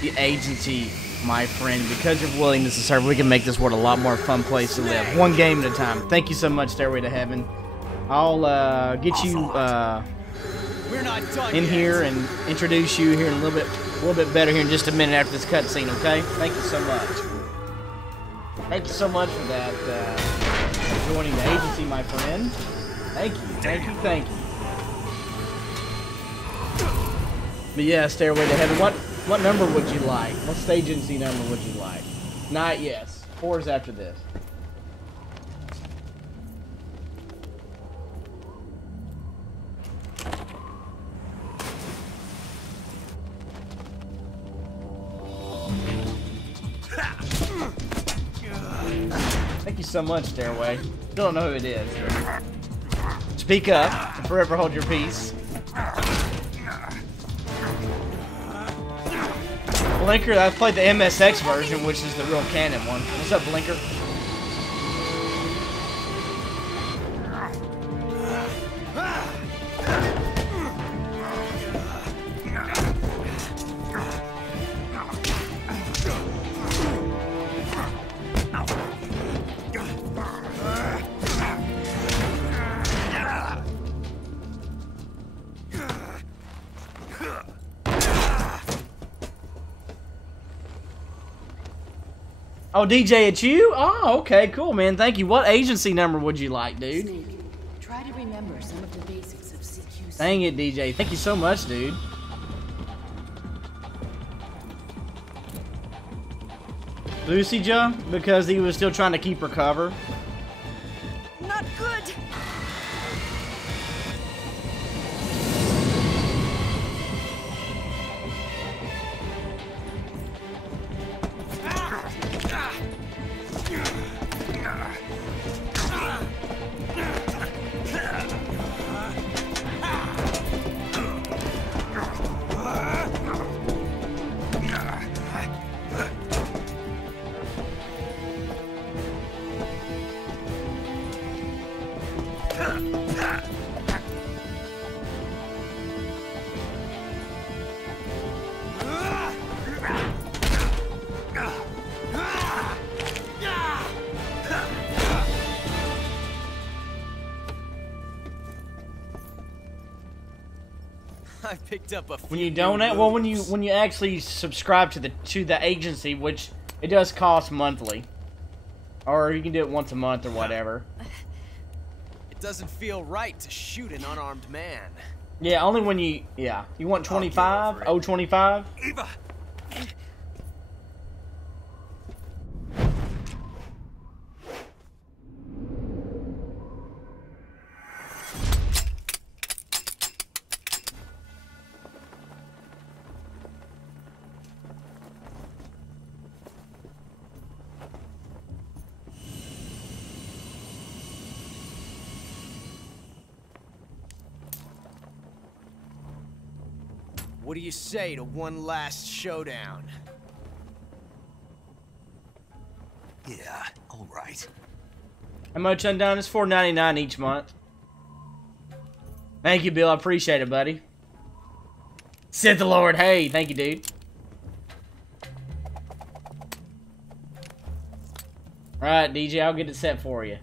the agency, my friend. Because of your willingness to serve, we can make this world a lot more fun place to live. One game at a time. Thank you so much, Stairway to Heaven. I'll get you in here and introduce you here in a little bit better here in just a minute after this cutscene. Okay? Thank you so much. Thank you so much for that. For joining the agency, my friend. Thank you, thank you, thank you. But yeah, Stairway to Heaven. What number would you like? What agency number would you like? Not yes. 4 is after this. Thank you so much, Stairway. Don't know who it is. Speak up and forever hold your peace. Blinker, I've played the MSX version, which is the real canon one. What's up, Blinker? Oh, DJ, it's you? Oh, okay, cool, man. Thank you. What agency number would you like, dude? Snake, try to remember some of the basics of CQC. Dang it, DJ. Thank you so much, dude. Lucy jumped because he was still trying to keep her cover. Not good. I picked up a few When you donate, well, when you actually subscribe to the agency, which it does cost monthly, or you can do it once a month or whatever. It doesn't feel right to shoot an unarmed man. Yeah, only when you want 25. Oh, 25. Eva. What do you say to one last showdown? Yeah, all right. How much Undone is $4.99 each month. Thank you, Bill. I appreciate it, buddy. Sith the Lord. Hey, thank you, dude. All right, DJ, I'll get it set for you.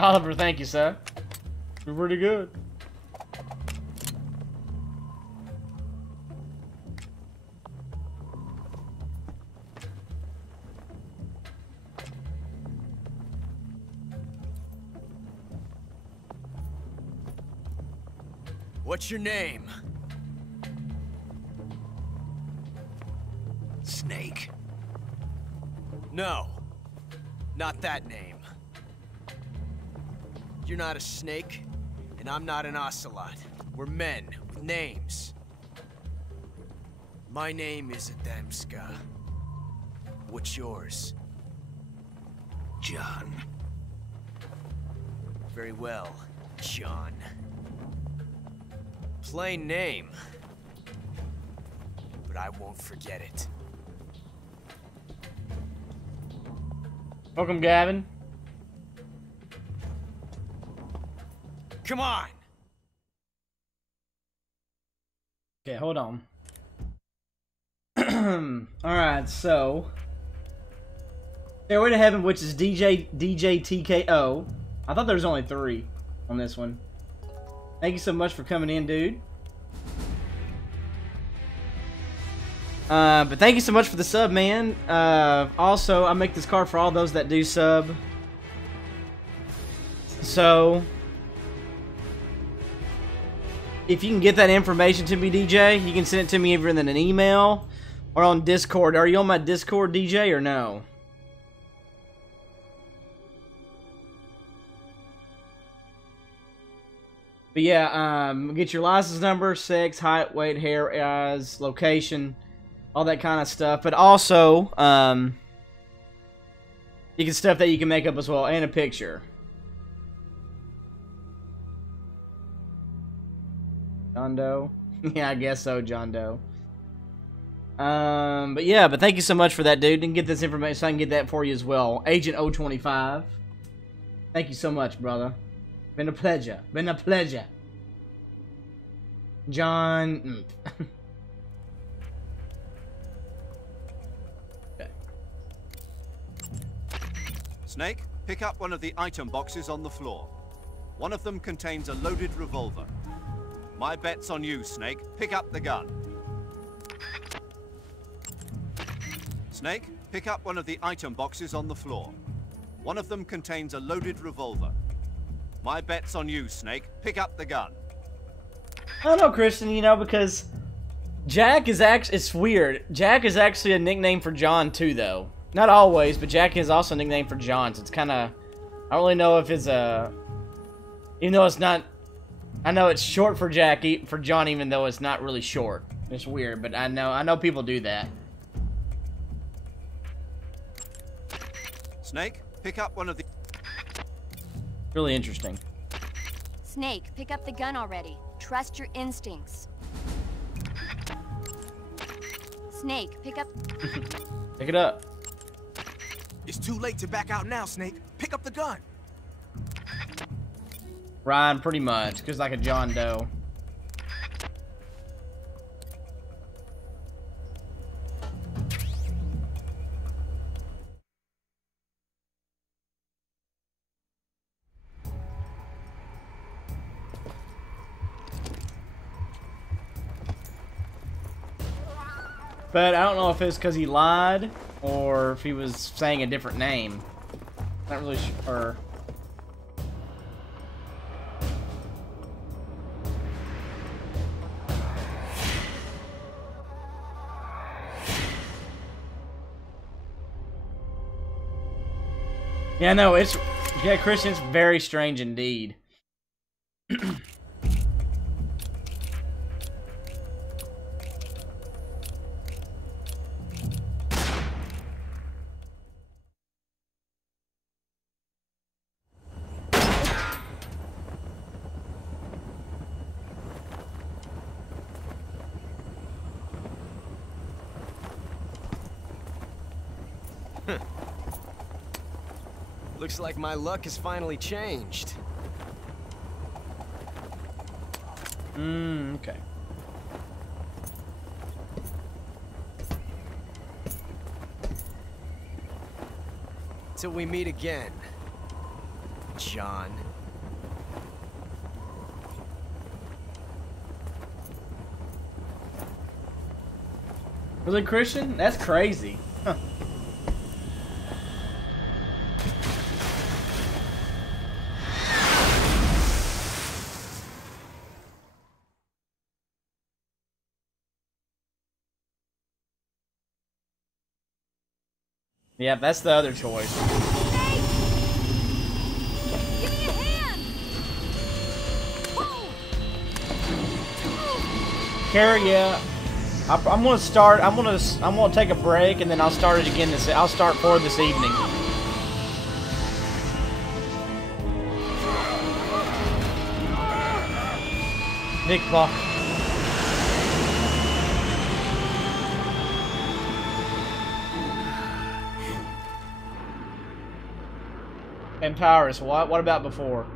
Oliver, thank you, sir. You're pretty good. What's your name? Snake. No, not that name. You're not a snake, and I'm not an ocelot. We're men with names. My name is Adamska. What's yours? John. Very well, John. Plain name. But I won't forget it. Welcome, Gavin. Come on! Okay, hold on. Alright, so Stairway to Heaven, which is DJ TKO. I thought there was only 3 on this one. Thank you so much for coming in, dude. But thank you so much for the sub, man. Also, I make this card for all those that do sub. So if you can get that information to me, DJ, you can send it to me either in an email or on Discord. Are you on my Discord, DJ, or no? But yeah, get your license number, sex, height, weight, hair, eyes, location, all that kind of stuff. But also, you can stuff that you can make up as well, and a picture. John Doe? Yeah, I guess so, John Doe. But yeah, but thank you so much for that, dude. And get this information so I can get that for you as well. Agent 025. Thank you so much, brother. Been a pleasure. Been a pleasure. John. Okay. Snake, pick up one of the item boxes on the floor. One of them contains a loaded revolver. My bet's on you, Snake. Pick up the gun. Snake, pick up one of the item boxes on the floor. One of them contains a loaded revolver. My bet's on you, Snake. Pick up the gun. I don't know, Christian, you know, because Jack is actually, it's weird. Jack is actually a nickname for John too, though. Not always, but Jack is also a nickname for John, so it's kind of, I don't really know if it's a, even though it's not, I know it's short for Jack, for John, even though it's not really short. It's weird, but I know people do that. Snake, pick up one of the... Really interesting. Snake, pick up the gun already. Trust your instincts. Snake, pick up... Pick it up. It's too late to back out now, Snake. Pick up the gun. Ryan, pretty much, because like a John Doe. But I don't know if it's because he lied or if he was saying a different name. Not really sure. Yeah, no, it's... Yeah, Christian, it's very strange indeed. Looks like my luck has finally changed. Okay. Till we meet again, John. Really, Christian? That's crazy. Huh. Yeah, that's the other choice. Snake! Give me a hand! Carrie, yeah. I'm gonna start. I'm gonna take a break and then I'll start it again. I'll start for this evening. Nick Paul. And Tyrus, what? What about before?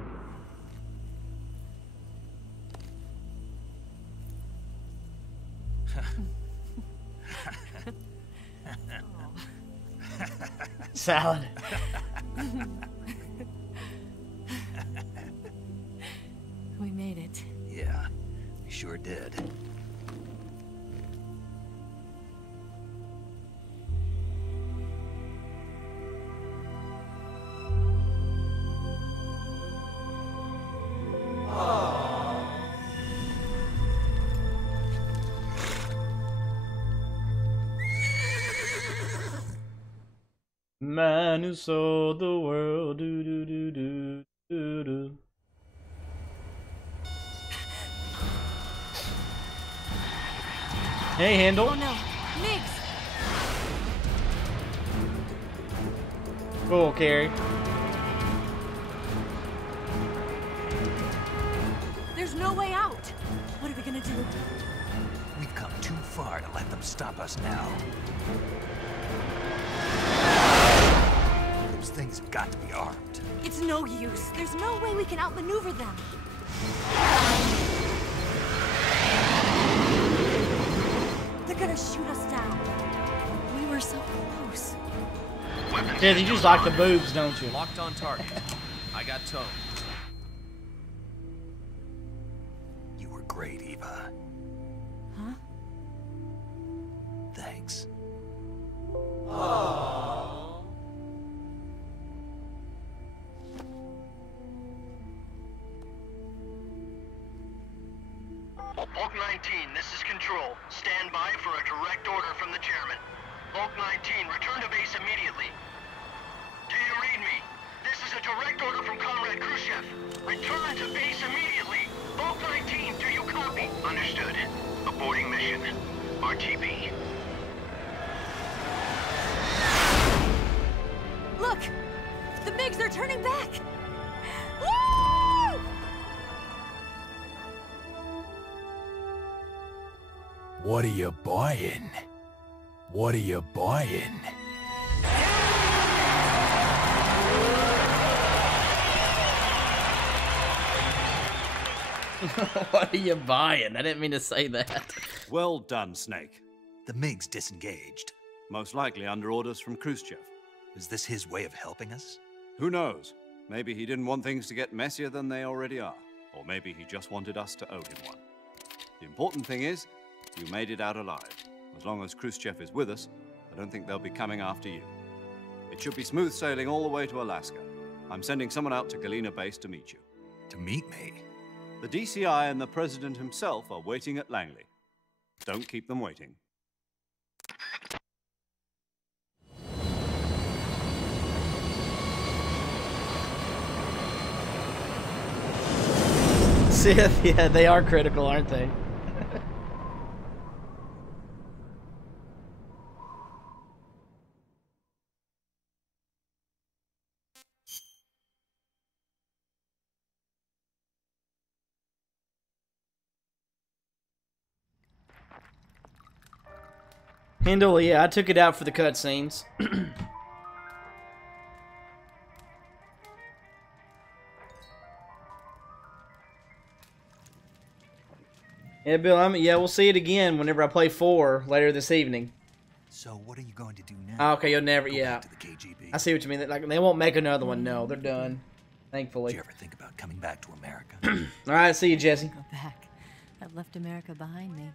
Salad. We made it. Yeah, we sure did. Man who saw the world. Do, do, do, do, do, do. Hey, Handle. Oh no, Migs! Cool, Carrie. There's no way out. What are we gonna do? We've come too far to let them stop us now. Those things have got to be armed. It's no use. There's no way we can outmaneuver them. They're gonna shoot us down. We were so close. Yeah, you just like the boobs, don't you? Locked on target. I got tone. You were great, Eva. Huh? Thanks. Volk 19, this is Control. Stand by for a direct order from the chairman. Volk 19, return to base immediately. Do you read me? This is a direct order from Comrade Khrushchev. Return to base immediately. Volk 19, do you copy? Understood. Aborting mission. RTB. Look! The MiGs are turning back! Woo! What are you buying? What are you buying? What are you buying? I didn't mean to say that. Well done, Snake. The MiGs disengaged. Most likely under orders from Khrushchev. Is this his way of helping us? Who knows? Maybe he didn't want things to get messier than they already are. Or maybe he just wanted us to owe him one. The important thing is, you made it out alive. As long as Khrushchev is with us, I don't think they'll be coming after you. It should be smooth sailing all the way to Alaska. I'm sending someone out to Galena Base to meet you. To meet me? The DCI and the President himself are waiting at Langley. Don't keep them waiting. Sith, yeah, they are critical, aren't they? Handle, yeah, I took it out for the cutscenes. Yeah, Bill, yeah, we'll see it again whenever I play 4 later this evening. So what are you going to do now? Oh, okay, you'll never, Go yeah. back to the KGB? I see what you mean. Like, they won't make another one. No, they're done. Thankfully. Did you ever think about coming back to America? All right, see you, Jesse. Go back. I've left America behind me.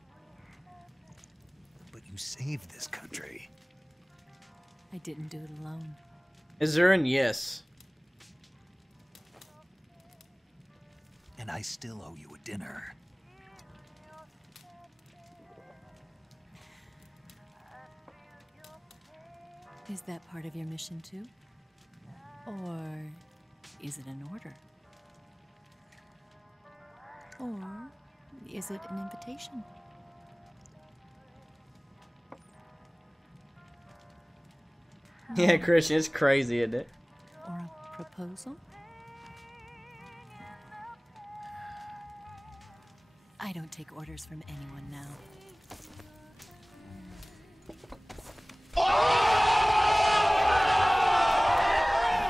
But you saved this country. I didn't do it alone. Is there an yes? And I still owe you a dinner. Is that part of your mission too? Or is it an order? Or is it an invitation? Yeah, Christian, it's crazy, isn't it? Or a proposal? I don't take orders from anyone now.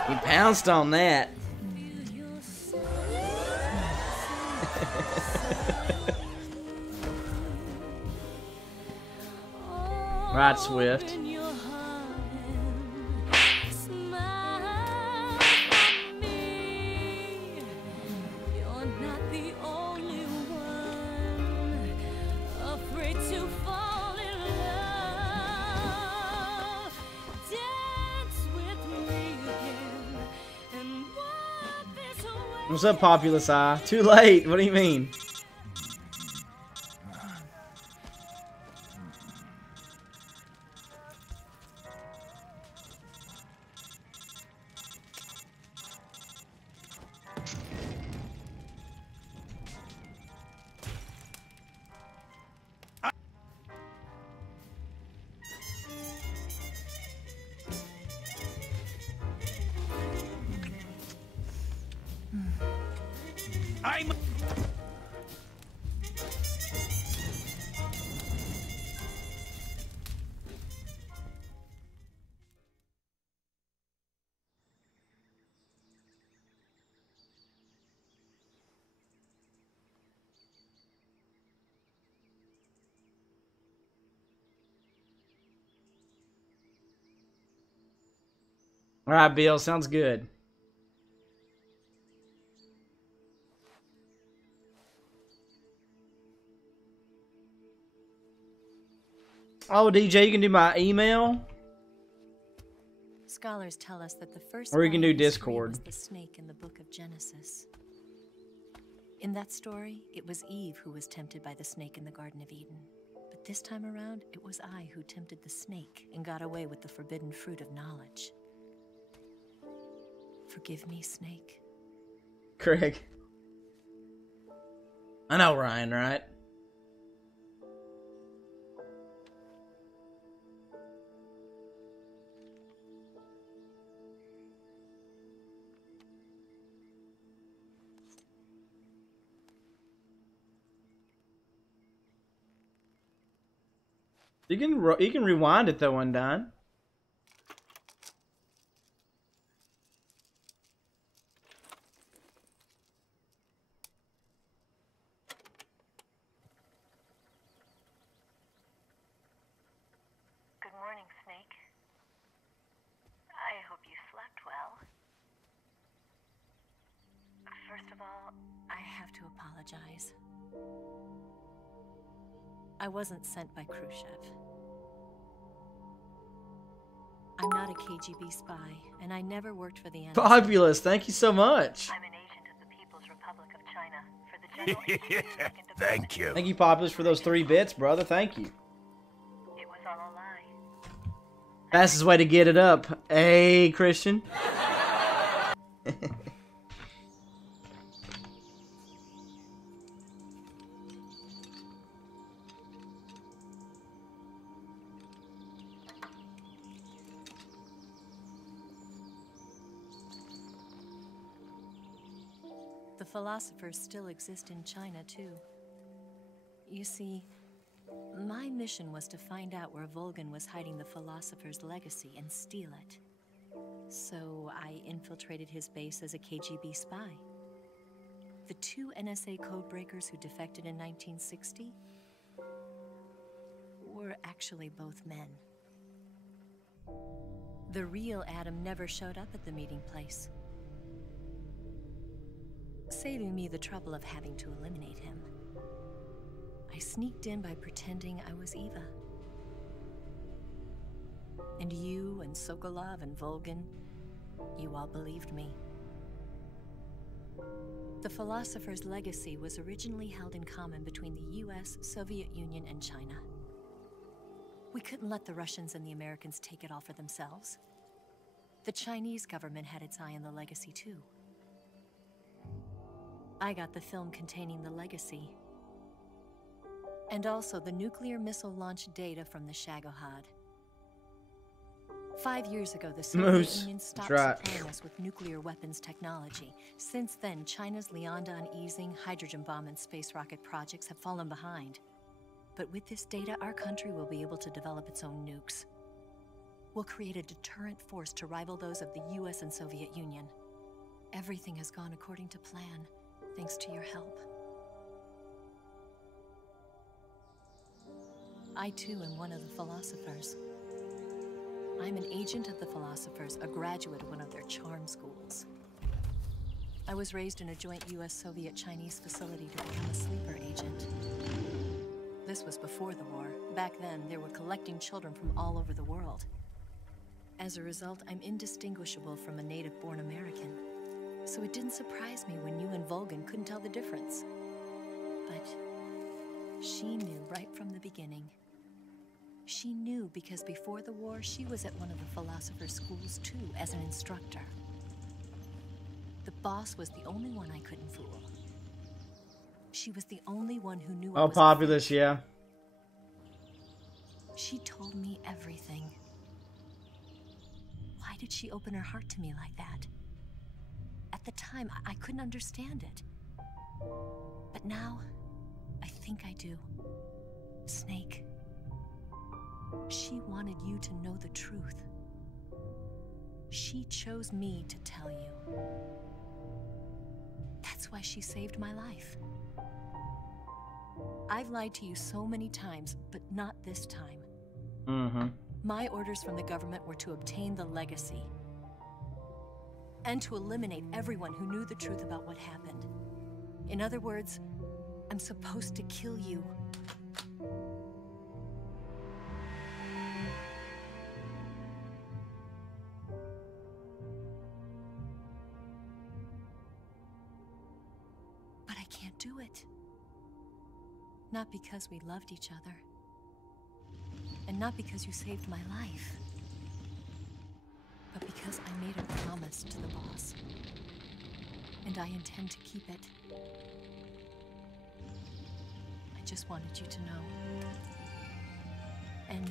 He pounced on that. Right, Swift. What's up, Populous Eye? Too late. What do you mean? All right, Bill. Sounds good. Oh, DJ, you can do my email, Scholars tell us that the first or you can do history Discord. was the snake in the book of Genesis. In that story, it was Eve who was tempted by the snake in the Garden of Eden. But this time around, it was I who tempted the snake and got away with the forbidden fruit of knowledge. Forgive me, Snake. Craig. I know Ryan, right? You can rewind it though, Undine. Good morning, Snake. I hope you slept well. First of all, I have to apologize. I wasn't sent by Khrushchev. I'm not a KGB spy, and I never worked for the NSA. Fabulous, thank you so much. I'm an agent of the People's Republic of China for the General Institute. Thank you. Thank you, Populous, for those 3 bits, brother. Thank you. It was all a lie. Fastest way to get it up. Hey, Christian. The philosophers still exist in China, too. You see, my mission was to find out where Volgin was hiding the philosopher's legacy and steal it. So I infiltrated his base as a KGB spy. The 2 NSA codebreakers who defected in 1960 were actually both men. The real Adam never showed up at the meeting place, saving me the trouble of having to eliminate him. I sneaked in by pretending I was Eva. And you and Sokolov and Volgin, you all believed me. The philosopher's legacy was originally held in common between the US, Soviet Union, and China. We couldn't let the Russians and the Americans take it all for themselves. The Chinese government had its eye on the legacy too. I got the film containing the legacy, and also the nuclear missile launch data from the Shagohod. 5 years ago, the Soviet Union stopped supplying us with nuclear weapons technology. Since then, China's Lianda uneasing hydrogen bomb and space rocket projects have fallen behind. But with this data, our country will be able to develop its own nukes. We'll create a deterrent force to rival those of the US and Soviet Union. Everything has gone according to plan, thanks to your help. I too am one of the philosophers. I'm an agent of the philosophers, a graduate of one of their charm schools. I was raised in a joint US-Soviet-Chinese facility to become a sleeper agent. This was before the war. Back then, they were collecting children from all over the world. As a result, I'm indistinguishable from a native-born American. So it didn't surprise me when you and Volgin couldn't tell the difference. But she knew right from the beginning. She knew because before the war, she was at one of the philosopher's schools too, as an instructor. The boss was the only one I couldn't fool. She was the only one who knew. Oh, populist, yeah. She told me everything. Why did she open her heart to me like that? At the time, I couldn't understand it. But now, I think I do. Snake. She wanted you to know the truth. She chose me to tell you. That's why she saved my life. I've lied to you so many times, but not this time. My orders from the government were to obtain the legacy. And to eliminate everyone who knew the truth about what happened. In other words, I'm supposed to kill you. But I can't do it. Not because we loved each other. And not because you saved my life. But because I made a promise to the boss. And I intend to keep it. I just wanted you to know. And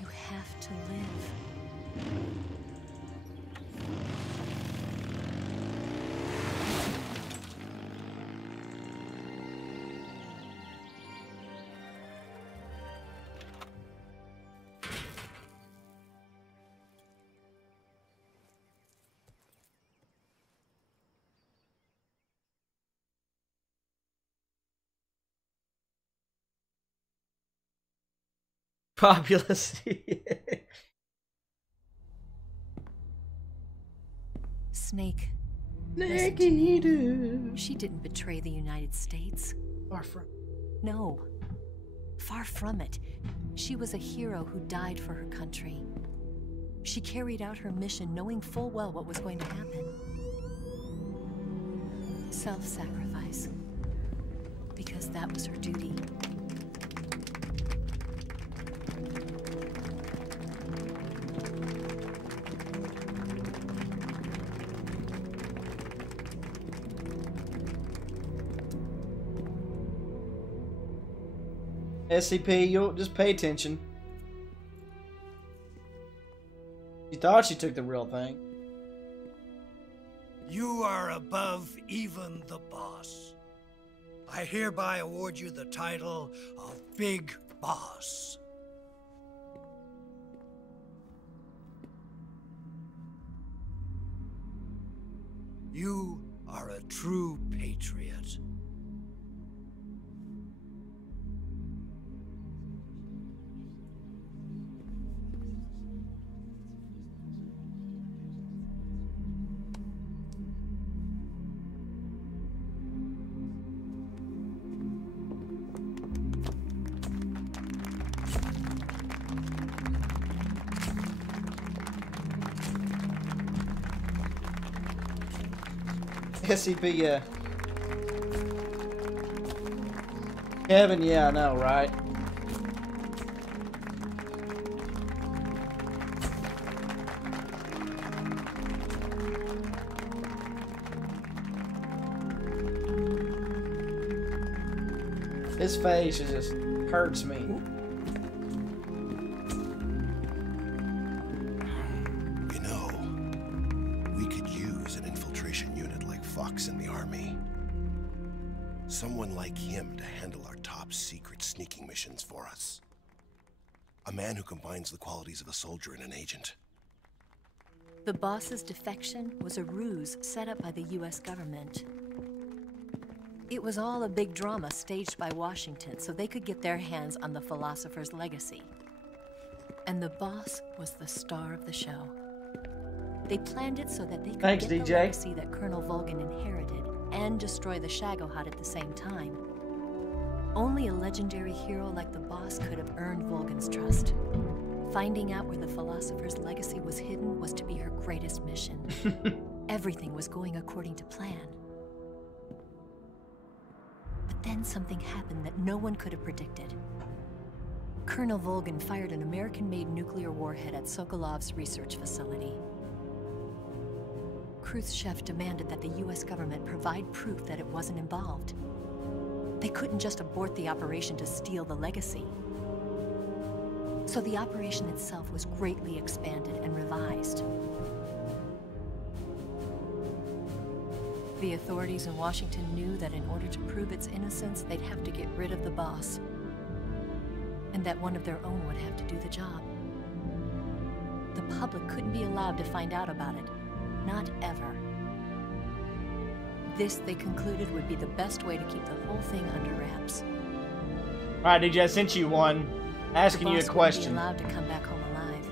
you have to live. Populist. Snake. Snake-y-doo. She didn't betray the United States. Far from. No. Far from it. She was a hero who died for her country. She carried out her mission knowing full well what was going to happen. Self-sacrifice. Because that was her duty. SCP, you'll just pay attention. She thought she took the real thing. You are above even the boss. I hereby award you the title of Big Boss. You are a true patriot. SCP, yeah. Kevin, yeah, I know, right? His face just hurts me. ranks in the army. Someone like him to handle our top secret sneaking missions for us. A man who combines the qualities of a soldier and an agent. The boss's defection was a ruse set up by the US government. It was all a big drama staged by Washington so they could get their hands on the philosopher's legacy. And the boss was the star of the show. They planned it so that they could get the legacy that Colonel Volgin inherited and destroy the Shagohod at the same time. Only a legendary hero like the boss could have earned Volgin's trust. Finding out where the philosopher's legacy was hidden was to be her greatest mission. Everything was going according to plan. But then something happened that no one could have predicted. Colonel Volgin fired an American-made nuclear warhead at Sokolov's research facility. Khrushchev demanded that the US government provide proof that it wasn't involved. They couldn't just abort the operation to steal the legacy. So the operation itself was greatly expanded and revised. The authorities in Washington knew that in order to prove its innocence, they'd have to get rid of the boss. And that one of their own would have to do the job. The public couldn't be allowed to find out about it. Not ever. This, they concluded, would be the best way to keep the whole thing under wraps. Alright, DJ, I sent you one. Asking you a question. The boss wouldn't be allowed to come back home alive.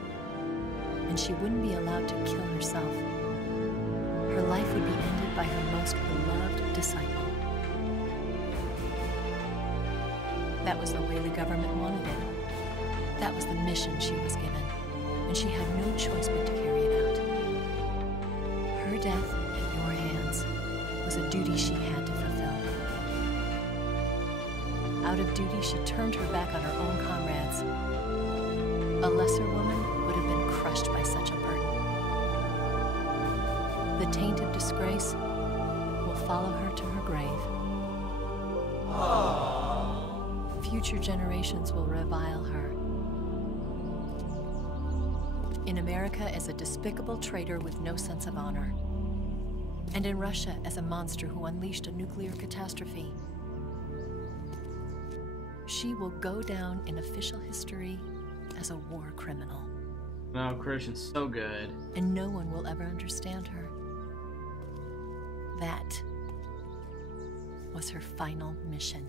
And she wouldn't be allowed to kill herself. Her life would be ended by her most beloved disciple. That was the way the government wanted it. That was the mission she was given. And she had no choice but to carry it out. Her death at your hands was a duty she had to fulfill. Out of duty, she turned her back on her own comrades. A lesser woman would have been crushed by such a burden. The taint of disgrace will follow her to her grave. Future generations will revile her. In America as a despicable traitor with no sense of honor. And in Russia as a monster who unleashed a nuclear catastrophe. She will go down in official history as a war criminal. No, Christian's so good. And no one will ever understand her. That was her final mission.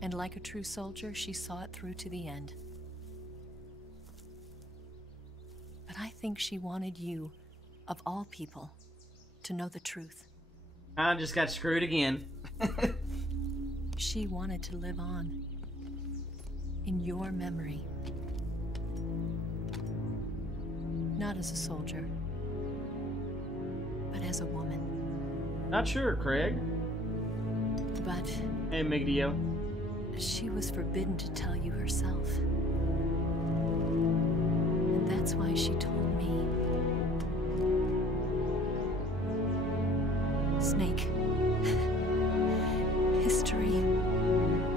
And like a true soldier, she saw it through to the end. But I think she wanted you, of all people, to know the truth. I just got screwed again. She wanted to live on. In your memory. Not as a soldier, but as a woman. Not sure, Craig. But... Hey, Migdio. She was forbidden to tell you herself. And that's why she told me. Snake. History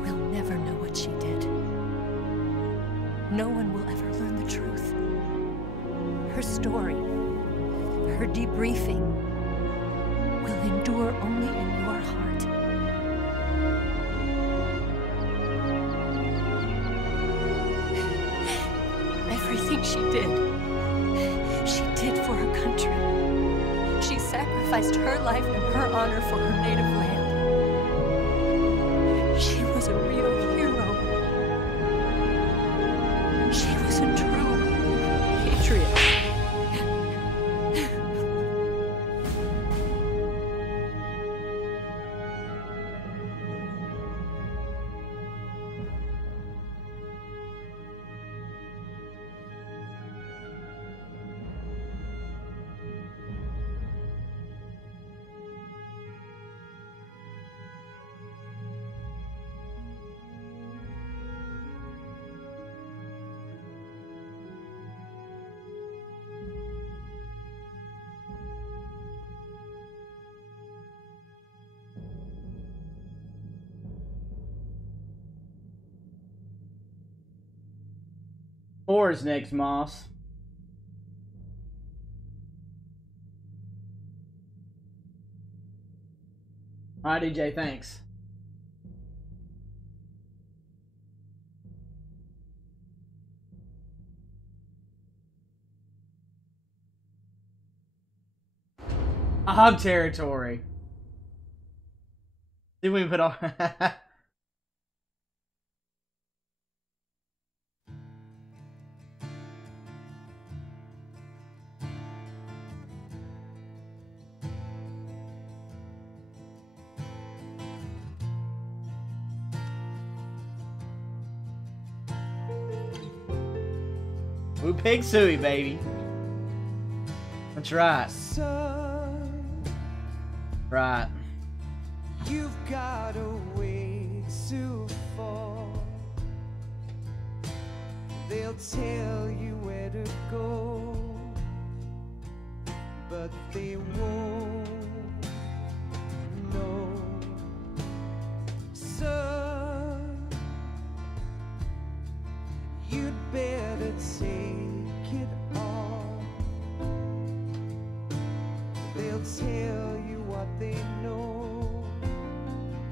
will never know what she did. No one will ever learn the truth. Her story, her debriefing, will endure only in your heart. Everything she did for her country. She sacrificed her life and her honor for her native land. She was a real hero. She was a true patriot. Four is next, Moss. Alright, DJ, thanks. Hog territory. Did we put on? Woo Pig Suey, baby. That's right. Right. You've got a way to fall. They'll tell you where to go, but they won't know. Son, you'd better take it off. They'll tell you what they know.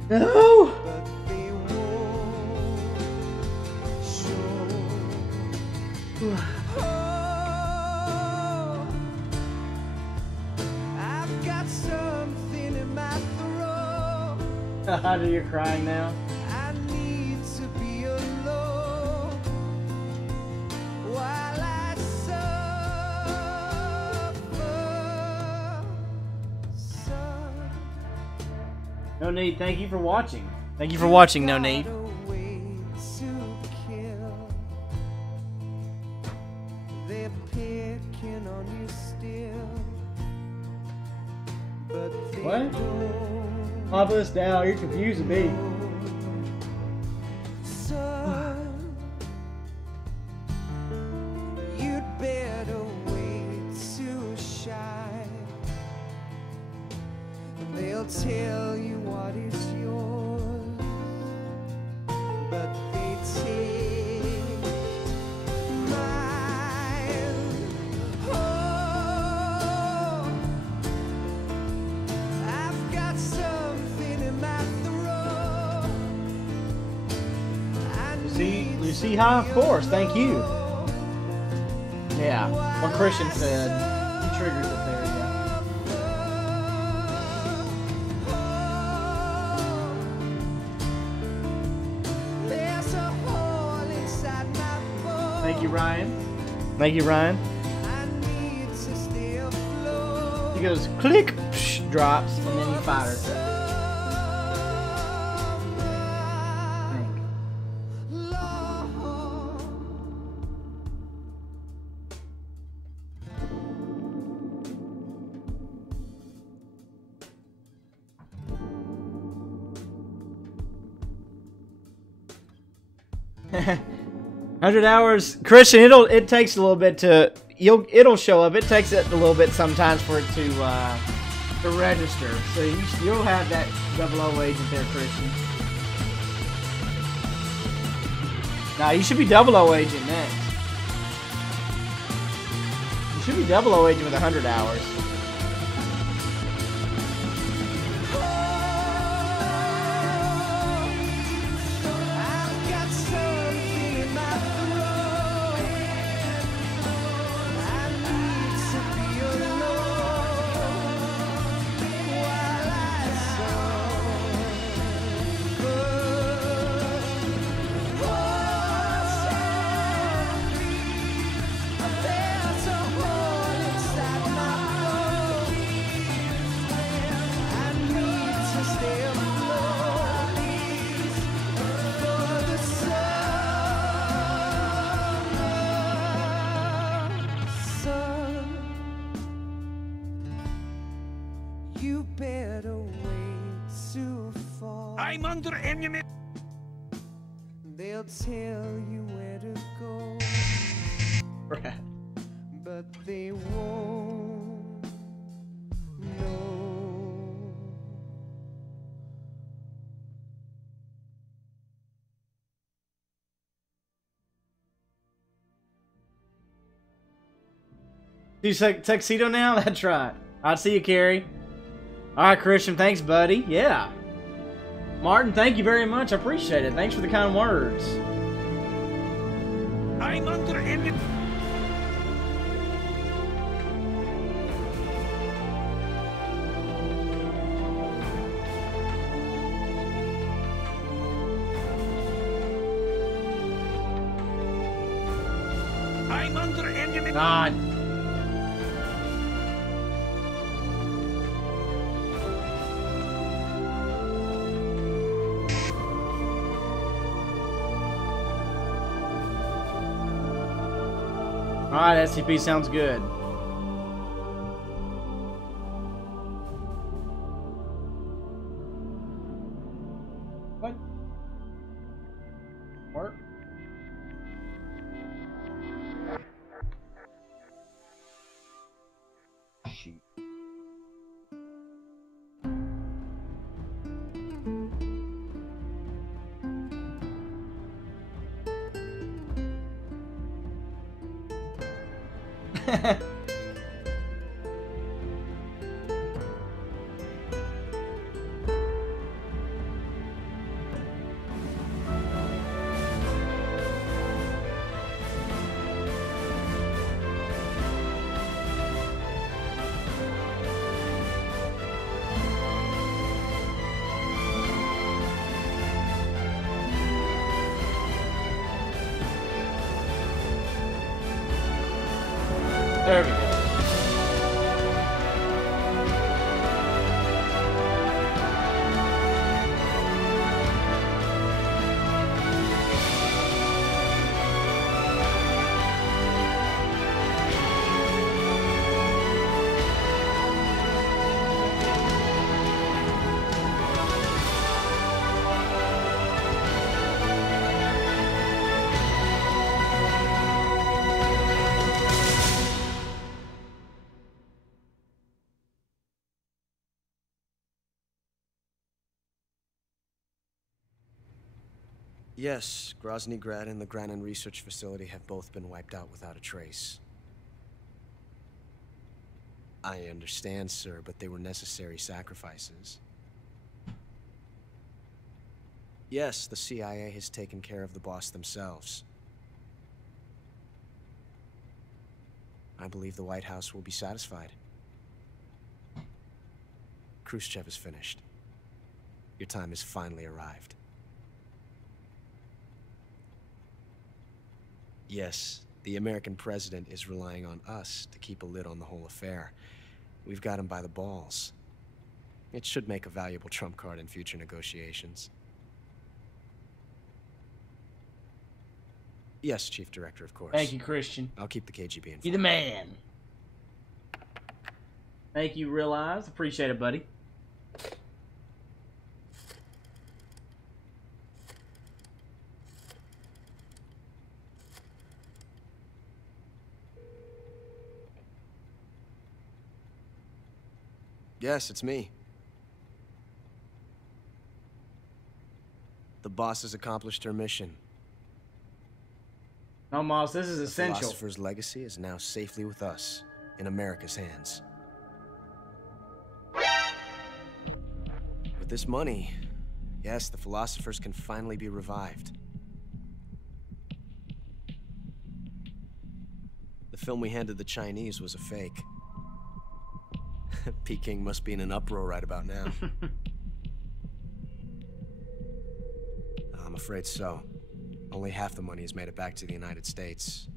No! But they won't show. Oh, I've got something in my throat. How do you crying now? I need to be alone while I suffer. No Need, thank you for watching. Thank you for watching, No Need. They're picking on you still, but they What? don't. Pop this down, you're confusing me. Son, you'd better wait to shine. They'll tell you what is yours, but they take mine. Oh, I've got something in my throat. Lucy, huh? Of course, thank you. Yeah, what Christian said. He triggers it there, yeah. There's a hole inside my bones. Thank you, Ryan. Thank you, Ryan. I need to stay afloat. He goes, click, psh, drops, and then he fires it. Thank 100 hours, Christian. It takes a little bit to it'll show up. It takes it a little bit sometimes for it to register. So you'll have that 00 agent there, Christian. Nah, you should be 00 agent next. You should be 00 agent with 100 hours. You better wait to fall. I'm under enemy. They'll tell you where to go, Right. but they won't know. Do tuxedo now? That's right. I'll see you, Carrie. All right, Christian. Thanks, buddy. Yeah. Martin, thank you very much. I appreciate it. Thanks for the kind words. I'm under enemy. I'm under enemy. God. Alright, SCP sounds good. What? Work? Shoot. There we go. Yes, Groznygrad and the Granin Research Facility have both been wiped out without a trace. I understand, sir, but they were necessary sacrifices. Yes, the CIA has taken care of the boss themselves. I believe the White House will be satisfied. Khrushchev is finished. Your time has finally arrived. Yes, the American president is relying on us to keep a lid on the whole affair. We've got him by the balls. It should make a valuable trump card in future negotiations. Yes, Chief Director, of course. Thank you, Christian. I'll keep the KGB informed. You the man. Thank you, Realize. Appreciate it, buddy. Yes, it's me. The boss has accomplished her mission. No, Moss, this is essential. The philosopher's legacy is now safely with us, in America's hands. With this money, yes, the philosophers can finally be revived. The film we handed the Chinese was a fake. Peking must be in an uproar right about now. I'm afraid so. Only half the money has made it back to the United States.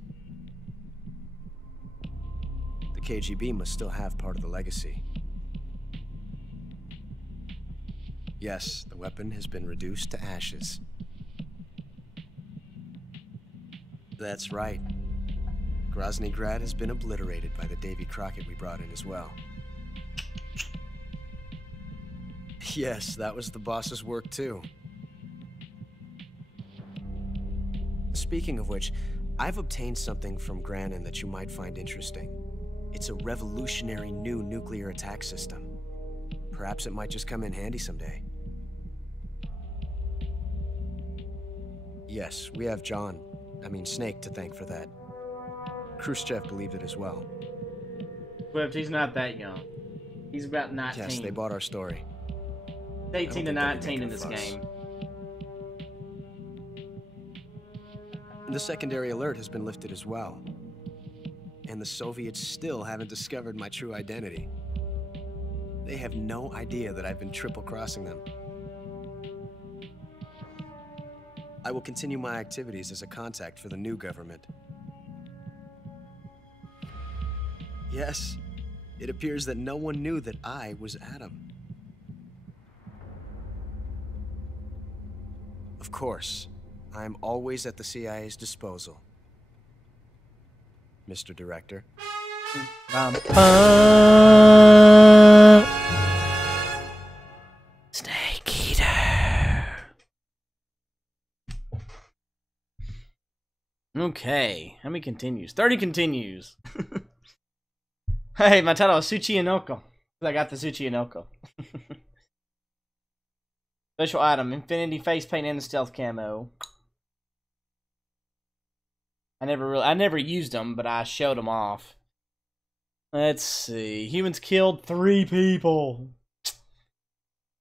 The KGB must still have part of the legacy. Yes, the weapon has been reduced to ashes. That's right. Groznygrad has been obliterated by the Davy Crockett we brought in as well. Yes, that was the boss's work too. Speaking of which, I've obtained something from Granin that you might find interesting. It's a revolutionary new nuclear attack system. Perhaps it might just come in handy someday. Yes, we have Snake to thank for that. Khrushchev believed it as well. Swift, he's not that young. He's about 19. Yes, they bought our story. 18 to 19 in this game. The secondary alert has been lifted as well. And the Soviets still haven't discovered my true identity. They have no idea that I've been triple-crossing them. I will continue my activities as a contact for the new government. Yes, it appears that no one knew that I was Adam. Of course, I'm always at the CIA's disposal, Mr. Director. Snake Eater. Okay, how many continues? 30 continues. Hey, my title is Tsuchinoko. I got the Tsuchinoko. Special item: Infinity face paint and the stealth camo. I never used them, but I showed them off. Let's see. Humans killed 3 people.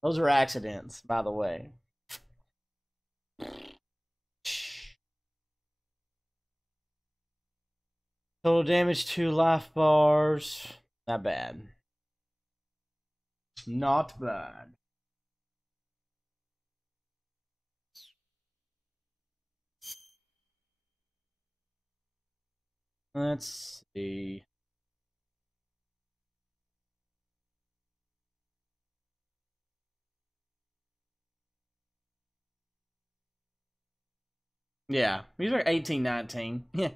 Those are accidents, by the way. Total damage 2 life bars. Not bad. Not bad. Let's see. Yeah, these are 18, 19. Yeah.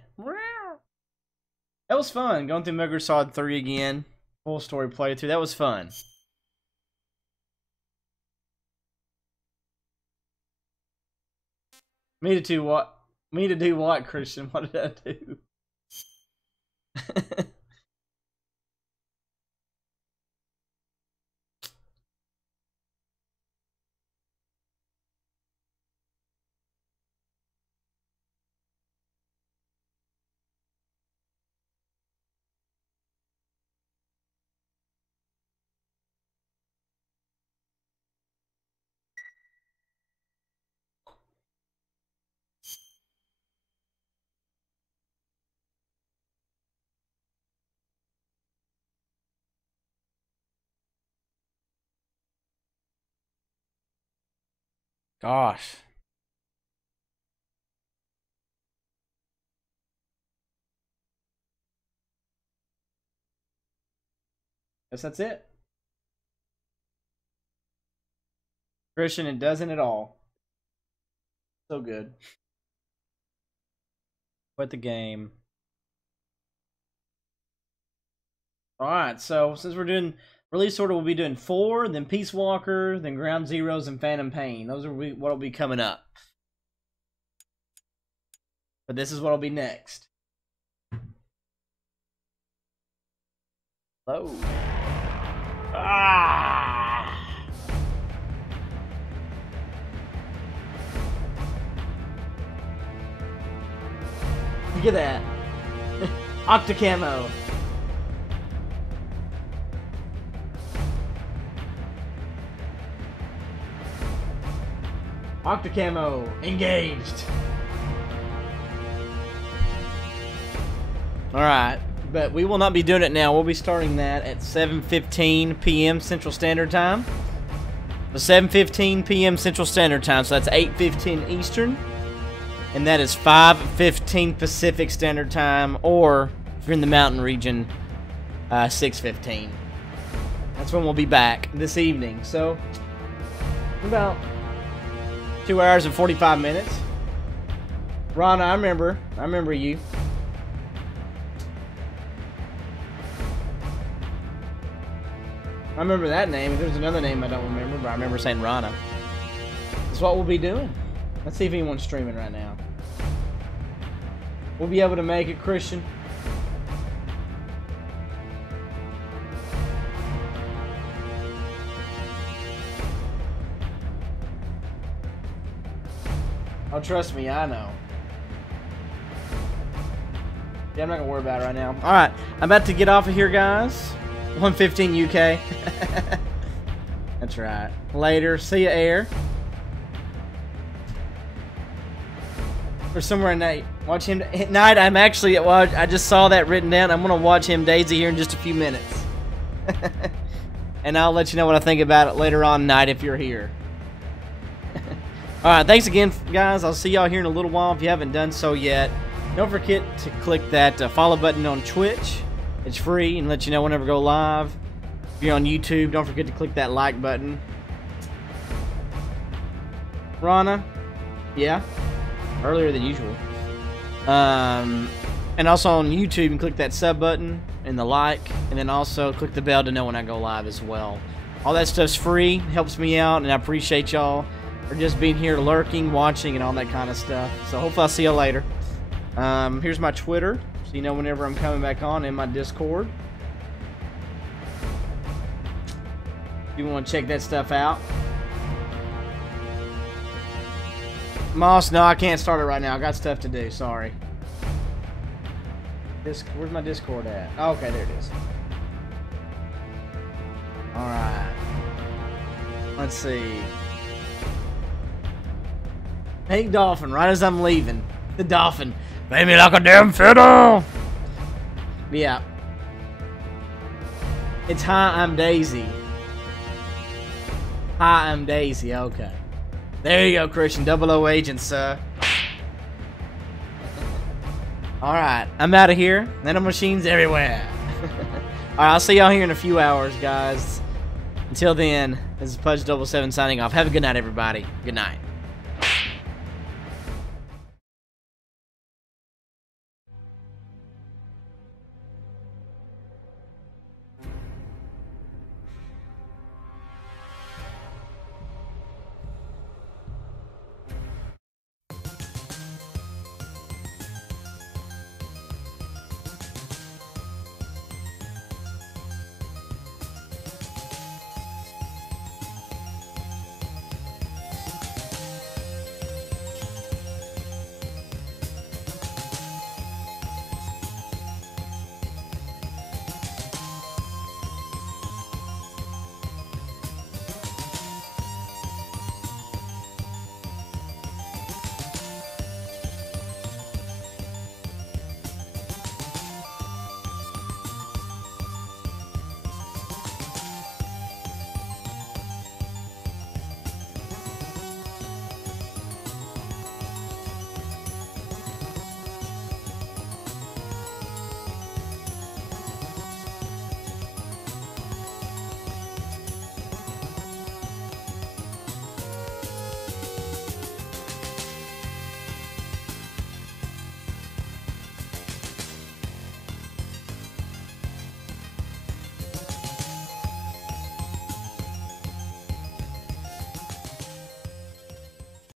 That was fun, going through Metal Gear Solid 3 again. Full story playthrough, that was fun. Me to do what? Me to do what, Christian? What did I do? Gosh. Guess that's it. Christian, it doesn't at all. So good. Quit the game. Alright, so since we're doing release order, we'll be doing 4, then Peace Walker, then Ground Zeroes, and Phantom Pain. Those are what will be coming up. But this is what will be next. Hello. Ah! Look at that. Octocamo. Octocamo engaged. Alright, but we will not be doing it now. We'll be starting that at 7:15 p.m. Central Standard Time. So 7:15 p.m. Central Standard Time, so that's 8:15 Eastern. And that is 5:15 Pacific Standard Time, or if you're in the mountain region, 6:15. That's when we'll be back this evening. So, about 2 hours and 45 minutes. Ron, I remember you. I remember that name. There's another name I don't remember, but I remember saying Rana. That's what we'll be doing. Let's see if anyone's streaming right now. We'll be able to make it, Christian. Oh, trust me, I know. Yeah, I'm not gonna worry about it right now. Alright, I'm about to get off of here, guys. 1:15 UK. That's That's right. Later. See ya, Air. Or somewhere at night. Watch him at night. I'm actually, well, I just saw that written down. I'm gonna watch him Daisy here in just a few minutes. And I'll let you know what I think about it later on tonight if you're here. Alright, thanks again, guys. I'll see y'all here in a little while if you haven't done so yet. Don't forget to click that follow button on Twitch. It's free and let you know whenever I go live. If you're on YouTube, don't forget to click that like button. Rana? Yeah? Earlier than usual. And also on YouTube, you can click that sub button and the like, and then also click the bell to know when I go live as well. All that stuff's free, helps me out, and I appreciate y'all for just being here lurking, watching, and all that kind of stuff. So hopefully I'll see you later. Here's my Twitter, so you know whenever I'm coming back on, in my Discord. If you want to check that stuff out. Moss, no, I can't start it right now. I got stuff to do, sorry. Where's my Discord at? Oh, okay, there it is. Alright. Let's see. Pink Dolphin, right as I'm leaving. The dolphin. Made me like a damn fiddle! Yeah. It's Hi, I'm Daisy. Hi, I'm Daisy, okay. There you go, Christian. 00 agent, sir. Alright, I'm out of here. Nanomachines everywhere. Alright, I'll see y'all here in a few hours, guys. Until then, this is Pudge 77 signing off. Have a good night, everybody. Good night.